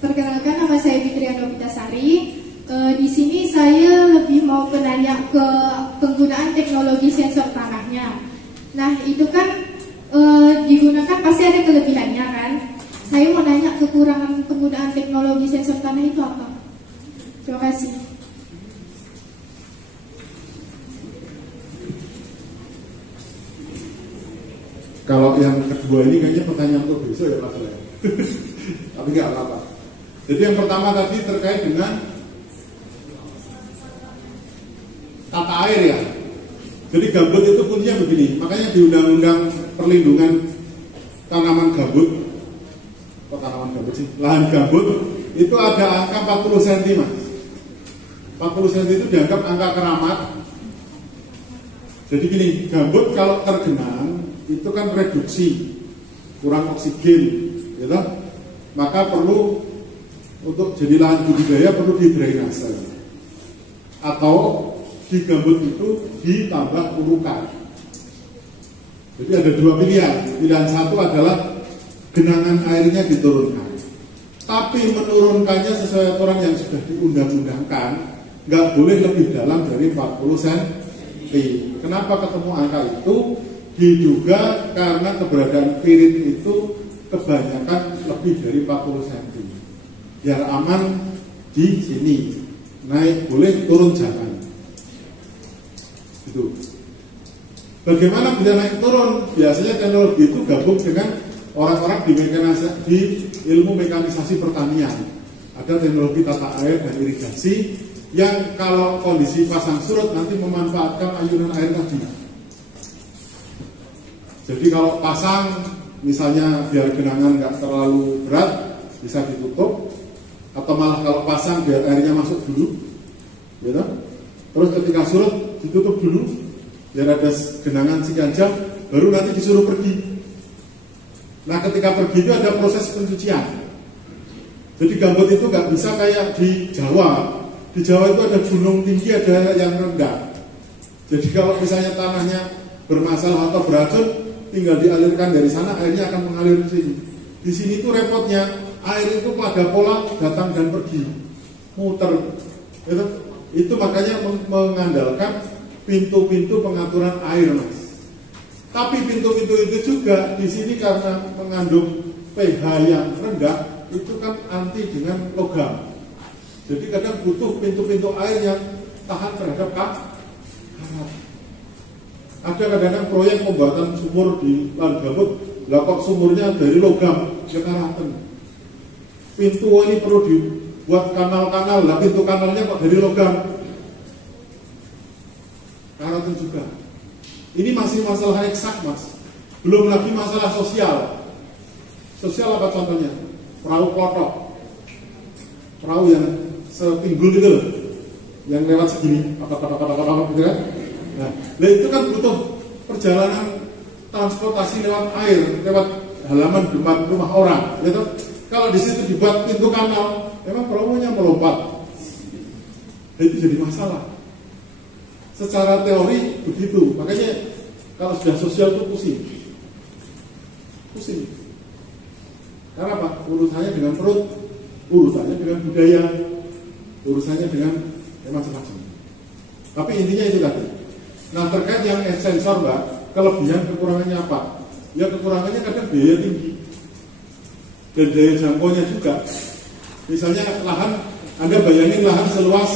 Perkenalkan, nama saya Fitria Novitasari. Di sini saya lebih mau menanya ke penggunaan teknologi sensor tanahnya. Nah, itu kan digunakan pasti ada kelebihannya kan. Saya mau nanya kekurangan penggunaan teknologi sensor tanah itu apa? Terima kasih. Kalau yang kedua ini kayaknya pertanyaan untuk besok ya Mas. Tapi nggak apa-apa. Jadi yang pertama tadi terkait dengan tata air ya. Jadi gambut itu kuncinya begini. Makanya di Undang-Undang Perlindungan Tanaman Gambut, tanaman gambut sih, lahan gambut itu ada angka 40 cm Mas. 40 cm itu dianggap angka keramat. Jadi gini, gambut kalau tergenang itu kan reduksi, kurang oksigen, gitu. Maka perlu untuk jadi lahan budidaya perlu didrainase, atau di gambut itu ditambah urukan. Jadi ada 2 pilihan. Pilihan satu adalah genangan airnya diturunkan, tapi menurunkannya sesuai aturan yang sudah diundang-undangkan, nggak boleh lebih dalam dari 40 cm. Kenapa ketemu angka itu? Diduga karena keberadaan pirit itu kebanyakan lebih dari 40 cm. Biar aman di sini, naik boleh, turun jangan. Gitu. Bagaimana bisa naik turun? Biasanya teknologi itu gabung dengan orang-orang di ilmu mekanisasi pertanian. Ada teknologi tata air dan irigasi yang kalau kondisi pasang surut nanti memanfaatkan ayunan air tadi. Jadi kalau pasang, misalnya biar genangan nggak terlalu berat, bisa ditutup, atau malah kalau pasang biar airnya masuk dulu, gitu. Terus ketika surut ditutup dulu, biar ada genangan sekian jam, baru nanti disuruh pergi. Nah, ketika pergi itu ada proses pencucian. Jadi gambut itu nggak bisa kayak di Jawa. Di Jawa itu ada gunung tinggi, ada yang rendah. Jadi kalau misalnya tanahnya bermasalah atau beracun, tinggal dialirkan dari sana, airnya akan mengalir ke sini. Di sini tuh repotnya, air itu pada pola datang dan pergi, muter. Itu makanya mengandalkan pintu-pintu pengaturan air, Mas. Tapi pintu-pintu itu juga di sini karena mengandung pH yang rendah, itu kan anti dengan logam. Jadi kadang butuh pintu-pintu air yang tahan terhadap karat. Ada kadang-kadang proyek pembuatan sumur di lahan gambut, lah kok sumurnya dari logam ke karatan. Pintu ini perlu dibuat kanal-kanal, lah pintu kanalnya kok dari logam. Karatan juga. Ini masih masalah eksak, Mas. Belum lagi masalah sosial. Sosial apa contohnya? Perahu klotok. Perahu yang sepinggul itu loh, yang lewat segini, gitu kan? Nah, itu kan butuh perjalanan transportasi lewat air, lewat halaman depan rumah orang, gitu. Kalau di situ dibuat pintu kanal, memang perahunya melompat. Nah, itu jadi masalah. Secara teori begitu, makanya kalau sudah sosial itu pusing. Karena apa? Urusannya dengan perut, urusannya dengan budaya, urusannya dengan macam-macam. Tapi intinya itu tadi. Nah terkait yang sensor Mbak, kelebihan kekurangannya apa? Ya kekurangannya kadang biaya tinggi dan daya jangkaunya juga. Misalnya lahan, Anda bayangin lahan seluas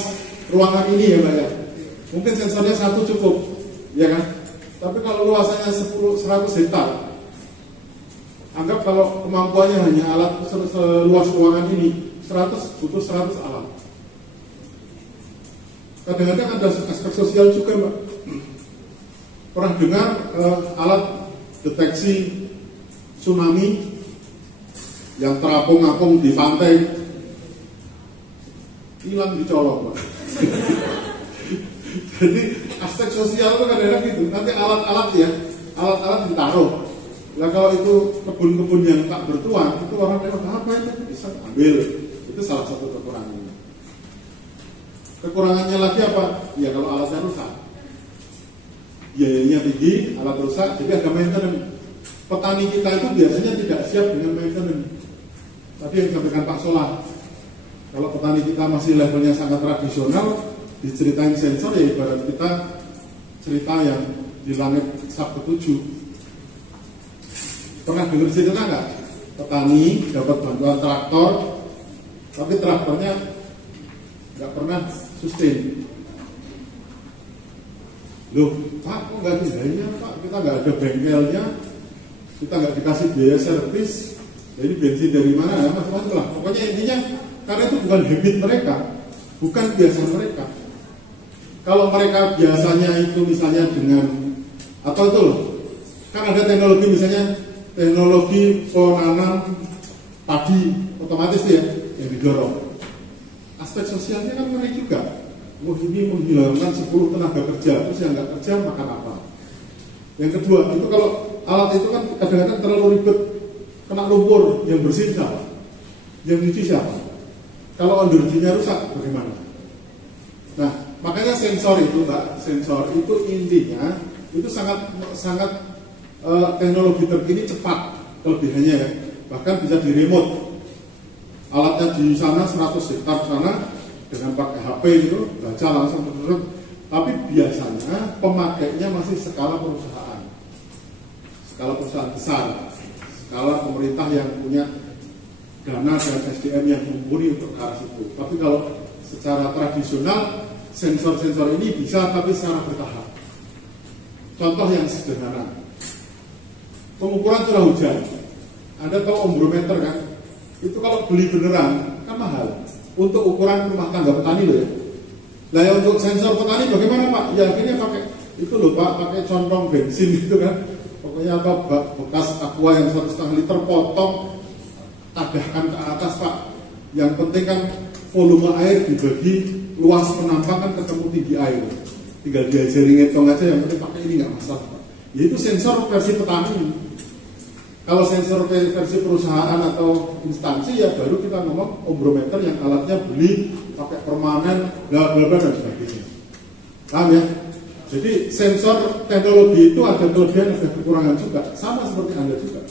ruangan ini ya Mbak ya. Mungkin sensornya satu cukup, ya kan? Tapi kalau luasannya 100 hektar, anggap kalau kemampuannya hanya alat seluas ruangan ini 100, butuh 100 alat. Kadang-kadang ada aspek sosial juga Mbak. Pernah dengar alat deteksi tsunami yang terapung-apung di pantai hilang dicolok Mbak. Jadi aspek sosial itu kadang-kadang gitu. Nanti alat-alat ya, alat-alat ditaruh. Nah kalau itu kebun-kebun yang tak bertuan, itu orang lewat apa itu bisa ambil. Itu salah satu kekurangannya. Kekurangannya lagi apa? Ya kalau alatnya rusak, biayanya tinggi, alat rusak, jadi ada maintenance. Petani kita itu biasanya tidak siap dengan maintenance. Tadi yang disampaikan Pak Solah, kalau petani kita masih levelnya sangat tradisional, diceritain sensor ya ibarat kita cerita yang di langit Sabtu 7. Pernah dengar cerita nggak? Petani dapat bantuan traktor, tapi traktornya nggak pernah sustain. Loh, Pak, kok nggak dibelinya Pak? Kita nggak ada bengkelnya, kita nggak dikasih biaya servis. Jadi bensin dari mana? Macam-macam lah. Pokoknya intinya karena itu bukan habit mereka, bukan biasa mereka. Kalau mereka biasanya itu misalnya dengan atau itu loh, kan ada teknologi misalnya teknologi penanam padi otomatis ya yang didorong. Aspek sosialnya kan menarik juga. Ini menghilangkan 10 tenaga kerja, terus yang nggak kerja makan apa? Yang kedua itu kalau alat itu kan kadang-kadang terlalu ribet, kena lumpur, yang bersihin siapa? Yang nyuci siapa? Kalau energinya rusak bagaimana? Nah makanya sensor itu Mbak, sensor itu intinya itu sangat teknologi terkini cepat kelebihannya ya, bahkan bisa di remote. Alatnya di sana 100 hektar sana dengan pakai HP itu baca langsung terus. Tapi biasanya pemakainya masih skala perusahaan besar, skala pemerintah yang punya dana dan SDM yang mumpuni untuk ke arah situ. Tapi kalau secara tradisional sensor-sensor ini bisa tapi secara bertahap. Contoh yang sederhana, pengukuran curah hujan. Anda tahu ombrometer kan? Itu kalau beli beneran kan mahal. Untuk ukuran rumah tangga petani loh ya. Nah ya untuk sensor petani bagaimana Pak? Ya akhirnya pakai itu loh Pak, pakai contong bensin gitu kan. Pokoknya apa bekas aqua yang 1,5 liter potong, tadahkan ke atas Pak. Yang penting kan volume air dibagi luas penampang kan ketemu tinggi air. Tinggal diajari ngitung aja, yang penting pakai ini nggak masalah Pak. Yaitu sensor versi petani. Kalau sensor versi perusahaan atau instansi ya baru kita ngomong ombrometer yang alatnya beli pakai permanen, bla bla bla dan sebagainya. Paham ya? Jadi sensor teknologi itu ada kelebihan ada kekurangan juga, sama seperti Anda juga.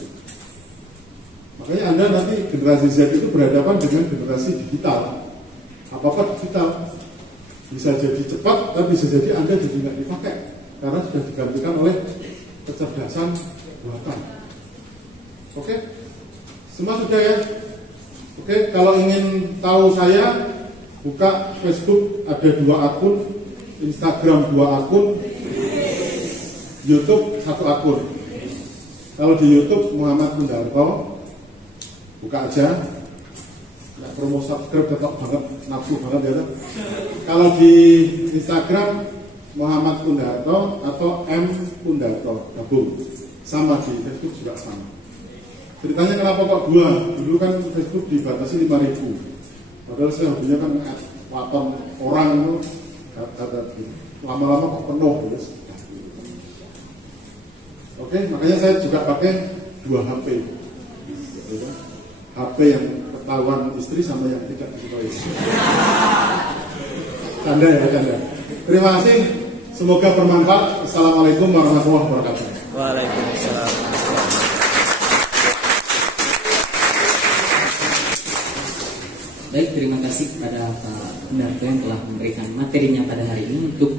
Makanya Anda nanti generasi Z itu berhadapan dengan generasi digital. Apa-apa digital bisa jadi cepat, tapi bisa jadi Anda jadi nggak dipakai karena sudah digantikan oleh kecerdasan buatan. Oke, semua sudah ya. Oke, kalau ingin tahu saya, buka Facebook ada 2 akun, Instagram 2 akun, YouTube 1 akun. Kalau di YouTube Muhammad Kundarto, buka aja. Nggak promo subscribe tetap banget, nafsu banget ya. Kalau di Instagram Muhammad Kundarto atau M Kundarto gabung, sama di Facebook juga sama. Ceritanya kenapa kok 2? Dulu kan Facebook dibatasi 5.000. Padahal saya hobinya kan waton orang itu lama-lama kok penuh gitu. Oke, makanya saya juga pakai 2 HP. HP yang ketahuan istri sama yang tidak disukai. Canda ya, canda. Terima kasih. Semoga bermanfaat. Assalamualaikum warahmatullahi wabarakatuh. Waalaikumsalam. Baik, terima kasih kepada Pak Kundarto yang telah memberikan materinya pada hari ini untuk